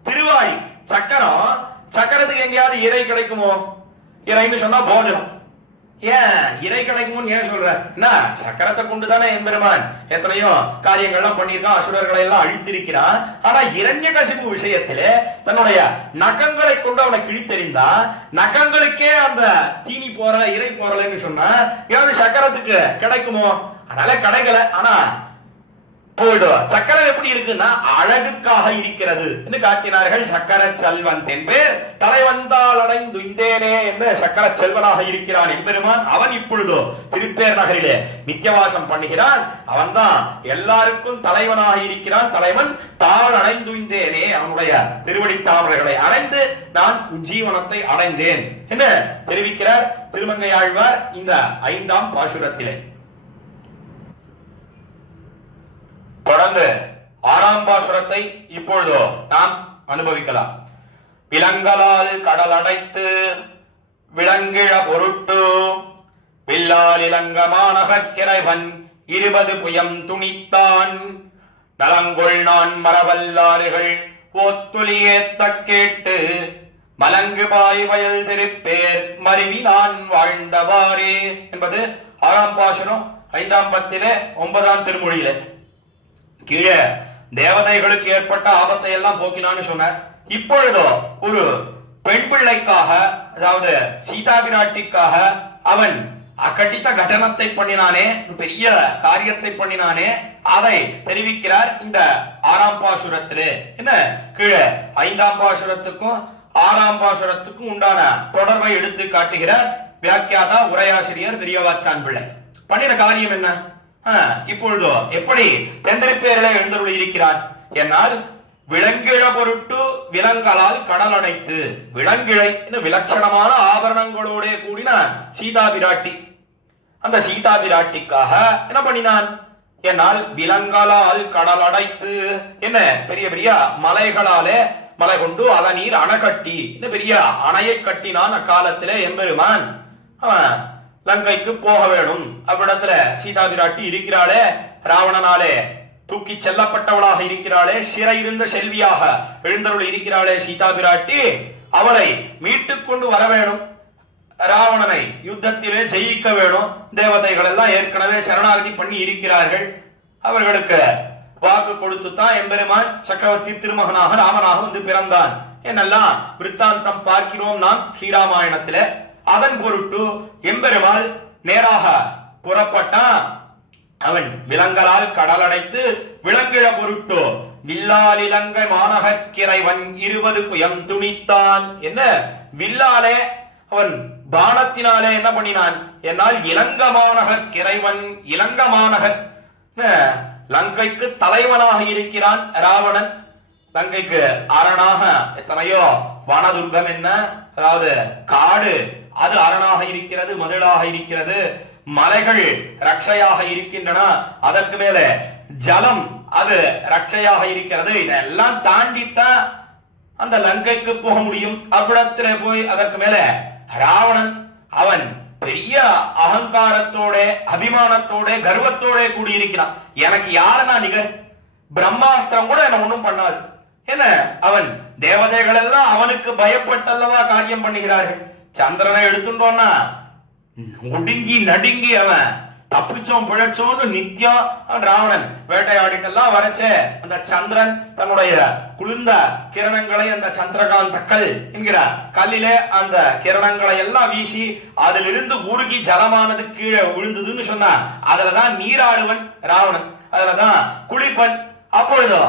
திருவாழி சக்கரம், சக்கரத்துக்கு எங்கேயாவது இறை கிடைக்குமோ? இறைன்னு சொன்னா போஜனம். ஏன் இறை கிடைக்குமோ ஏன் சொல்ற? என்ன சக்கரத்தை கொண்டுதானே எம்பெருமான் எத்தனையோ காரியங்கள்லாம் பண்ணியிருக்கான், அசுரர்களை எல்லாம் அழித்திருக்கிறான். ஆனா இரண்யகசிபு விஷயத்திலே தன்னுடைய நகங்களை கொண்டு அவனை கிழித்தெறிந்தா நகங்களுக்கே அந்த தீனி போறல இறை போறலன்னு சொன்னா ஏதாவது சக்கரத்துக்கு கிடைக்குமோ? அதனால கிடைக்கல. ஆனா போயிடும். சக்கரம் எப்படி இருக்குன்னா அழகுக்காக இருக்கிறது என்று காட்டினார்கள். சக்கர செல்வன் தென்பேர் தலைவந்தால் அடைந்து இந்தேனே என்று சக்கர செல்வனாக இருக்கிறான் எம்பெருமான். அவன் இப்பொழுதோ திருப்பேர் நகரிலே நித்தியவாசம் பண்ணுகிறான். அவன் தான் எல்லாருக்கும் தலைவனாக இருக்கிறான். தலைவன் தாழ் அடைந்துந்தேனே, அவனுடைய திருவடி தாமரைகளை அடைந்து நான் உஜ்ஜீவனத்தை அடைந்தேன் என்ன தெரிவிக்கிறார் திருமங்கையாழ்வார் இந்த 5ஆம் பாசுரத்திலே. தொடர்ந்து 6ஆம் பாசுரத்தை இப்பொழுதோ நாம் அனுபவிக்கலாம். விலங்கலால் கடல் அடைத்து விளங்கிழ பொருட்டு வில்லால் இலங்கமானகிறைவன் 20 புயம் துணித்தான் நலங்கொள் நான் மரவல்லாறுகள் ஒத்துளியேத்த கேட்டு மலங்கு பாய் வயல் திருப்பேர் மருவி நான் வாழ்ந்தவாறே என்பது 6ஆம் பாசுரம் 5ஆம் பத்திலே 9ஆம் திருமொழியிலே. கீழே தேவதைகளுக்கு ஏற்பட்ட ஆபத்தை எல்லாம் போக்கினான்னு சொன்னார். இப்பொழுதோ ஒரு பெண் பிள்ளைக்காக, அதாவது சீதா பிராட்டிக்காக அவன் அகட்டித்த கடனத்தை பண்ணினானே, பெரிய காரியத்தை பண்ணினானே, அதை தெரிவிக்கிறார் இந்த 6ஆம் பாசுரத்திலே. என்ன கீழே 5ஆம் பாசுரத்துக்கும் 6ஆம் பாசுரத்துக்கும் உண்டான தொடர்பை எடுத்து காட்டுகிறார் வியாக்கியாதா உரையாசிரியர் பெரியவாச்சான் பிள்ளை. பண்ணின காரியம் என்ன? இப்பொழுதோ எப்படி தெந்திரப்பேரில எழுந்தருளி இருக்கிறான் என்னால் விலங்கிழ பொருட்டு விலங்கலால் கடல் அடைத்து. விலங்கிழை விலட்சணமான ஆபரணங்களோட கூடின சீதா பிராட்டி. அந்த சீதா பிராட்டிக்காக என்ன பண்ணினான் என்னால் விலங்கலால் கடல் அடைத்து. என்ன பெரிய பெரிய மலைகளாலே மலை கொண்டு அத நீர் அணை கட்டி பெரிய அணையை கட்டினான் அக்காலத்திலே எம்பெருமான். லங்கைக்கு போக வேணும். அவ்விடத்துல சீதா பிராட்டி இருக்கிறாளே, ராவணனாலே தூக்கி செல்லப்பட்டவளாக இருக்கிறாளே, சிறை இருந்த செல்வியாக எழுந்தருள் இருக்கிறாளே சீதா பிராட்டி, அவளை மீட்டுக் கொண்டு வர வேணும். ராவணனை யுத்தத்திலே ஜெயிக்க வேணும். தேவதைகள் எல்லாம் ஏற்கனவே சரணாகதி பண்ணி இருக்கிறார்கள். அவர்களுக்கு வாக்கு கொடுத்துத்தான் எம்பெருமான் சக்கரவர்த்தி திருமகனாக ராமனாக வந்து பிறந்தான் என்னெல்லாம் விருத்தாந்தம் பார்க்கிறோம் நாம் ஸ்ரீராமாயணத்திலே. அதன் பொருட்டு எம்பெருமாள் நேராக புறப்பட்டான். அவன் விலங்கலால் கடல் அடைத்து விலங்கிழ பொருட்டு வில்லால் இலங்கை மாநகர்கிறைவன் 20 புயம் துணித்தான். என்ன வில்லாலே அவன் பானத்தினாலே என்ன பண்ணினான் என்னால் இலங்கமாநகர்கிறைவன். இலங்கமாநகர் லங்கைக்கு தலைவனாக இருக்கிறான் ராவணன். லங்கைக்கு அரணாக எத்தனையோ வனதுர்கம் என்ன, அதாவது காடு அது அரணாக இருக்கிறது, மதிலாக இருக்கிறது. மலைகள் ரட்சையாக இருக்கின்றன. அதற்கு மேல ஜலம் அது ரட்சையாக இருக்கிறது. இதெல்லாம் தாண்டித்தான் அந்த லங்கைக்கு போக முடியும். அவ்விடத்துல போய் அதற்கு மேல ராவணன் அவன் பெரிய அகங்காரத்தோட அபிமானத்தோட கர்வத்தோட கூடியிருக்கிறான். எனக்கு யாருன்னா நிகர்? பிரம்மாஸ்திரம் கூட என்ன ஒண்ணும் பண்ணாது. என்ன அவன் தேவதைகள் எல்லாம் அவனுக்கு பயப்பட்டல்லவா காரியம் பண்ணுகிறார்கள். சந்திரனை எடுத்துட்டோம்னா ஒடுங்கி நடுங்கி அவன் தப்பிச்சோம் பிழைச்சோன்னு நித்தியம் ராவணன் வேட்டையாடிட்டு எல்லாம் வரைச்சே அந்த சந்திரன் தன்னுடைய குளிர்ந்த கிரணங்களை அந்த சந்திரகாந்தக்கல் என்கிற கல்லிலே அந்த கிரணங்களை எல்லாம் வீசி அதிலிருந்து உருகி ஜலமானது கீழே விழுந்ததுன்னு சொன்னா அதுலதான் நீராடுவன் ராவணன், அதுலதான் குளிப்பன். அப்பொழுதோ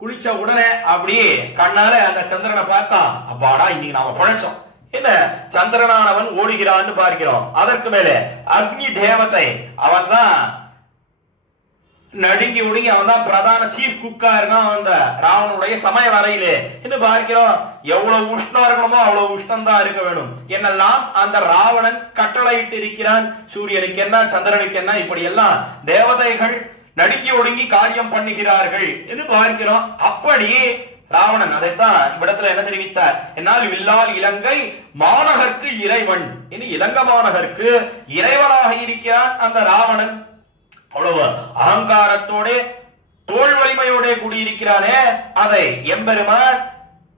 குளிச்ச உடனே அப்படியே கண்ணால அந்த சந்திரனை பார்த்தா அப்பாடா இன்னைக்கு நாம பிழைச்சோம், என்ன சந்திரனானவன் ஓடுகிறான்னு பார்க்கிறோம். அதற்கு மேலே அக்னி தேவதை அவன் தான் நடுங்கி ஒடுங்கி அவன் தான் பிரதான சீஃப் குக்கா இருந்தான் அந்த ராவனுடைய சமய வரையிலே என்று பார்க்கிறோம். எவ்வளவு உஷ்ணம் இருக்கணுமோ அவ்வளவு உஷ்ணம் தான் இருக்க வேணும் என்னெல்லாம் அந்த ராவணன் கட்டளையிட்டு இருக்கிறான். சூரியனுக்கு என்ன சந்திரனுக்கு என்ன இப்படி எல்லாம் தேவதைகள் நடுங்கி ஒடுங்கி காரியம் பண்ணுகிறார்கள் என்று பார்க்கிறோம். அப்படி ராவணன் அதைத்தான் இவ்விடத்துல என்ன தெரிவித்தார், என்னால் வில்லால் இலங்கை மாநகருக்கு இறைவன், இனி இலங்கை மாநகருக்கு இறைவனாக இருக்கிறான் அந்த ராவணன். அவ்வளவு அகங்காரத்தோட தோல் வலிமையோட கூடியிருக்கிறானே, அதை எம்பெருமான்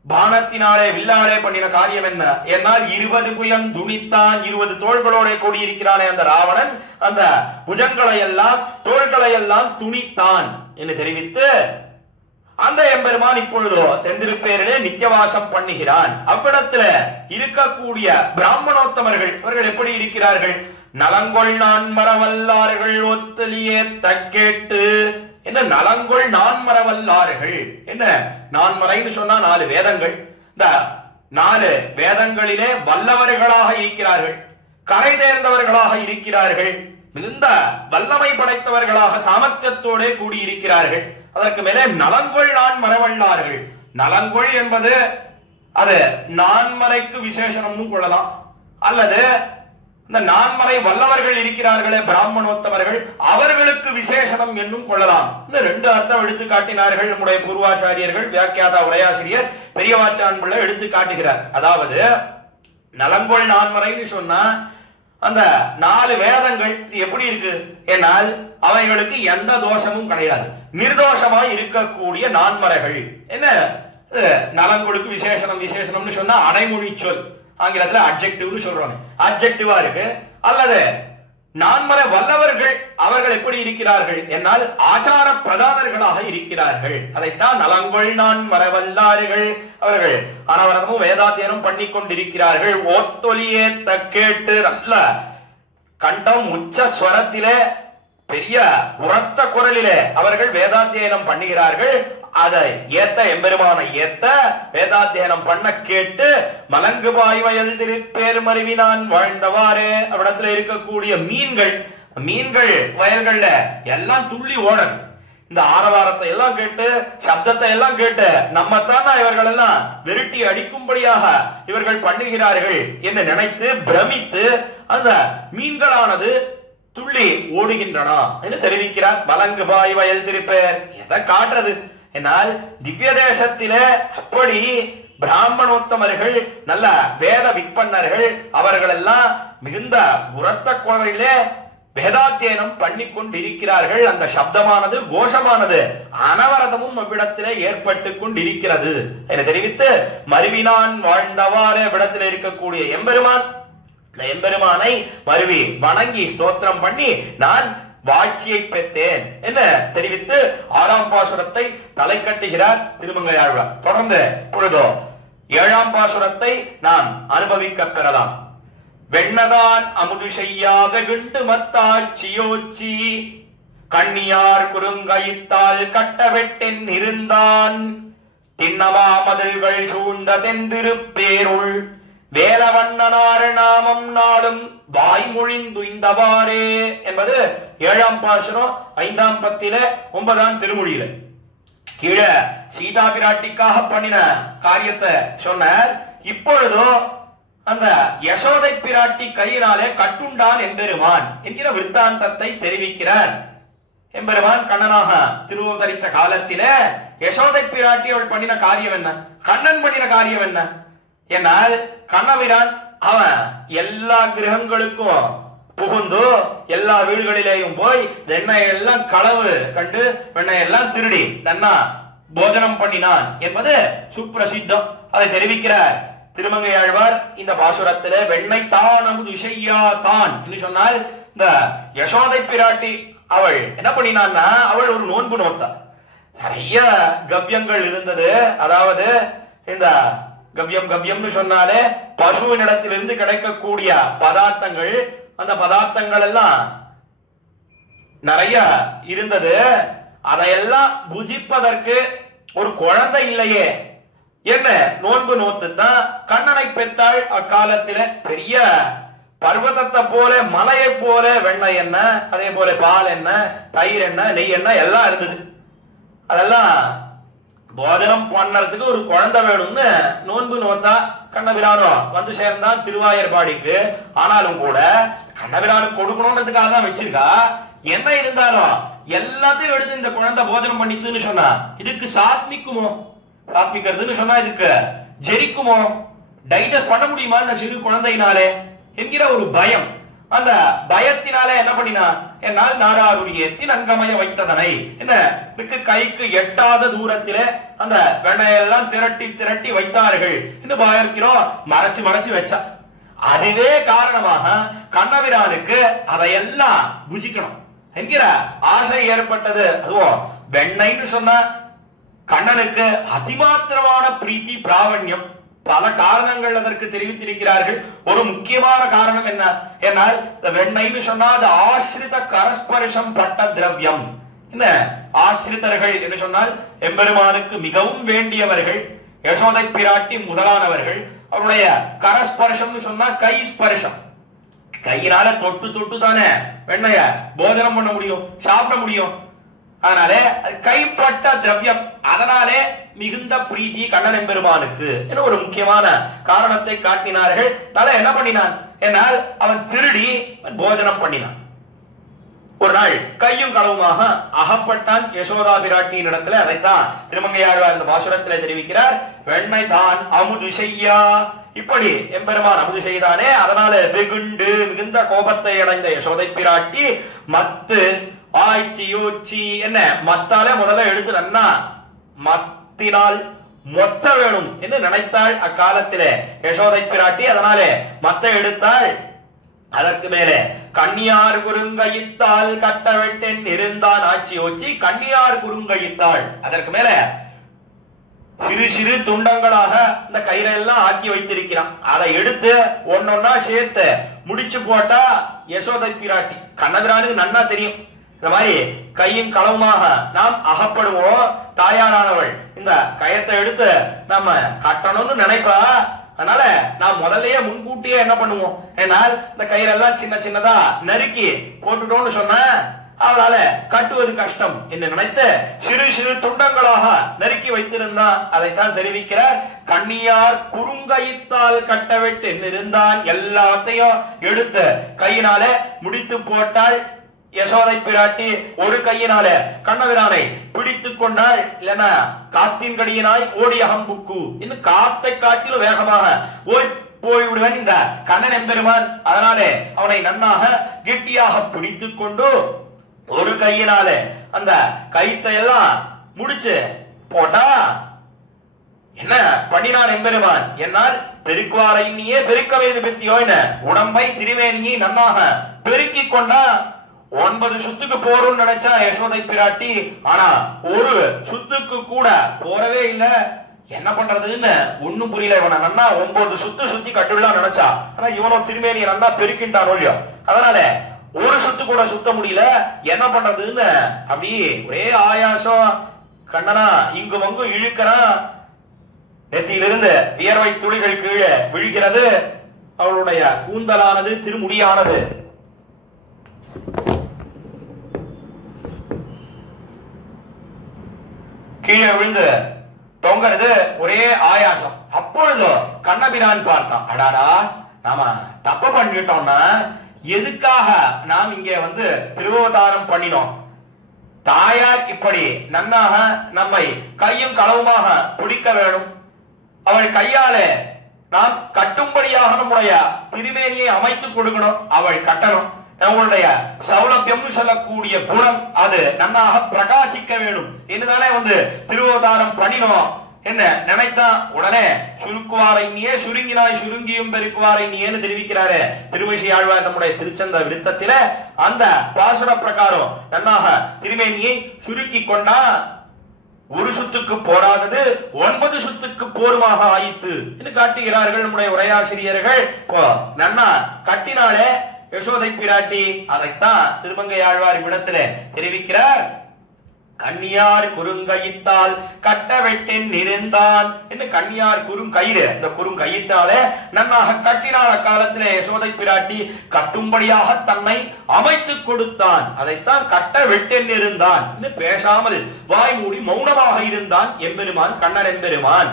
பானத்தினாலே வில்லாலே பண்ணின காரியம் என்ன, என்னால் 20 புயம் துணித்தான், 20 தோள்களோட கூடியிருக்கிறானே அந்த ராவணன், அந்த புஜங்களை எல்லாம் தோள்களை எல்லாம் துணித்தான் என்று தெரிவித்து அந்த எம்பெருமான் இப்பொழுதோ தெந்திருப்பேரிலே நித்தியவாசம் பண்ணுகிறான். அவ்விடத்துல இருக்கக்கூடிய பிராமணோத்தமர்கள் அவர்கள் எப்படி இருக்கிறார்கள், நலங்கொள் நான் மரவல்லார்கள் ஒத்தலியே தக்கேட்டு. என்ன நலங்கொள் நான் மரவல்லார்கள், என்ன நான்மறைன்னு சொன்னா 4 வேதங்கள், இந்த 4 வேதங்களிலே வல்லவர்களாக இருக்கிறார்கள், கரை தேர்ந்தவர்களாக இருக்கிறார்கள், மிகுந்த வல்லமை படைத்தவர்களாக சாமர்த்தியத்தோட கூடியிருக்கிறார்கள். அதற்கு மேலே நலங்கொள் நான் மரவல்லார்கள். நலங்கொள் என்பது அது நான்மறைக்கு விசேஷனம்னு கொள்ளலாம், அல்லது இந்த நான்மறை வல்லவர்கள் இருக்கிறார்களே பிராமணோத்தமர்கள் அவர்களுக்கு விசேஷனம் என்னும் கொள்ளலாம். இந்த 2 அர்த்தம் எடுத்து காட்டினார்கள் நம்முடைய பூர்வாச்சாரியர்கள். வியாக்கியாதா உரையாசிரியர் பெரியவாச்சான் பிள்ளை எடுத்து காட்டுகிறார். அதாவது நலங்கொள் நான்மறைன்னு சொன்னா அந்த 4 வேதங்கள் எப்படி இருக்கு என்னால் அவைகளுக்கு எந்த தோஷமும் கிடையாது, நிர்தோஷமாய் இருக்கக்கூடிய நான்மறைகள். என்ன நலங்கொளுக்கு விசேஷனம், விசேஷனம்னு சொன்னா அடைமொழி சொல், ஆங்கிலத்துல அட்ஜெக்டிவ்னு சொல்றாங்க, அட்ஜெக்டிவா இருக்கு. அல்லது நான்மறை வல்லவர்கள் அவர்கள் எப்படி இருக்கிறார்கள் என்னால் ஆச்சார பிரதானர்களாக இருக்கிறார்கள். அதைத்தான் நலங்கொள் நான் மரவல்லார்கள். அவர்கள் அனவரமும் வேதாத்தியனம் பண்ணி கொண்டிருக்கிறார்கள். ஓத்தொலியே தக்கேட்டு நல்ல கண்டம் உச்ச ஸ்வரத்திலே பெரிய உரத்த குரலிலே அவர்கள் வேதாத்தியனம் பண்ணுகிறார்கள். அதை ஏத்த எம்பெருமானை ஏத்த வேதாத்தியனம் பண்ண கேட்டு மலங்கு பாய் வயல் திருப்பேர் மருவினான் வாழ்ந்தவாறே. அவ்விடத்துல இருக்கக்கூடிய மீன்கள் வயல்கள்ல எல்லாம் துள்ளி ஓடணும். இந்த ஆரவாரத்தை எல்லாம் கேட்டு சப்தத்தை எல்லாம் கேட்டு நம்மத்தான் இவர்கள் எல்லாம் விரட்டி அடிக்கும்படியாக இவர்கள் பண்ணுகிறார்கள் என்று நினைத்து பிரமித்து அந்த மீன்களானது துள்ளி ஓடுகின்றன என்று தெரிவிக்கிறார். மலங்கு பாய் வயல் திருப்பேர் எதை காட்டுறது என்னால் திவ்ய தேசத்திலே அப்படி பிராமணோத்தமர்கள் நல்ல வேத விற்பன்னர்கள் அவர்கள் எல்லாம் மிகுந்த உரத்த குரலிலே வேதாத்தியனம் பண்ணி கொண்டிருக்கிறார்கள். அந்த சப்தமானது கோஷமானது அனவரதமும் அவ்விடத்திலே ஏற்பட்டு கொண்டிருக்கிறது என தெரிவித்து மருவினான் வாழ்ந்தவாறு விடத்தில் இருக்கக்கூடிய எம்பெருமான், எம்பெருமானை மருவி வணங்கி ஸ்தோத்திரம் பண்ணி நான் வாட்சியை பெற்றேன் என தெரிவித்து 6ஆம் பாசுரத்தை தலை கட்டுகிறார் திருமங்கையாழ்வார். தொடர்ந்து பொழுதோ 7ஆம் பாசுரத்தை நாம் அனுபவிக்க பெறலாம். வெண்ணதான் அமுது செய்யாத கிண்டு மத்தாட்சியோச்சி கண்ணியார் குறுங்கயித்தால் கட்டவெட்டென் இருந்தான் திண்ணமா மதில்கள் சூழ்ந்த தெந்திருப்பேருள் வேலவண்ணனார் நாமம் நாடும் வாய்மொழிந்துய்ந்தவாறே என்பது 7ஆம் பாசுரம் 5ஆம் பத்தில 9ஆம் திருமொழியில கீழே சீதா பிராட்டிக்காக பண்ணின காரியத்தை சொன்னார். இப்பொழுதோ அந்த யசோதை பிராட்டி கையினாலே கட்டுண்டான் எம்பெருமான் என்கிற விற்த்தாந்தத்தை தெரிவிக்கிறார். எம்பெருமான் கண்ணனாக திருவதரித்த காலத்தில யசோதை பிராட்டி அவள் பண்ணின காரியம் என்ன, கண்ணன் பண்ணின காரியம் என்ன என்னால் கண்ணபிரான் அவன் எல்லா கிரகங்களுக்கும் புகுந்து எல்லா வீடுகளிலேயும் போய் வெண்ணெய் எல்லாம் களவு கண்டு வெண்ணெய் எல்லாம் திருடி நன்னா போஜனம் பண்ணினான் என்பது சுப்பிரசித்தம். அதை தெரிவிக்கிறார். திருமங்கையாழ்வார் இந்த பாசுரத்திலே வெண்ணை தான் அமுது விஷய்யா தான் என்று சொன்னால் இந்த யசோதை பிராட்டி அவள் என்ன பண்ணினான்னா அவள் ஒரு நோன்பு நோத்தா. நிறைய கவ்யங்கள் இருந்தது. அதாவது இந்த கவ்யம்னு சொன்னாலே பசுவினிடத்திலிருந்து கிடைக்கக்கூடிய பதார்த்தங்கள், அந்த பதார்த்தங்கள் எல்லாம் நிறைய இருந்தது. அதையெல்லாம் புஜிப்பதற்கு ஒரு குழந்தை இல்லையே என்ன நோன்பு நோத்துதான் கண்ணனை பெற்றாள். அக்காலத்தில பெரிய பர்வதத்தை போல மலையை போல வெண்ணெய் என்ன, அதே போல பால் என்ன, தயிர் என்ன, நெய் என்ன எல்லாம் இருந்தது. அதெல்லாம் போஜனம் பண்ணறதுக்கு ஒரு குழந்தை வேணும்னு நோன்பு நோத்தா. கண்ணபிரானோ வந்து சேர்ந்தான் திருவாயர்பாடிக்கு. ஆனாலும் கூட கண்ணபிரானுக்கு கொடுக்கணும்ன்றதுக்காக தான் வச்சிருக்கா. என்ன இருந்தாலும் எல்லாத்தையும் எடுத்து இந்த குழந்தை போஜனம் பண்ணிட்டுன்னு சொன்னா இதுக்கு சாத்மிக்குமோ? சாத்மிக்கிறதுன்னு சொன்னா இதுக்கு ஜெரிக்குமோ? டைஜஸ்ட் பண்ண முடியுமா இந்த சிறு குழந்தையினாலே என்கிற ஒரு பயம். அந்த பயத்தினாலே என்ன பண்ணினா என்னால் நாராருடைய நன்கமைய வைத்ததனை என்ன கைக்கு எட்டாத தூரத்திலே அந்த வெண்ணையெல்லாம் திரட்டி திரட்டி வைத்தார்கள் என்று பார்க்கிறோம். மறைச்சு வச்சா. அதுவே காரணமாக கண்ணபிரானுக்கு அதையெல்லாம் புஜிக்கணும் என்கிற ஆசை ஏற்பட்டது. அதுவும் வெண்ணைன்னு சொன்ன கண்ணனுக்கு அதிமாத்திரமான பிரீத்தி பிராவண்யம். பல காரணங்கள் அதற்கு தெரிவித்திருக்கிறார்கள். ஒரு முக்கியமான காரணம் என்ன என்னால் வெண்ணைன்னு சொன்னா அது ஆசிரித கரஸ்பர்ஷம் பட்ட திரவியம். என்ன ஆசிரிதர்கள் என்று சொன்னால் எம்பெருமானுக்கு மிகவும் வேண்டியவர்கள், யசோதை பிராட்டி முதலானவர்கள். அவருடைய கரஸ்பர்ஷம் சொன்னா கை ஸ்பர்ஷம். கையினால தொட்டு தானே வெண்ணைய போஜனம் பண்ண முடியும், சாப்பிட முடியும். அதனால கைப்பட்ட திரவியம். அதனாலே மிகுந்த பிரீதி கண்ணன் எம்பெருமானுக்கு என ஒரு முக்கியமான காரணத்தை காட்டினார்கள். என்ன பண்ணினான் என்னால் அவன் திருடி போஜனம் பண்ணினான். ஒரு நாள் கையும் களவுமாக அகப்பட்டான் யசோதா பிராட்டியின் இடத்துல. அதைத்தான் திருமங்கையாழ்வார் இந்த பாசுரத்திலே தெரிவிக்கிறார். வெண்ணை தான் அமுது செய்யா. இப்படி எம்பெருமான் அமுது செய்தானே, அதனால வெகுண்டு மிகுந்த கோபத்தை அடைந்த யசோதை பிராட்டி மத்து ஆய்ச்சி யோச்சி என்ன மத்தாலே முதல்ல எடுத்து நன்னா மத்தினால் மொத்த வேணும் என்று நினைத்தாள் அக்காலத்திலே யசோதை பிராட்டி. அதனாலே மத்த எடுத்தாள். அதற்கு மேலே கண்ணியார் குறுங்கையித்தாள் கட்டவெட்டென் இருந்தான் ஆட்சி யோச்சி கண்ணியார் குறுங்கையித்தாள். அதற்கு மேல சிறு சிறு துண்டங்களாக இந்த கயிறெல்லாம் ஆக்கி வைத்திருக்கிறான். அதை எடுத்து ஒன்னொன்னா சேர்த்து முடிச்சு போட்டா யசோதை பிராட்டி. கண்ணபிரானுக்கு நன்னா தெரியும் இந்த மாதிரி கையும் களவுமாக நாம் அகப்படுவோம். தாயாரானவள் இந்த கயத்தை எடுத்து நம்ம கட்டணும்னு நினைப்பா. அதனால நான் முதல்லயே முன்கூட்டியே என்ன பண்ணுவோம் என்னால் இந்த கயிறெல்லாம் சின்ன சின்னதா நறுக்கி போட்டுட்டோம்னு சொன்ன அவளால கட்டுவது கஷ்டம் என்று நினைத்து சிறு சிறு துண்டங்களாக நறுக்கி வைத்திருந்தான். அதைத்தான் தெரிவிக்கிறார். கண்ணியார் குறுங்கையித்தால் கட்டவிட்டு இருந்தான். எல்லாத்தையும் எடுத்து கையினாலே முடித்து போட்டாள் யசோதை பிராட்டி. ஒரு கையினால கண்ணபிரானை பிடித்துக் கொண்டாள். இல்லைன்னா காத்தின் கடியினாய் ஓடி அகம்புக்கு இன்னும் காத்தை காட்டிலும் வேகமாக போய்விடுவேன் இந்த கண்ணன் எம்பெருமான். அதனாலே அவனை நன்னாக கெட்டியாக பிடித்துக் கொண்டு ஒரு கையினால அந்த கைத்தை எல்லாம் முடிச்சு போட்டா என்ன பண்ணினான் எம்பெருமான் என்னால் பெருக்குவாரை நீயே பெருக்க வேது பெத்தியோ என்ன உடம்பை திருவேணியை நன்னாக பெருக்கி கொண்டா. 9 சுத்துக்கு போறோம்னு நினைச்சா யசோதை பிராட்டி. ஆனா ஒரு சுத்துக்கு கூட போறவே இல்ல. என்ன பண்றதுன்னு ஒண்ணும் புரியல. இவனை நன்னா 9 சுத்து சுத்தி கட்டுலாம் நினைச்சா. ஆனா இவனோ திருமேனியை நன்னா பெருக்கின்றான் இல்லையோ. அதனால ஒரு சுத்து கூட சுத்த முடியல. என்ன பண்றதுன்னு அப்படி ஒரே ஆயாசம். கண்ணனா இங்கு வங்கு இழுக்கிறான். நெத்தியிலிருந்து வியர்வை துளிகள் கீழே விழுகிறது. அவளுடைய கூந்தலானது திருமுடியானது கீழே விழுந்து தொங்குறது. ஒரே ஆயாசம். அப்பொழுது கண்ணபிரான் பார்த்தான். அடாடா நாம தப்பு பண்ணிட்டோம்னா எதுக்காக நாம் இங்க வந்து திருவதாரம் பண்ணினோம்? தாயார் இப்படி நன்னாக நம்மை கையும் களவுமாக பிடிக்க வேணும். அவள் கையாலே நாம் கட்டும்படியாக நம்முடைய திருமேனியை அமைத்து கொடுக்கணும். அவள் கட்டணும். நம்மளுடைய சௌலபியம் சொல்லக்கூடிய குணம் அது நன்னாக பிரகாசிக்க வேணும் என்றுதானே வந்து திருவதாரம் பண்ணினோம் என்ன நினைத்தான் உடனே சுருக்குவாரை நீயே சுருங்கினாய் சுருங்கியும் பெருக்குவாரை நீன்னு தெரிவிக்கிறாரு திருமிசை ஆழ்வார் நம்முடைய திருச்சந்த விருத்தத்தில. அந்த பாசுர பிரகாரம் நன்னாக திருமேனியை சுருக்கி கொண்டா ஒரு சுத்துக்கு போராதது 9 சுத்துக்கு போருமாக ஆயித்து என்று காட்டுகிறார்கள் நம்முடைய உரையாசிரியர்கள். நன்னா கட்டினாலே யசோதை பிராட்டி. அதைத்தான் திருமங்கை ஆழ்வார் இடத்துல தெரிவிக்கிறார். கண்ணியார் குறுங்கயித்தால் கட்ட வெட்டின் இருந்தான் என்று கண்ணியார் குறுங்கயிறு இந்த குறுங்கயித்தாலே நன்னாக கட்டினால காலத்திலே யசோதை பிராட்டி கட்டும்படியாக தன்னை அமைத்துக் கொடுத்தான். அதைத்தான் கட்ட வெட்டின் இருந்தான் என்று பேசாமல் வாய் மூடி மௌனமாக இருந்தான் எம்பெருமான் கண்ணன் எம்பெருமான்.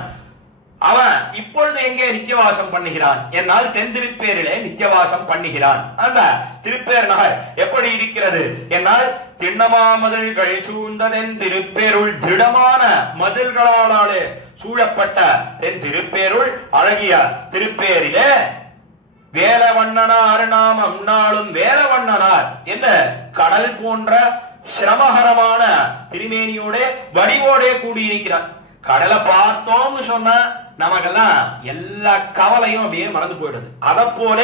அவன் இப்பொழுது எங்கே நித்தியவாசம் பண்ணுகிறான் என்னால் தென் திருப்பேரிலே நித்தியவாசம் பண்ணுகிறான். அந்த திருப்பேர் நகர் எப்படி இருக்கிறது என்னால் திண்ணமா மதில்கள் சூழ்ந்த தென் திருப்பேருள் திடமான மதில்களாலே சூழப்பட்ட தென் திருப்பேருள் அழகிய திருப்பேரிலே வேலவண்ணனார் நாமம் நாளும் வேலவண்ணனார் என்ன கடல் போன்ற சிரமகரமான திருமேனியோட வடிவோட கூடியிருக்கிறார். கடலை பார்த்தோம்னு சொன்னா நமக்கெல்லாம் எல்லா கவலையும் அப்படியே மறந்து போயிடுது. அத போல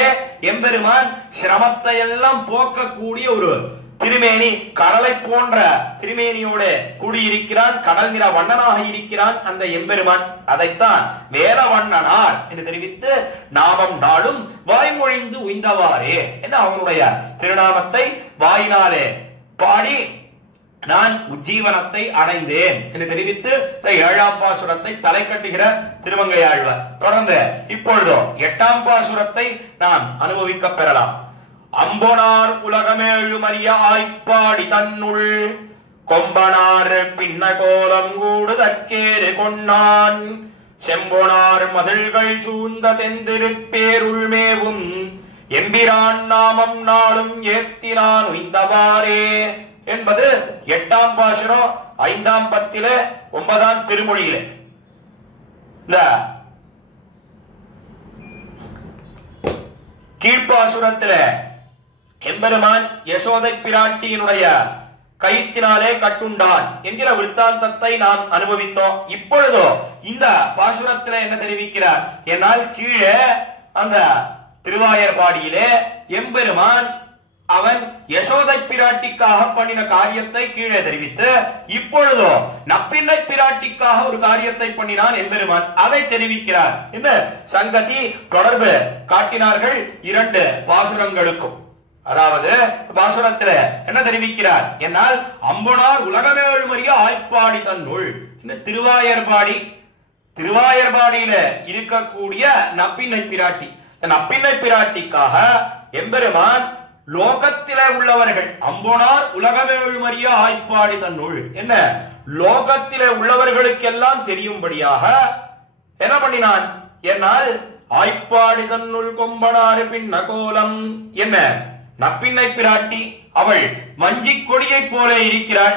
எம்பெருமான் சிரமத்தை எல்லாம் போக்கக்கூடிய ஒரு திருமேனி கடலை போன்ற திருமேனியோட கூடியிருக்கிறான். கடல் நிற வண்ணனாக இருக்கிறான் அந்த எம்பெருமான். அதைத்தான் வேலவண்ணனார் என்று தெரிவித்து நாமம் நாளும் வாய்மொழிந்து உய்ந்தவாறே என்ன அவனுடைய திருநாமத்தை வாயினாலே பாடி நான் உஜ்ஜீவனத்தை அடைந்தேன் என்று தெரிவித்து 7ஆம் பாசுரத்தை தலை கட்டுகிற திருமங்கை ஆழ்வார். தொடர்ந்து இப்பொழுதோ 8ஆம் பாசுரத்தை நாம் அனுபவிக்க பெறலாம். அம்பொனார் உலகமேழு மறிய ஆய்ப்பாடி தன்னுள் கொம்பனார் பின்ன கோலம் கூடு தற்கேறு கொண்டான் செம்பொனார் மதில்கள் சூழ்ந்த தெந்திருப்பேருள் மேவும் எம்பிரான் நாமம் நாளும் ஏத்தினான் உய்ந்தவாறே என்பது 8ஆம் பாசுரம் 5ஆம் பத்திலே 9ஆம் திருமொழியிலே. இந்த கீழ்ப்பாசுரத்தில எம்பெருமான் யசோதை பிராட்டியினுடைய கயிற்றினாலே கட்டுண்டான் என்கிற விருத்தாந்தத்தை நாம் அனுபவித்தோம். இப்பொழுதோ இந்த பாசுரத்தில என்ன தெரிவிக்கிறார் என்னால் கீழே அந்த திருவாயர்பாடியிலே எம்பெருமான் அவன் யசோதை பிராட்டிக்காக பண்ணின காரியத்தை கீழே தெரிவித்து இப்பொழுதோ நப்பின்னை பிராட்டிக்காக ஒரு காரியத்தை பண்ணினான் எம்பெருமான் அதை தெரிவிக்கிறார். என்ன சங்கதி தொடர்பு காட்டினார்கள் 2 பாசுரங்களுக்கும். அதாவது பாசுரத்துல என்ன தெரிவிக்கிறார் என்னால் அம்பொனார் உலகமேழு மறிய ஆய்ப்பாடி தன்னுள் திருவாயர்பாடியில இருக்கக்கூடிய நப்பின்னை பிராட்டி. நப்பின்னை பிராட்டிக்காக எம்பெருமான் லோகத்திலே உள்ளவர்கள் அம்பொனார் உலகமேழு மறிய ஆய்ப்பாடி தன்னுள் என்ன லோகத்திலே உள்ளவர்களுக்கெல்லாம் தெரியும்படியாக என்ன பண்ணினான் என்னால் ஆய்ப்பாடி தன்னுள் கொம்பனாறு பின்ன கோலம் என்ன நப்பின்னை பிராட்டி அவள் வஞ்சிக் கொடியை போல இருக்கிறாள்.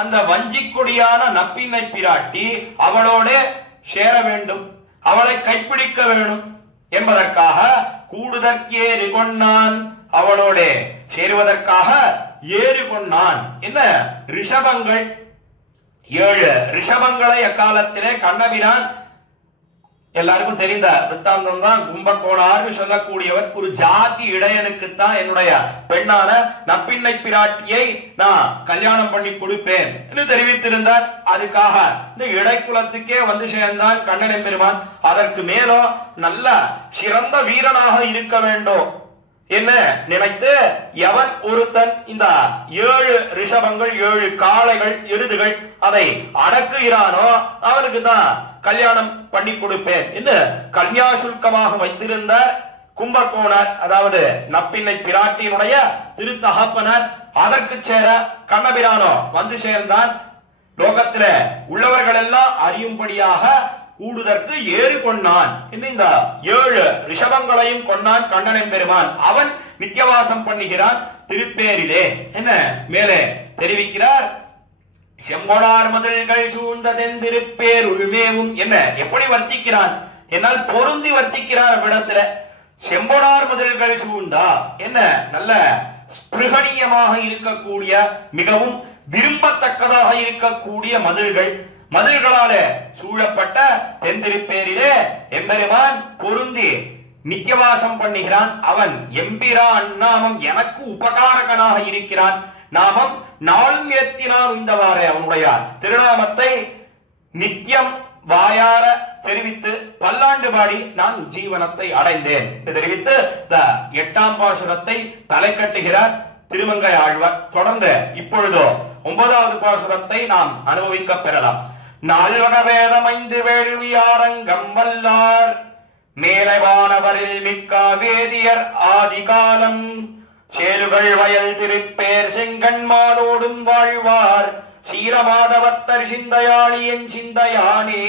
அந்த வஞ்சிக் கொடியான நப்பின்னை பிராட்டி அவளோட சேர வேண்டும், அவளை கைப்பிடிக்க வேண்டும் என்பதற்காக கூடுதற்கேறு கொண்டான் அவளோட சேருவதற்காக ஏறு கொண்டான். என்ன ரிஷபங்கள் 7 ரிஷபங்களை அக்காலத்திலே கண்ணபிரான் எல்லாருக்கும் தெரிந்த வித்தாந்தம் தான். கும்பகோணார் சொல்லக்கூடியவர் ஒரு ஜாதி இடையனுக்குத்தான் என்னுடைய பெண்ணான நப்பின்னை பிராட்டியை நான் கல்யாணம் பண்ணி கொடுப்பேன் என்று தெரிவித்திருந்தார். அதுக்காக இந்த இடைக்குலத்துக்கே வந்து சேர்ந்தான் கண்ணன் எம்பெருமான். அதற்கு மேலும் நல்ல சிறந்த வீரனாக இருக்க வேண்டும் என்ன நினைத்து எவன் ஒருத்தன் இந்த 7 ரிஷபங்கள் 7 காளைகள் எருதுகள் அதை அடக்குகிறானோ அவனுக்கு தான் கல்யாணம் பண்ணி கொடுப்பேன் என்று கன்யாசுல்கமாக வைத்திருந்த கும்பகோணர் அதாவது நப்பின்னை பிராட்டியினுடைய திருத்தகப்பனர் அதற்கு சேர கண்ணபிரானோ வந்து சேர்ந்தான். லோகத்தில உள்ளவர்கள் எல்லாம் அறியும்படியாக கூடுதற்கு ஏறு கொண்டான். இந்த 7 ரிஷபங்களையும் கொண்டான் கண்ணன் பெருமான். அவன் நித்தியவாசம் பண்ணுகிறான் திருப்பேரிலே என்ன மேலே தெரிவிக்கிறார். செம்பொனார் மதில்கள் சூழ்ந்த தென்திருப்பேருள் மேவும் என்ன எப்படி வர்த்திக்கிறான் என்னால் பொருந்தி வர்த்திக்கிறார் அவ்விடத்துல. செம்பொனார் மதில்கள் சூழ்ந்தா என்ன நல்ல ஸ்பிருகணீயமாக இருக்கக்கூடிய மிகவும் விரும்பத்தக்கதாக இருக்கக்கூடிய மதில்கள். மதில்களாலே சூழப்பட்ட தென்திருப்பேரிலே எம்பெருமான் பொருந்தி நித்தியவாசம் பண்ணுகிறான். அவன் எம்பிரான் நாமம் எனக்கு உபகாரகனாக இருக்கிறான். நாமம் நாளும் ஏத்தினான் இந்தவாறே அவனுடைய திருநாமத்தை நித்தியம் வாயார தெரிவித்து பல்லாண்டு பாடி நான் ஜீவனத்தை அடைந்தேன் என்று தெரிவித்து 8ஆம் பாசுரத்தை தலை கட்டுகிறார் திருமங்கை ஆழ்வார். தொடர்ந்து இப்பொழுதோ 9வது பாசுரத்தை நாம் அனுபவிக்க பெறலாம். நால்வக வேதம் 5 வேள்வியாரங்கம் வல்லார் மேலைவானவரில் மிக்க வேதியர் ஆதிகாலம் சேலுகள் வயல் திருப்பேர் செங்கண்மாலோடும் வாழ்வார் சீரமாதவத்தர் சிந்தையாளி என் சிந்தையானே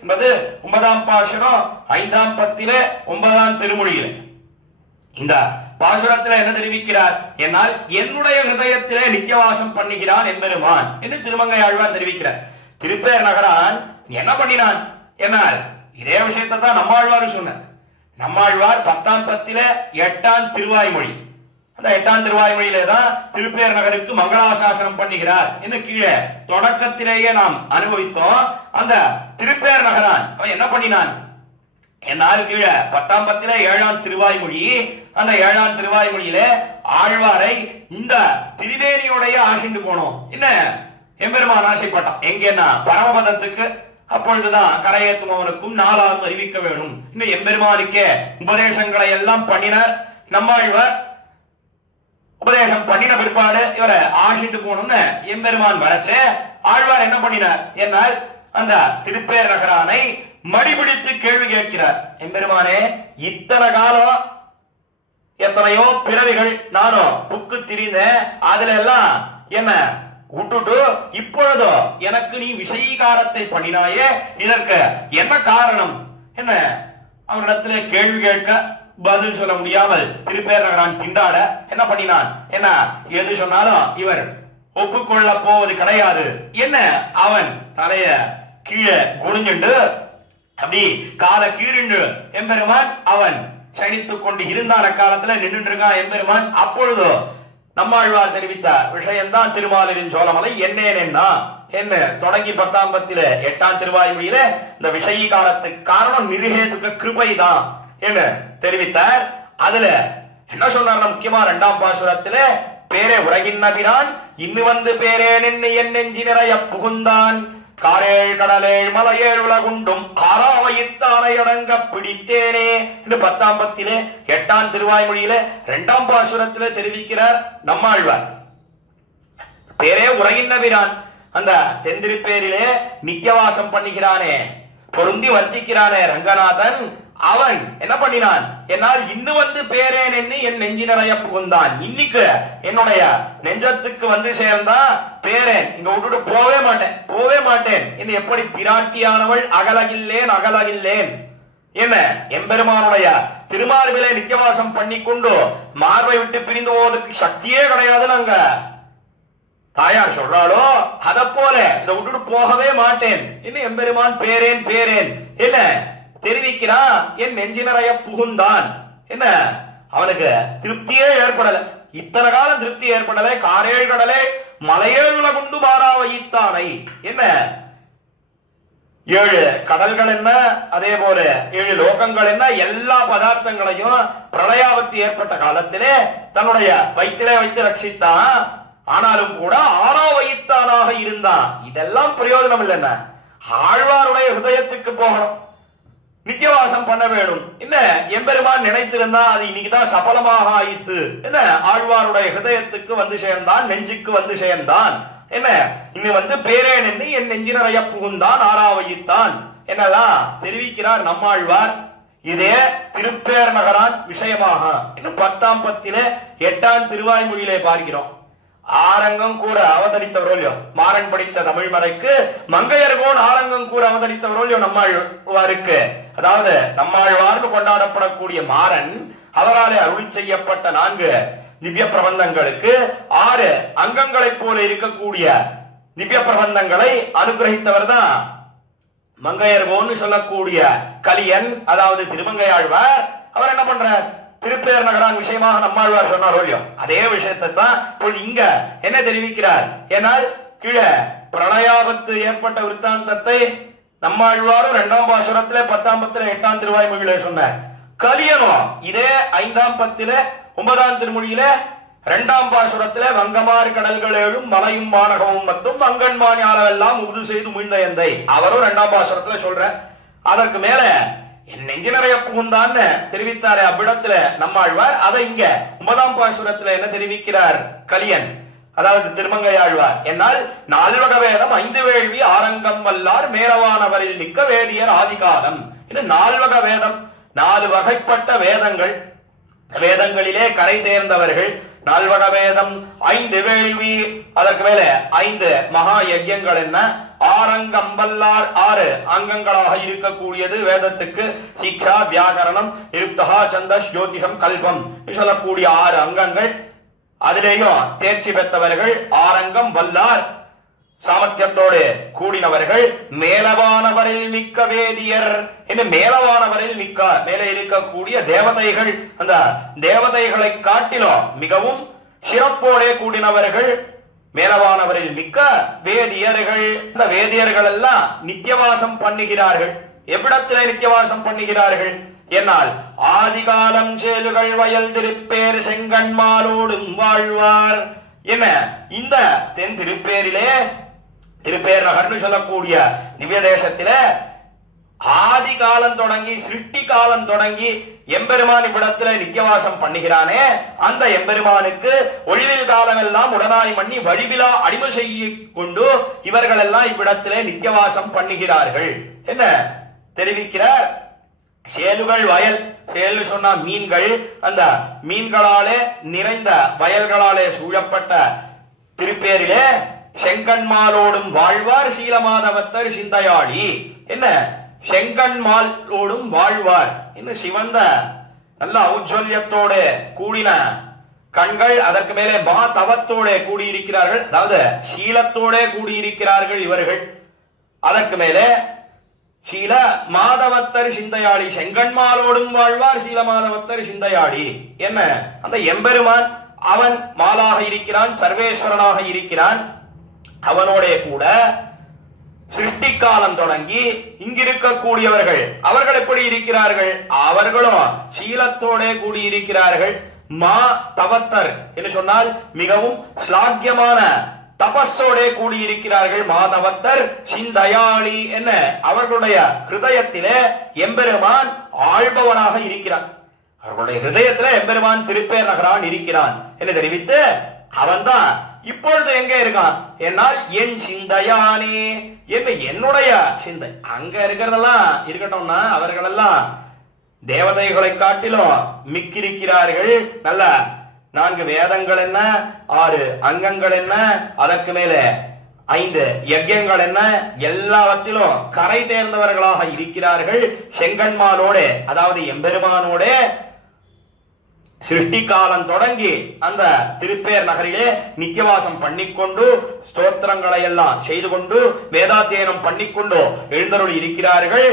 என்பது 9ஆம் பாசுரம் 5ஆம் பத்திலே 9ஆம் திருமொழியிலே. இந்த பாசுரத்தில் என்ன தெரிவிக்கிறார் என்னால் என்னுடைய ஹிருதயத்திலே நித்தியவாசம் பண்ணுகிறான் என்பெருமான் என்று திருமங்கை ஆழ்வார் தெரிவிக்கிறார். திருப்பேர் நகரான் என்ன பண்ணினான் என்னால் இதே விஷயத்தை தான் நம்மாழ்வார் சொன்னார். நம்மாழ்வார் 10ஆம் பத்திலே 8ஆம் திருவாய்மொழி, அந்த 8ஆம் திருவாய்மொழியிலே தான் திருப்பேர் நகருக்கு மங்களாசாசனம் பண்ணுகிறார் என்று கீழே தொடக்கத்திலேயே நாம் அனுபவித்தோம். அந்த திருப்பேர் நகரான் அவன் என்ன பண்ணினான் என்னால் கீழே 10ஆம் பத்திலே 7ஆம் திருவாய்மொழி, அந்த 7ஆம் திருவாய்மொழியிலே ஆழ்வாரை இந்த திரிவேணியோடைய ஆசிண்டு போனோம். என்ன எம்பெருமான் ஆசைப்பட்டான் எங்கன்னா பரமபதத்துக்கு. அப்பொழுதுதான் கரையேற்றுமவனுக்கும் 4ஆம் அறிவிக்க வேணும். இன்னும் எம்பெருமானுக்கே உபதேசங்களை எல்லாம் பண்ணினார் நம்மாழ்வார். உபதேசம் பண்ணின பிற்பாடு இவரை ஆசிட்டு போகணும்னு எம்பெருமான் வரச்சே ஆழ்வார் என்ன பண்ணினார் என்னால் அந்த திருப்பேர் நகரானை மடிபிடித்து கேள்வி கேட்கிறார். எம்பெருமானே, இத்தனை காலம் எத்தனையோ பிறவிகள் நானும் புக்கு திரிந்தேன், அதுல எல்லாம் என்ன விட்டுட்டு இப்பொழுதோ எனக்கு நீ விஷயீகாரத்தை பண்ணினாயே, இதற்கு என்ன காரணம் என்ன? அவனிடத்திலே கேள்வி கேட்க பதில் சொல்ல முடியாமல் திருப்பேர் நகரான் திண்டாட என்ன பண்ணினான் என்ன எது சொன்னாலும் இவர் ஒப்புக்கொள்ள போவது கிடையாது. என்ன அவன் தலைய கீழே குனிஞ்சுண்டு அப்படி கால கீழிண்டு எம்பெருமான் அவன் சனித்துக் கொண்டு இருந்தான காலத்துல நின்று இருக்கான் எம்பெருமான். அப்பொழுதோ நம்மாழ்வார் தெரிவித்த விஷயம்தான் திருமாலின் சோழமலை என்னேன்னா என்ன தொடங்கி 10ஆம் பத்தில 8ஆம் திருவாய்மொழியில இந்த விஷயீகாரத்துக்கு காரணம் நிருஹேதுக கிருபை தான் என்ன தெரிவித்தார். அதுல என்ன சொன்னார் முக்கியமா 2ஆம் பாசுரத்தில பேரே உலகின்னபிரான் இன்னு வந்து பேரே நின்று என் நெஞ்சி நிறைய புகுந்தான் காரேழ் கடலேழ் மலையேழ் உலகுண்டும் ஆறாவயித்தானை அடங்க பிடித்தேனே என்று 10ஆம் பத்திலே 8ஆம் திருவாய்மொழியில 2ஆம் பாசுரத்திலே தெரிவிக்கிறார் நம்மாழ்வார். பேரே உலகின்னபிரான் அந்த தென்திருப்பேரிலே நித்தியவாசம் பண்ணுகிறானே, பொருந்தி வர்த்திக்கிறானே ரங்கநாதன், அவன் என்ன பண்ணினான் என்னால் இன்னு வந்து பேரேன் என்று என் நெஞ்சி நிறைய புகுந்தான். இன்னைக்கு என்னுடைய நெஞ்சத்துக்கு வந்து சேர்ந்தான் பேரேன், இங்க விட்டுட்டு போவே மாட்டேன் என்று எப்படி பிராட்டியானவள் அகலகில்லேன் என்ன எம்பெருமானுடைய திருமார்பிலே நித்தியவாசம் பண்ணி கொண்டு மார்பை விட்டு பிரிந்து போவதற்கு சக்தியே கிடையாது நாங்க தாயார் சொல்றாளோ அத போல இதை விட்டுட்டு போகவே மாட்டேன் என்ன எம்பெருமான் பேரேன் என்ன தெரிவிக்கிறான். என் நெஞ்சி நிறைய புகுந்தான் என்ன அவனுக்கு திருப்தியே ஏற்படல, இத்தனை காலம் திருப்தி ஏற்படல. காரேழ் கடலே மலையேழ் உலகுண்டு மாறாவைத்தானை என்ன 7 கடல்கள் என்ன, அதே போல 7 லோகங்கள் என்ன, எல்லா பதார்த்தங்களையும் பிரளயாபத்து ஏற்பட்ட காலத்திலே தன்னுடைய வயிற்றிலே வைத்து ரட்சித்தான். ஆனாலும் கூட ஆறாவைத்தானாக இருந்தான். இதெல்லாம் பிரயோஜனம் இல்லைன்னா ஆழ்வாருடைய ஹிருதயத்துக்கு போகணும், நித்தியவாசம் பண்ண வேணும். என்ன எம்பெருமான் நினைத்திருந்தா அது இன்னைக்குதான் சபலமாக ஆயித்து. என்ன ஆழ்வாருடைய ஹிருதயத்துக்கு வந்து சேர்ந்தான், நெஞ்சுக்கு வந்து சேர்ந்தான். என்ன இன்னும் வந்து பேரேன் என்று என் நெஞ்சி நிறைய புகுந்தான் ஆறாவைத்தான் என்னெல்லாம் தெரிவிக்கிறார் நம்மாழ்வார். இதே திருப்பேர் நகரான் விஷயமாக இன்னும் 10ஆம் பத்திலே 8ஆம் திருவாய்மொழியிலே பார்க்கிறோம். ஆரங்கம் கூற அவதரித்தவரோல்யோ மாறன் படித்த தமிழ் மறைக்கு மங்கையர்கோன் ஆரங்கம் கூற அவதரித்தவரோல்யோ நம்மாழ்வாருக்கு, அதாவது நம்மாழ்வார்க்கு கொண்டாடப்படக்கூடிய மாறன் அவராலே அருளி செய்யப்பட்ட 4 திவ்ய பிரபந்தங்களுக்கு 6 அங்கங்களைப் போல இருக்கக்கூடிய திவ்ய பிரபந்தங்களை அனுகிரகித்தவர் தான் மங்கையர்கோன்னு சொல்லக்கூடிய கலியன், அதாவது திருமங்கையாழ்வார். அவர் என்ன பண்றார் திருப்பேர் நகரான் விஷயமாக நம்மாழ்வார் சொன்னார் இல்லையோ அதே விஷயத்தை தான் இங்க என்ன தெரிவிக்கிறார். ஏனால் கீழே பிரளயாபத்து ஏற்பட்ட விருத்தாந்தத்தை நம்மாழ்வாரும் 2ஆம் பாசுரத்திலே 10ஆம் பத்திலே 8ஆம் திருவாய்மொழியிலே சொன்னார். கலியனும் இதே 5ஆம் பத்திலே 9ஆம் திருமொழியிலே 2ஆம் பாசுரத்திலே வங்கமாறு கடல்கள் ஏழும் மலையும் மாநகமும் மட்டும் மங்கன்மான் யாரெல்லாம் உது செய்து முயந்த எந்தை அவரும் 2ஆம் பாசுரத்துல சொல்ற. அதற்கு மேல என் நெஞ்சு நிறைய புகுந்தான்னு தெரிவித்தாரே அவ்விடத்துல நம்மாழ்வார். அதை இங்க 9ஆம் பாசுரத்துல என்ன தெரிவிக்கிறார் கலியன், அதாவது திருமங்கையாழ்வார். என்னால் 4 வகை வேதம் 5 வேள்வி ஆரங்கம் வல்லார் மேலவானவரில் மிக்க வேதியர் ஆதிகாலம். இன்னும் 4 வகை வேதம், 4 வகைப்பட்ட வேதங்கள், வேதங்களிலே கரை தேர்ந்தவர்கள். 4 வகை வேதம், 5 வேள்வி, அதற்கு மேல 5 மகா யஜ்யங்கள் என்ன, ஆரங்கம் வல்லார் 6 அங்கங்களாக இருக்கக்கூடியது வேதத்துக்கு. சிக்ஷா, வியாகரணம், நிருப்தகா, சந்தஸ், ஜோதிஷம், கல்பம் சொல்லக்கூடிய 6 அங்கங்கள். அதிலேயும் தேர்ச்சி பெற்றவர்கள் ஆரங்கம் வல்லார், சாமர்த்தியத்தோடு கூடினவர்கள். மேலவானவரில் மிக்க வேதியர் என்று மேலவானவரில் மிக்க, மேலே இருக்கக்கூடிய தேவதைகள், அந்த தேவதைகளை காட்டிலும் மிகவும் சிறப்போடே கூடினவர்கள் மேலவானவரில் மிக்க வேதியர்கள். இந்த வேதியர்கள் எல்லாம் நித்தியவாசம் பண்ணுகிறார்கள். எவ்விடத்திலே நித்தியவாசம் பண்ணுகிறார்கள் என்னால் ஆதிகாலம் சேலுகள் வயல் திருப்பேர் செங்கண்மாலோடும் வாழ்வார் என்ன. இந்த தென் திருப்பேரிலே, திருப்பேர் நகர்னு சொல்லக்கூடிய திவ்ய தேசத்திலே ஆதி காலம் தொடங்கி சிருஷ்டி காலம் தொடங்கி எம்பெருமான் இவ்விடத்துல நித்தியவாசம் பண்ணுகிறானே, அந்த எம்பெருமானுக்கு ஒழிவில் காலம் எல்லாம் உடனாய் மண்ணி வழிவிலா அடிமை செய்ய கொண்டு இவர்கள் எல்லாம் இவ்விடத்திலே நித்தியவாசம் பண்ணுகிறார்கள் என்ன தெரிவிக்கிறார். சேலுகள் வயல், சேலு சொன்னா மீன்கள், அந்த மீன்களாலே நிறைந்த வயல்களாலே சூழப்பட்ட திருப்பேரிலே செங்கண்மாலோடும் வாழ்வார் சீலமாதவத்தர் சிந்தையாளி என்ன. செங்கண்மாலோடும் வாழ்வார் இன்னும் சிவந்த நல்ல ஔஜ்வல்யத்தோட கூடின கண்கள், அதற்கு மேலே மா தவத்தோட கூடியிருக்கிறார்கள், அதாவது சீலத்தோட கூடியிருக்கிறார்கள் இவர்கள். அதற்கு மேலே சீல மாதவத்தர் சிந்தையாளி, செங்கண்மாலோடும் வாழ்வார் சீல மாதவத்தர் சிந்தையாளி என்ன. அந்த எம்பெருமான் அவன் மாலாக இருக்கிறான், சர்வேஸ்வரனாக இருக்கிறான். அவனோட கூட சிருஷ்டி காலம் தொடங்கி இங்கிருக்கக்கூடியவர்கள் அவர்கள் எப்படி இருக்கிறார்கள், அவர்களும் சீலத்தோட கூடியிருக்கிறார்கள். மா தவத்தர் என்று சொன்னால் மிகவும் ஸ்லாக்கியமான தபஸோட கூடியிருக்கிறார்கள். மாதவத்தர் சிந்தையாளி என்ன, அவர்களுடைய ஹிருதயத்திலே எம்பெருமான் ஆள்பவனாக இருக்கிறான். அவர்களுடைய ஹிருதயத்திலே எம்பெருமான் திருப்பேர் நகரான் இருக்கிறான் என்று தெரிவித்து, அவன் தான் இப்பொழுது எங்க இருக்கான் என்னால் என் சிந்தையானே என்ன, என்னுடைய சிந்தை. அங்க இருக்கிறதெல்லாம் இருக்கட்டும்னா அவர்கள் எல்லாம் தேவதைகளை காட்டிலும் மிக்கிருக்கிறார்கள். நல்ல 4 வேதங்கள் என்ன, 6 அங்கங்கள் என்ன, அதற்கு மேல 5 யஜ்யங்கள் என்ன, எல்லாவற்றிலும் கரை தேர்ந்தவர்களாக இருக்கிறார்கள். செங்கண்மானோட, அதாவது எம்பெருமானோட சிருஷ்டி காலம் தொடங்கி அந்த திருப்பேர் நகரிலே நித்தியவாசம் பண்ணிக்கொண்டு ஸ்தோத்திரங்களை எல்லாம் செய்து கொண்டு வேதாத்தியனம் பண்ணிக்கொண்டு எழுந்தருள் இருக்கிறார்கள்.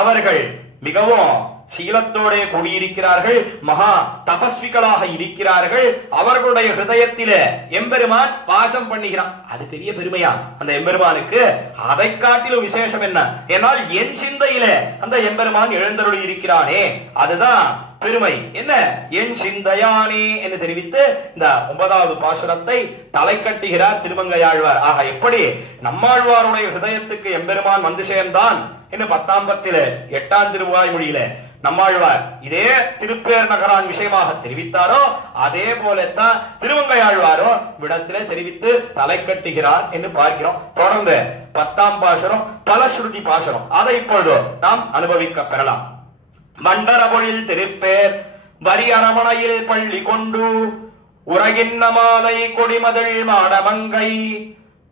அவர்கள் மிகவும் சீலத்தோட கூடியிருக்கிறார்கள், மகா தபஸ்விகளாக இருக்கிறார்கள். அவர்களுடைய ஹிருதயத்திலே எம்பெருமான் வாசம் பண்ணுகிறான். அது பெரிய பெருமையா அந்த எம்பெருமானுக்கு. அதை காட்டிலும் விசேஷம் என்ன என்னால் என் சிந்தையிலே அந்த எம்பெருமான் எழுந்தருள் இருக்கிறானே, அதுதான் பெருமை என்ன. என் சிந்தையானே என்று தெரிவித்து இந்த 9வது பாசுரத்தை தலை கட்டுகிறார் திருமங்கையாழ்வார். ஆக எப்படி நம்மாழ்வாருடைய ஹிருதயத்துக்கு எம்பெருமான் வந்து சேர்ந்தான் என்று 10ஆம் பத்திலே 8ஆம் திருவாய்மொழியில நம்மாழ்வார் இதே திருப்பேர் நகரான் விஷயமாக தெரிவித்தாரோ, அதே போலத்தான் திருமங்கையாழ்வாரோ விடத்திலே தெரிவித்து தலை கட்டுகிறார் என்று பார்க்கிறோம். தொடர்ந்து 10ஆம் பாசுரம் பலஸ்ருதி பாசுரம், அதை இப்பொழுது நாம் அனுபவிக்க பெறலாம். மண்டரபொழில் திருப்பேர் வரி அரமணையில் பள்ளி கொண்டு உறகின்ன மாலை கொடிமதில் மாடமங்கை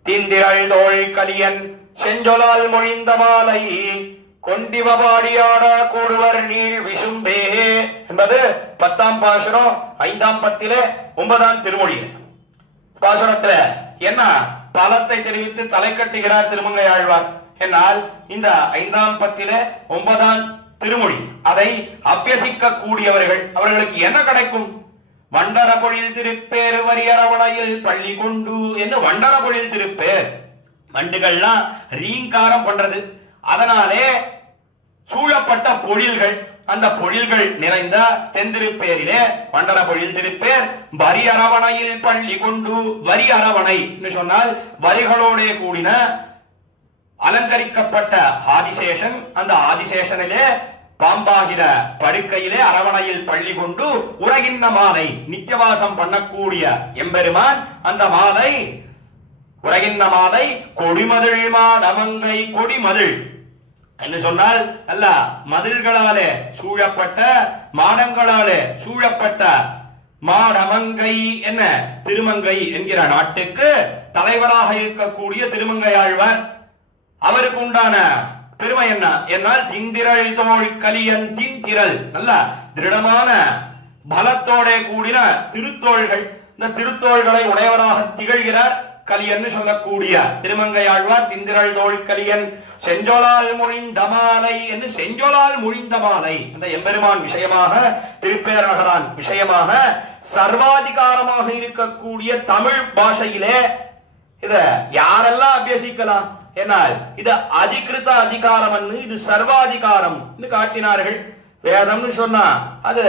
திந்திரள் தோள் கலியன் செஞ்சொலால் மொழிந்த மாலை கொண்டிவபாடியாட கூடுவர் நீள் விசும்பே என்பது 10ஆம் பாசுரம் 5ஆம் பத்திலே 9ஆம் திருமொழி பாசுரத்துல என்ன பலத்தை தெரிவித்து தலை கட்டுகிறார் திருமங்கையாழ்வார் என்னால் இந்த 5ஆம் பத்திலே 9ஆம் திருமொழி அதை அபியசிக்க கூடியவர்கள் அவர்களுக்கு என்ன கிடைக்கும். வண்டரபொழில் திருப்பேர் வரி அரவணையில் பள்ளி கொண்டு என்று வண்டரபொழில் திருப்பேர், வண்டுகள்லாம் ரீங்காரம் பண்றது. அதனாலே சூழப்பட்ட பொழில்கள், அந்த பொழில்கள் நிறைந்த தென்திருப்பேரிலே பண்டர பொழில் திருப்பேர் வரி அரவணையில் பள்ளி கொண்டு, வரி அரவணை என்று சொன்னால் வரிகளோட கூடின அலங்கரிக்கப்பட்ட ஆதிசேஷன், அந்த ஆதிசேஷனிலே பாம்பாகிற படுக்கையிலே அரவணையில் பள்ளி கொண்டு உறகின்ற மாலை நித்தியவாசம் பண்ணக்கூடிய எம்பெருமான், அந்த மாலை உறகின்ற மாலை கொடிமதில் மாடமங்கை, கொடிமதில் என்று சொன்னால் அல்ல மதில்களாலே சூழப்பட்ட, மாடங்களாலே சூழப்பட்ட மாடமங்கை என்ன திருமங்கை என்கிற நாட்டுக்கு தலைவராக இருக்கக்கூடிய திருமங்கையாழ்வார். அவருக்கு உண்டான பெருமை என்ன என்னால் திந்திரள் தோள் கலியன், திந்திரள் நல்ல திருடமான பலத்தோட கூடின திருத்தோள்கள், இந்த திருத்தோள்களை உடையவராக திகழ்கிறார் கலியன் சொல்லக்கூடிய திருமங்கையாழ்வார். திந்திரள் தோள் கலியன் செஞ்சொலால் மொழிந்த மாலை என்று, செஞ்சொலால் மொழிந்த மாலை அந்த எம்பெருமான் விஷயமாக, திருப்பேர் நகரான் விஷயமாக சர்வாதிகாரமாக இருக்கக்கூடிய தமிழ் பாஷையிலே இத யாரெல்லாம் அபியசிக்கலாம் என்னால் இது அதிகிருத அதிகாரம், இது சர்வாதிகாரம் காட்டினார்கள். வேதம்னு சொன்னா அது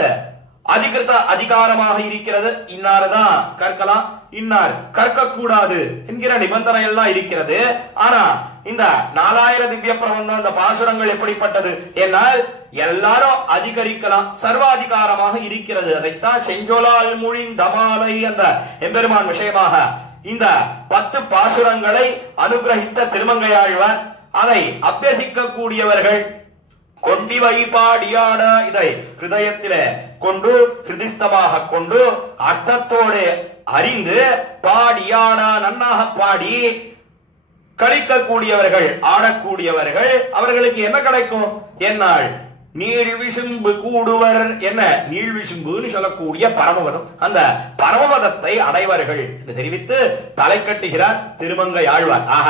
அதிகிருத அதிகாரமாக இருக்கிறது. இன்னார்தான் கற்கலாம், இன்னார் கற்க கூடாது என்கிற நிபந்தனை எல்லாம் இருக்கிறது. ஆனா இந்த 4000 திவ்ய பிரபந்தம், அந்த பாசுரங்கள் எப்படிப்பட்டது என்னால் எல்லாரும் அதிகரிக்கலாம், சர்வாதிகாரமாக இருக்கிறது. அதைத்தான் செஞ்சொலால் மொழிந்த மாலை அந்த எம்பெருமான் விஷயமாக இந்த 10 பாசுரங்களை அனுகிரகித்த திருமங்கையாழ்வார். அதை அபியசிக்க கூடியவர்கள் கொண்டிவை பாடியாட, இதை ஹிருதயத்திலே கொண்டு ஹிருதிஸ்தமாக கொண்டு அர்த்தத்தோடு அறிந்து பாடியாட, நன்னாக பாடி கழிக்கக்கூடியவர்கள், ஆடக்கூடியவர்கள், அவர்களுக்கு என்ன கிடைக்கும் என்னால் நீழ்விசும்பு கூடுவர். என்ன நீழ்விசும்புன்னு சொல்லக்கூடிய பரமபதம், அந்த பரமபதத்தை அடைவர்கள் என்று தெரிவித்து தலை கட்டுகிறார் திருமங்கை ஆழ்வார். ஆக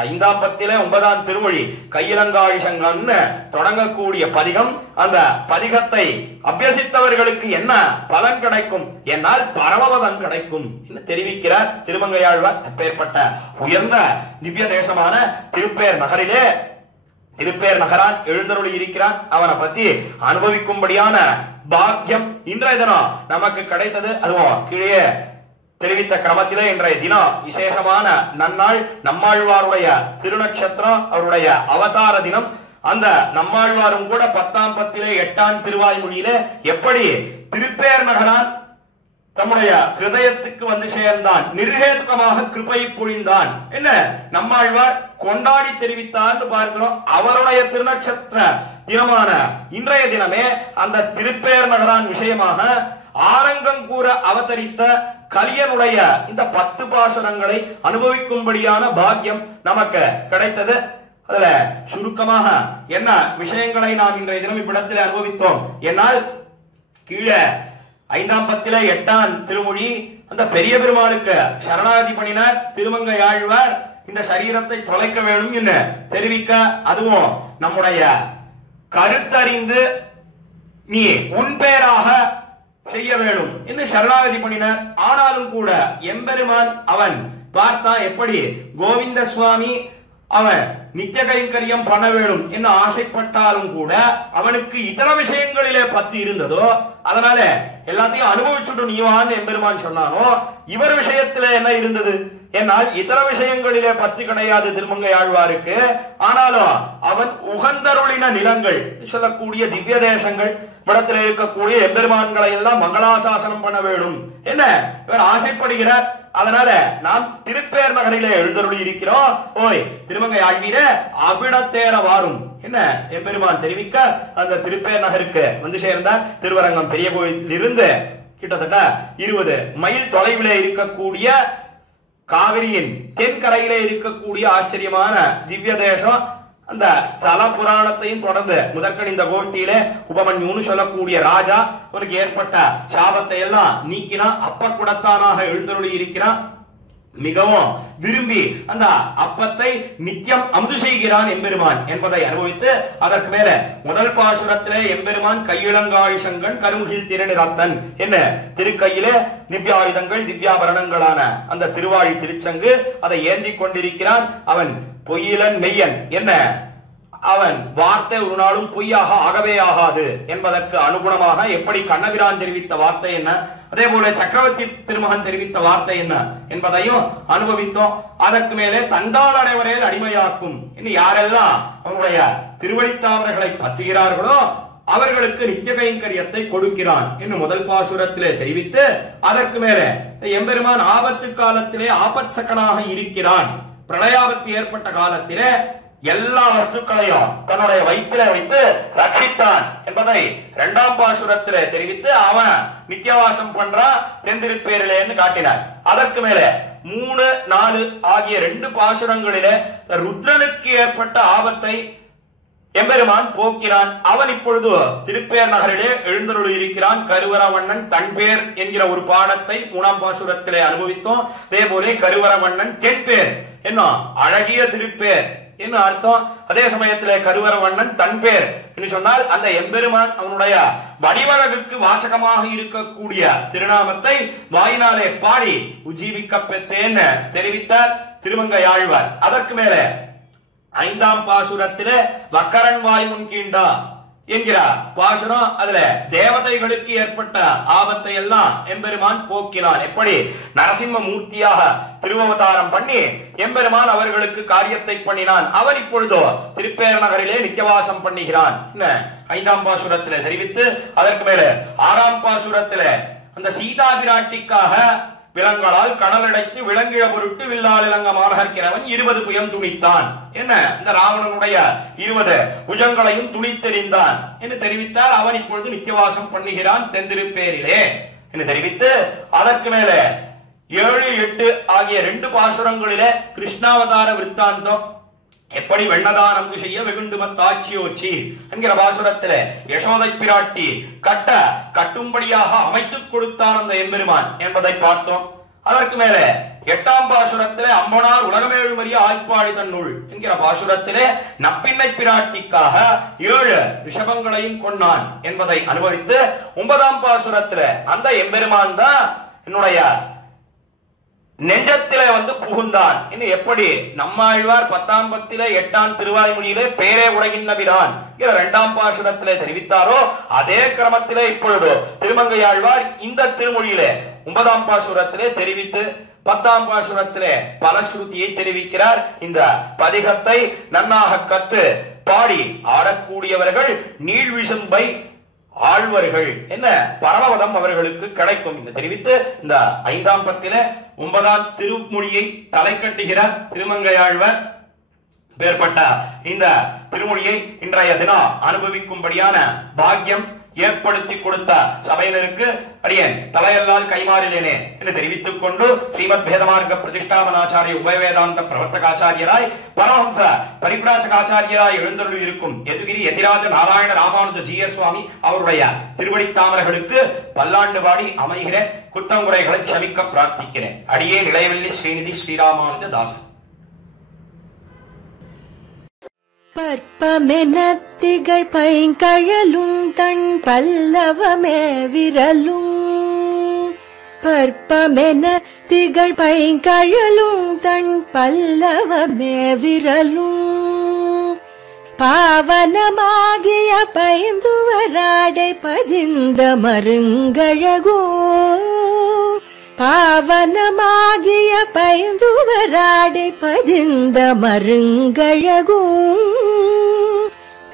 5ஆம் பத்திலே 9ஆம் திருமொழி கையிலங்காழி சங்கம்னு தொடங்கக்கூடிய பதிகம், அந்த பதிகத்தை அபியசித்தவர்களுக்கு என்ன பலன் கிடைக்கும் என்னால் பரமபதம் கிடைக்கும் என்று தெரிவிக்கிறார் திருமங்கையாழ்வார். அப்பேற்பட்ட உயர்ந்த திவ்ய தேசமான திருப்பேர் நகரிலே திருப்பேர் நகரான் எழுந்தருளி இருக்கிறான். அவனை பத்தி அனுபவிக்கும்படியான பாக்கியம் இன்றைய தினம் நமக்கு கிடைத்தது. அதுவும் கீழே தெரிவித்த கிரமத்திலே இன்றைய தினம் விசேஷமான நன்னாள், நம்மாழ்வாருடைய திருநட்சத்திரம், அவருடைய அவதார தினம். அந்த நம்மாழ்வாரும் கூட 10ஆம் பத்திலே 8ஆம் திருவாய்மொழியிலே எப்படி திருப்பேர் நகரான் தம்முடைய ஹிருதயத்துக்கு வந்து சேர்ந்தான், நிர்ஹேதுகமாக கிருபை பொழிந்தான் என்ன நம்மாழ்வார் கொண்டாடி தெரிவித்தார் பார்க்கிறோம். அவருடைய திருநட்சத்திர தினமான இன்றைய தினமே அந்த திருப்பேர் நகரான் விஷயமாக ஆரங்கம் கூற அவதரித்த கலியனுடைய இந்த 10 பாசுரங்களை அனுபவிக்கும்படியான பாக்கியம் நமக்கு கிடைத்தது. அதுல சுருக்கமாக என்ன விஷயங்களை நாம் இன்றைய தினம் இவ்விடத்தில் அனுபவித்தோம் என்னால் கீழே 5ஆம் பத்திலே 8ஆம் திருமொழி அந்த பெரிய பெருமாளுக்கு சரணாகதி பண்ணினார் திருமங்கையாழ்வார். இந்த சரீரத்தை தொலைக்க வேண்டும் என்று தெரிவிக்க, அதுவும் நம்முடைய கருத்தறிந்து நீ உன் பேராக செய்ய வேண்டும் என்று சரணாகதி பண்ணினார். ஆனாலும் கூட எம்பெருமான் அவன் பார்த்தா எப்படி கோவிந்த சுவாமி அவன் நித்திய கைங்கரியம் பண்ண வேண்டும் என்று ஆசைப்பட்டாலும் கூட அவனுக்கு இதர விஷயங்களிலே பத்தி இருந்ததோ, அதனால எல்லாத்தையும் அனுபவிச்சுட்டு நீவான்னு எம்பெருமான் சொன்னானோ, இவர் விஷயத்திலே என்ன இருந்தது என்னால் இதர விஷயங்களிலே பத்தி கிடையாது திருமங்கை ஆழ்வாருக்கு. ஆனாலும் அவன் உகந்தருளின நிலங்கள் சொல்லக்கூடிய திவ்ய தேசங்கள் இடத்தில் இருக்கக்கூடிய எம்பெருமான்களை எல்லாம் மங்களாசாசனம் பண்ண வேண்டும் என்ன இவர் ஆசைப்படுகிறார். அதனால நாம் திருப்பேர் நகரிலே எழுந்தருளி இருக்கிறோம். ஓய் திருமங்கை ஆழ்வீர அவிடத்தேர வாரும் என்ன எம்பெருமான் தெரிவிக்க அந்த திருப்பேர் நகருக்கு வந்து சேர்ந்தார். திருவரங்கம் பெரிய கோயில் இருந்து கிட்டத்தட்ட 20 மைல் தொலைவிலே இருக்கக்கூடிய காவிரியின் தென்கரையிலே இருக்கக்கூடிய ஆச்சரியமான திவ்ய தேசம். அந்த ஸ்தல புராணத்தையும் தொடர்ந்து முதற்கன் இந்த கோஷ்டியிலே உபமன்யுன்னு சொல்லக்கூடிய ராஜா அவனுக்கு ஏற்பட்ட சாபத்தை எல்லாம் நீக்கினா அப்ப குடத்தானாக எழுந்தருளி இருக்கிறான். மிகவும் விரும்பி அந்த அப்பத்தை நித்தியம் அமுது செய்கிறான் எம்பெருமான் என்பதை அனுபவித்து அதற்கு மேல முதல் பாசுரத்திலே எம்பெருமான் கையிலங்காழி சங்கன் கருமுகில் திறனிறத்தன் என்ன திருக்கையிலே திவ்யாயுதங்கள் திவ்யாபரணங்களான அந்த திருவாழி திருச்சங்கு அதை ஏந்தி கொண்டிருக்கிறான். அவன் பொய்யிலன் மெய்யன் என்ன அவன் வார்த்தை ஒரு நாளும் பொய்யாக ஆகவே ஆகாது என்பதற்கு அனுகுணமாக எப்படி கண்ணபிரான் தெரிவித்த வார்த்தை என்ன, அதே போல சக்கரவர்த்தி திருமகன் தெரிவித்த வார்த்தை என்ன என்பதையும் அனுபவித்தோம். அதற்கு மேலே தண்டால் அடைவரையில் அடிமையாக்கும் இன்னும் யாரெல்லாம் அவனுடைய திருவடித்தாமர்களை பத்துகிறார்களோ அவர்களுக்கு நித்திய கைங்கரியத்தை கொடுக்கிறான் என்று முதல் பாசுரத்திலே தெரிவித்து அதற்கு மேலே எம்பெருமான் ஆபத்து காலத்திலே ஆபத் சக்கனாக இருக்கிறான். பிரளயாபத்து ஏற்பட்ட காலத்திலே எல்லா வஸ்துக்களையும் தன்னுடைய வயிற்றிலே வைத்து ரட்சித்தான் என்பதை இரண்டாம் பாசுரத்திலே தெரிவித்து அவன் நித்தியவாசம் பண்றான் தெந்திருப்பேரிலேன்னு காட்டினார். அதற்கு மேல 3, 4 ஆகிய 2 பாசுரங்களிலே ருத்ரனுக்கு ஏற்பட்ட ஆபத்தை எம்பெருமான் போக்கிறான். அவன் இப்பொழுது திருப்பேர் நகரிலே எழுந்தருளி இருக்கிறான். கருவரவண்ணன் தன்பேர் என்கிற ஒரு பாடத்தை 3ஆம் பாசுரத்திலே அனுபவித்தோம். அதே போல கருவரவண்ணன் தென்பேர் என்ன அழகிய திருப்பேர் என்ன அர்த்தம். அதே சமயத்திலே கருவரவண்ணன் தன்பேர் என்று சொன்னால் அந்த எம்பெருமான் அவனுடைய வடிவழகுக்கு வாசகமாக இருக்கக்கூடிய திருநாமத்தை வாயினாலே பாடி உஜீவிக்க பெற்றேன்னு தெரிவித்தார் திருமங்கையாழ்வார். அதற்கு மேல 5ஆம் பாசுரத்திலே வக்கரன் வாய் முன்கீண்டா என்கிறார் பாசுரம். அதுல தேவதைகளுக்கு ஏற்பட்ட ஆபத்தை எல்லாம் எம்பெருமான் போக்கினான். எப்படி நரசிம்ம மூர்த்தியாக திருவவதாரம் பண்ணி எம்பெருமான் அவர்களுக்கு காரியத்தை பண்ணினான். அவன் இப்பொழுதோ திருப்பேர் நகரிலே நித்தியவாசம் பண்ணுகிறான் 5ஆம் பாசுரத்திலே தெரிவித்து அதற்கு மேல 6ஆம் பாசுரத்திலே அந்த சீதா பிராட்டிக்காக விலங்களால் கடலடைத்து விலங்கிழ பொருட்டு வில்லால் இலங்க மாநகர்க்கிறவன் 20 புயம் துணித்தான் என்ன இந்த ராவணனுடைய 20 புஜங்களையும் துணித்தெறிந்தான் என்று தெரிவித்தார். அவன் இப்பொழுது நித்தியவாசம் பண்ணுகிறான் தெந்திருப்பேரிலே என்று தெரிவித்து அதற்கு மேல 7, 8 ஆகிய 2 பாசுரங்களிலே கிருஷ்ணாவதார விற்த்தாந்தம் எப்படி வெண்ணதானம் செய்ய வெகுண்டுமத்தாட்சியோச்சி என்கிற பாசுரத்திலே யசோதை பிராட்டி கட்டும்படியாக அமைத்துக் கொடுத்தான் அந்த எம்பெருமான் என்பதை பார்த்தோம். அதற்கு மேல 8ஆம் பாசுரத்திலே அம்பனார் உலகமேழுமறிய ஆய்ப்பாடி தன்னுள் என்கிற பாசுரத்திலே நப்பின்னை பிராட்டிக்காக 7 ரிஷபங்களையும் கொண்டான் என்பதை அனுபவித்து 9ஆம் பாசுரத்திலே அந்த எம்பெருமான் தான் என்னுடைய நெஞ்சத்திலே வந்து புகுந்தான். இன்னும் எப்படி நம்மாழ்வார் 10ஆம் பத்திலே 8ஆம் திருவாய்மொழியிலே பேரே உலகின் நபிரான் 2ஆம் பாசுரத்திலே தெரிவித்தாரோ அதே கிரமத்திலே இப்பொழுது திருமங்கையாழ்வார் இந்த திருமொழியிலே 9ஆம் பாசுரத்திலே தெரிவித்து 10ஆம் பாசுரத்திலே பலஸ்ருதியை தெரிவிக்கிறார். இந்த பதிகத்தை நன்னாக கத்து பாடி ஆடக்கூடியவர்கள் நீழ்விசும்பை ஆழ்வர்கள் என்ன பரமபதம் அவர்களுக்கு கிடைக்கும் என்று தெரிவித்து இந்த 5ஆம் பத்திலே 9ஆம் திருமொழியை தலை கட்டுகிறார் திருமங்கையாழ்வார். பேர்பட்ட இந்த திருமொழியை இன்றைய தினம் அனுபவிக்கும்படியான பாக்கியம் ஏற்படுத்தி கொடுத்த சபையினருக்கு அடியேன் தலையெல்லாம் கைமாறிலேனே என்று தெரிவித்துக் கொண்டு ஸ்ரீமத் வேதமார்க்க பிரதிஷ்டாபனாச்சாரிய உபவேதாந்த பிரவர்த்தகாச்சாரியராய் பரமஹம்ச பரிப்ராசகாச்சாரியராய் எழுந்தருளி இருக்கும் எதுகிரி எதிராஜ நாராயண ராமானுஜ ஜீய சுவாமி அவருடைய திருவடித்தாமர்களுக்கு பல்லாண்டு பாடி அமைகிற குற்றங்குறைகளை க்ஷமிக்க பிரார்த்திக்கிறேன். அடியே நிலையவல்லி ஸ்ரீநிதி ஸ்ரீராமானுஜ தாசன். பற்பமெனத்திகள் பைங்கழலும் தன் பல்லவமே விரலும் பற்பமெனத்திகள் பைங்கழலும் தன் பல்லவமே விரலும் பாவனமாகிய பைந்துவராடை பதிந்த மருங்கழகோ பாவனமாகிய பைந்துவராடை பதிந்த மருங்கழகும்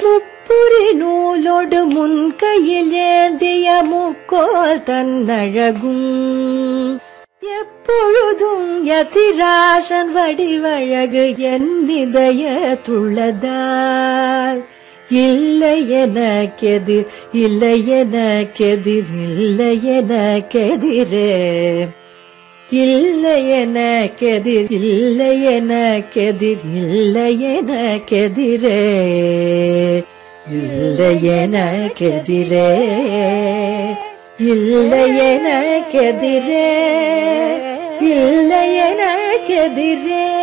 முப்புரி நூலோடு முன்கையில் ஏந்திய முக்கோல் தன்னழகும் எப்பொழுதும் யதிராசன் வடிவழகு என் இதயத்துள்ளதால் இல்லை எனக்கெதிர் இல்லை எனக்கெதிர் இல்லை எனக்கெதிரே இல்லை எனக்கெதிர் இல்லை எனக்கெதிர் இல்லை எனக்கெதிரே இல்லை எனக்கெதிரே இல்லை எனக்கெதிரே இல்லை என எனக்கெதிரே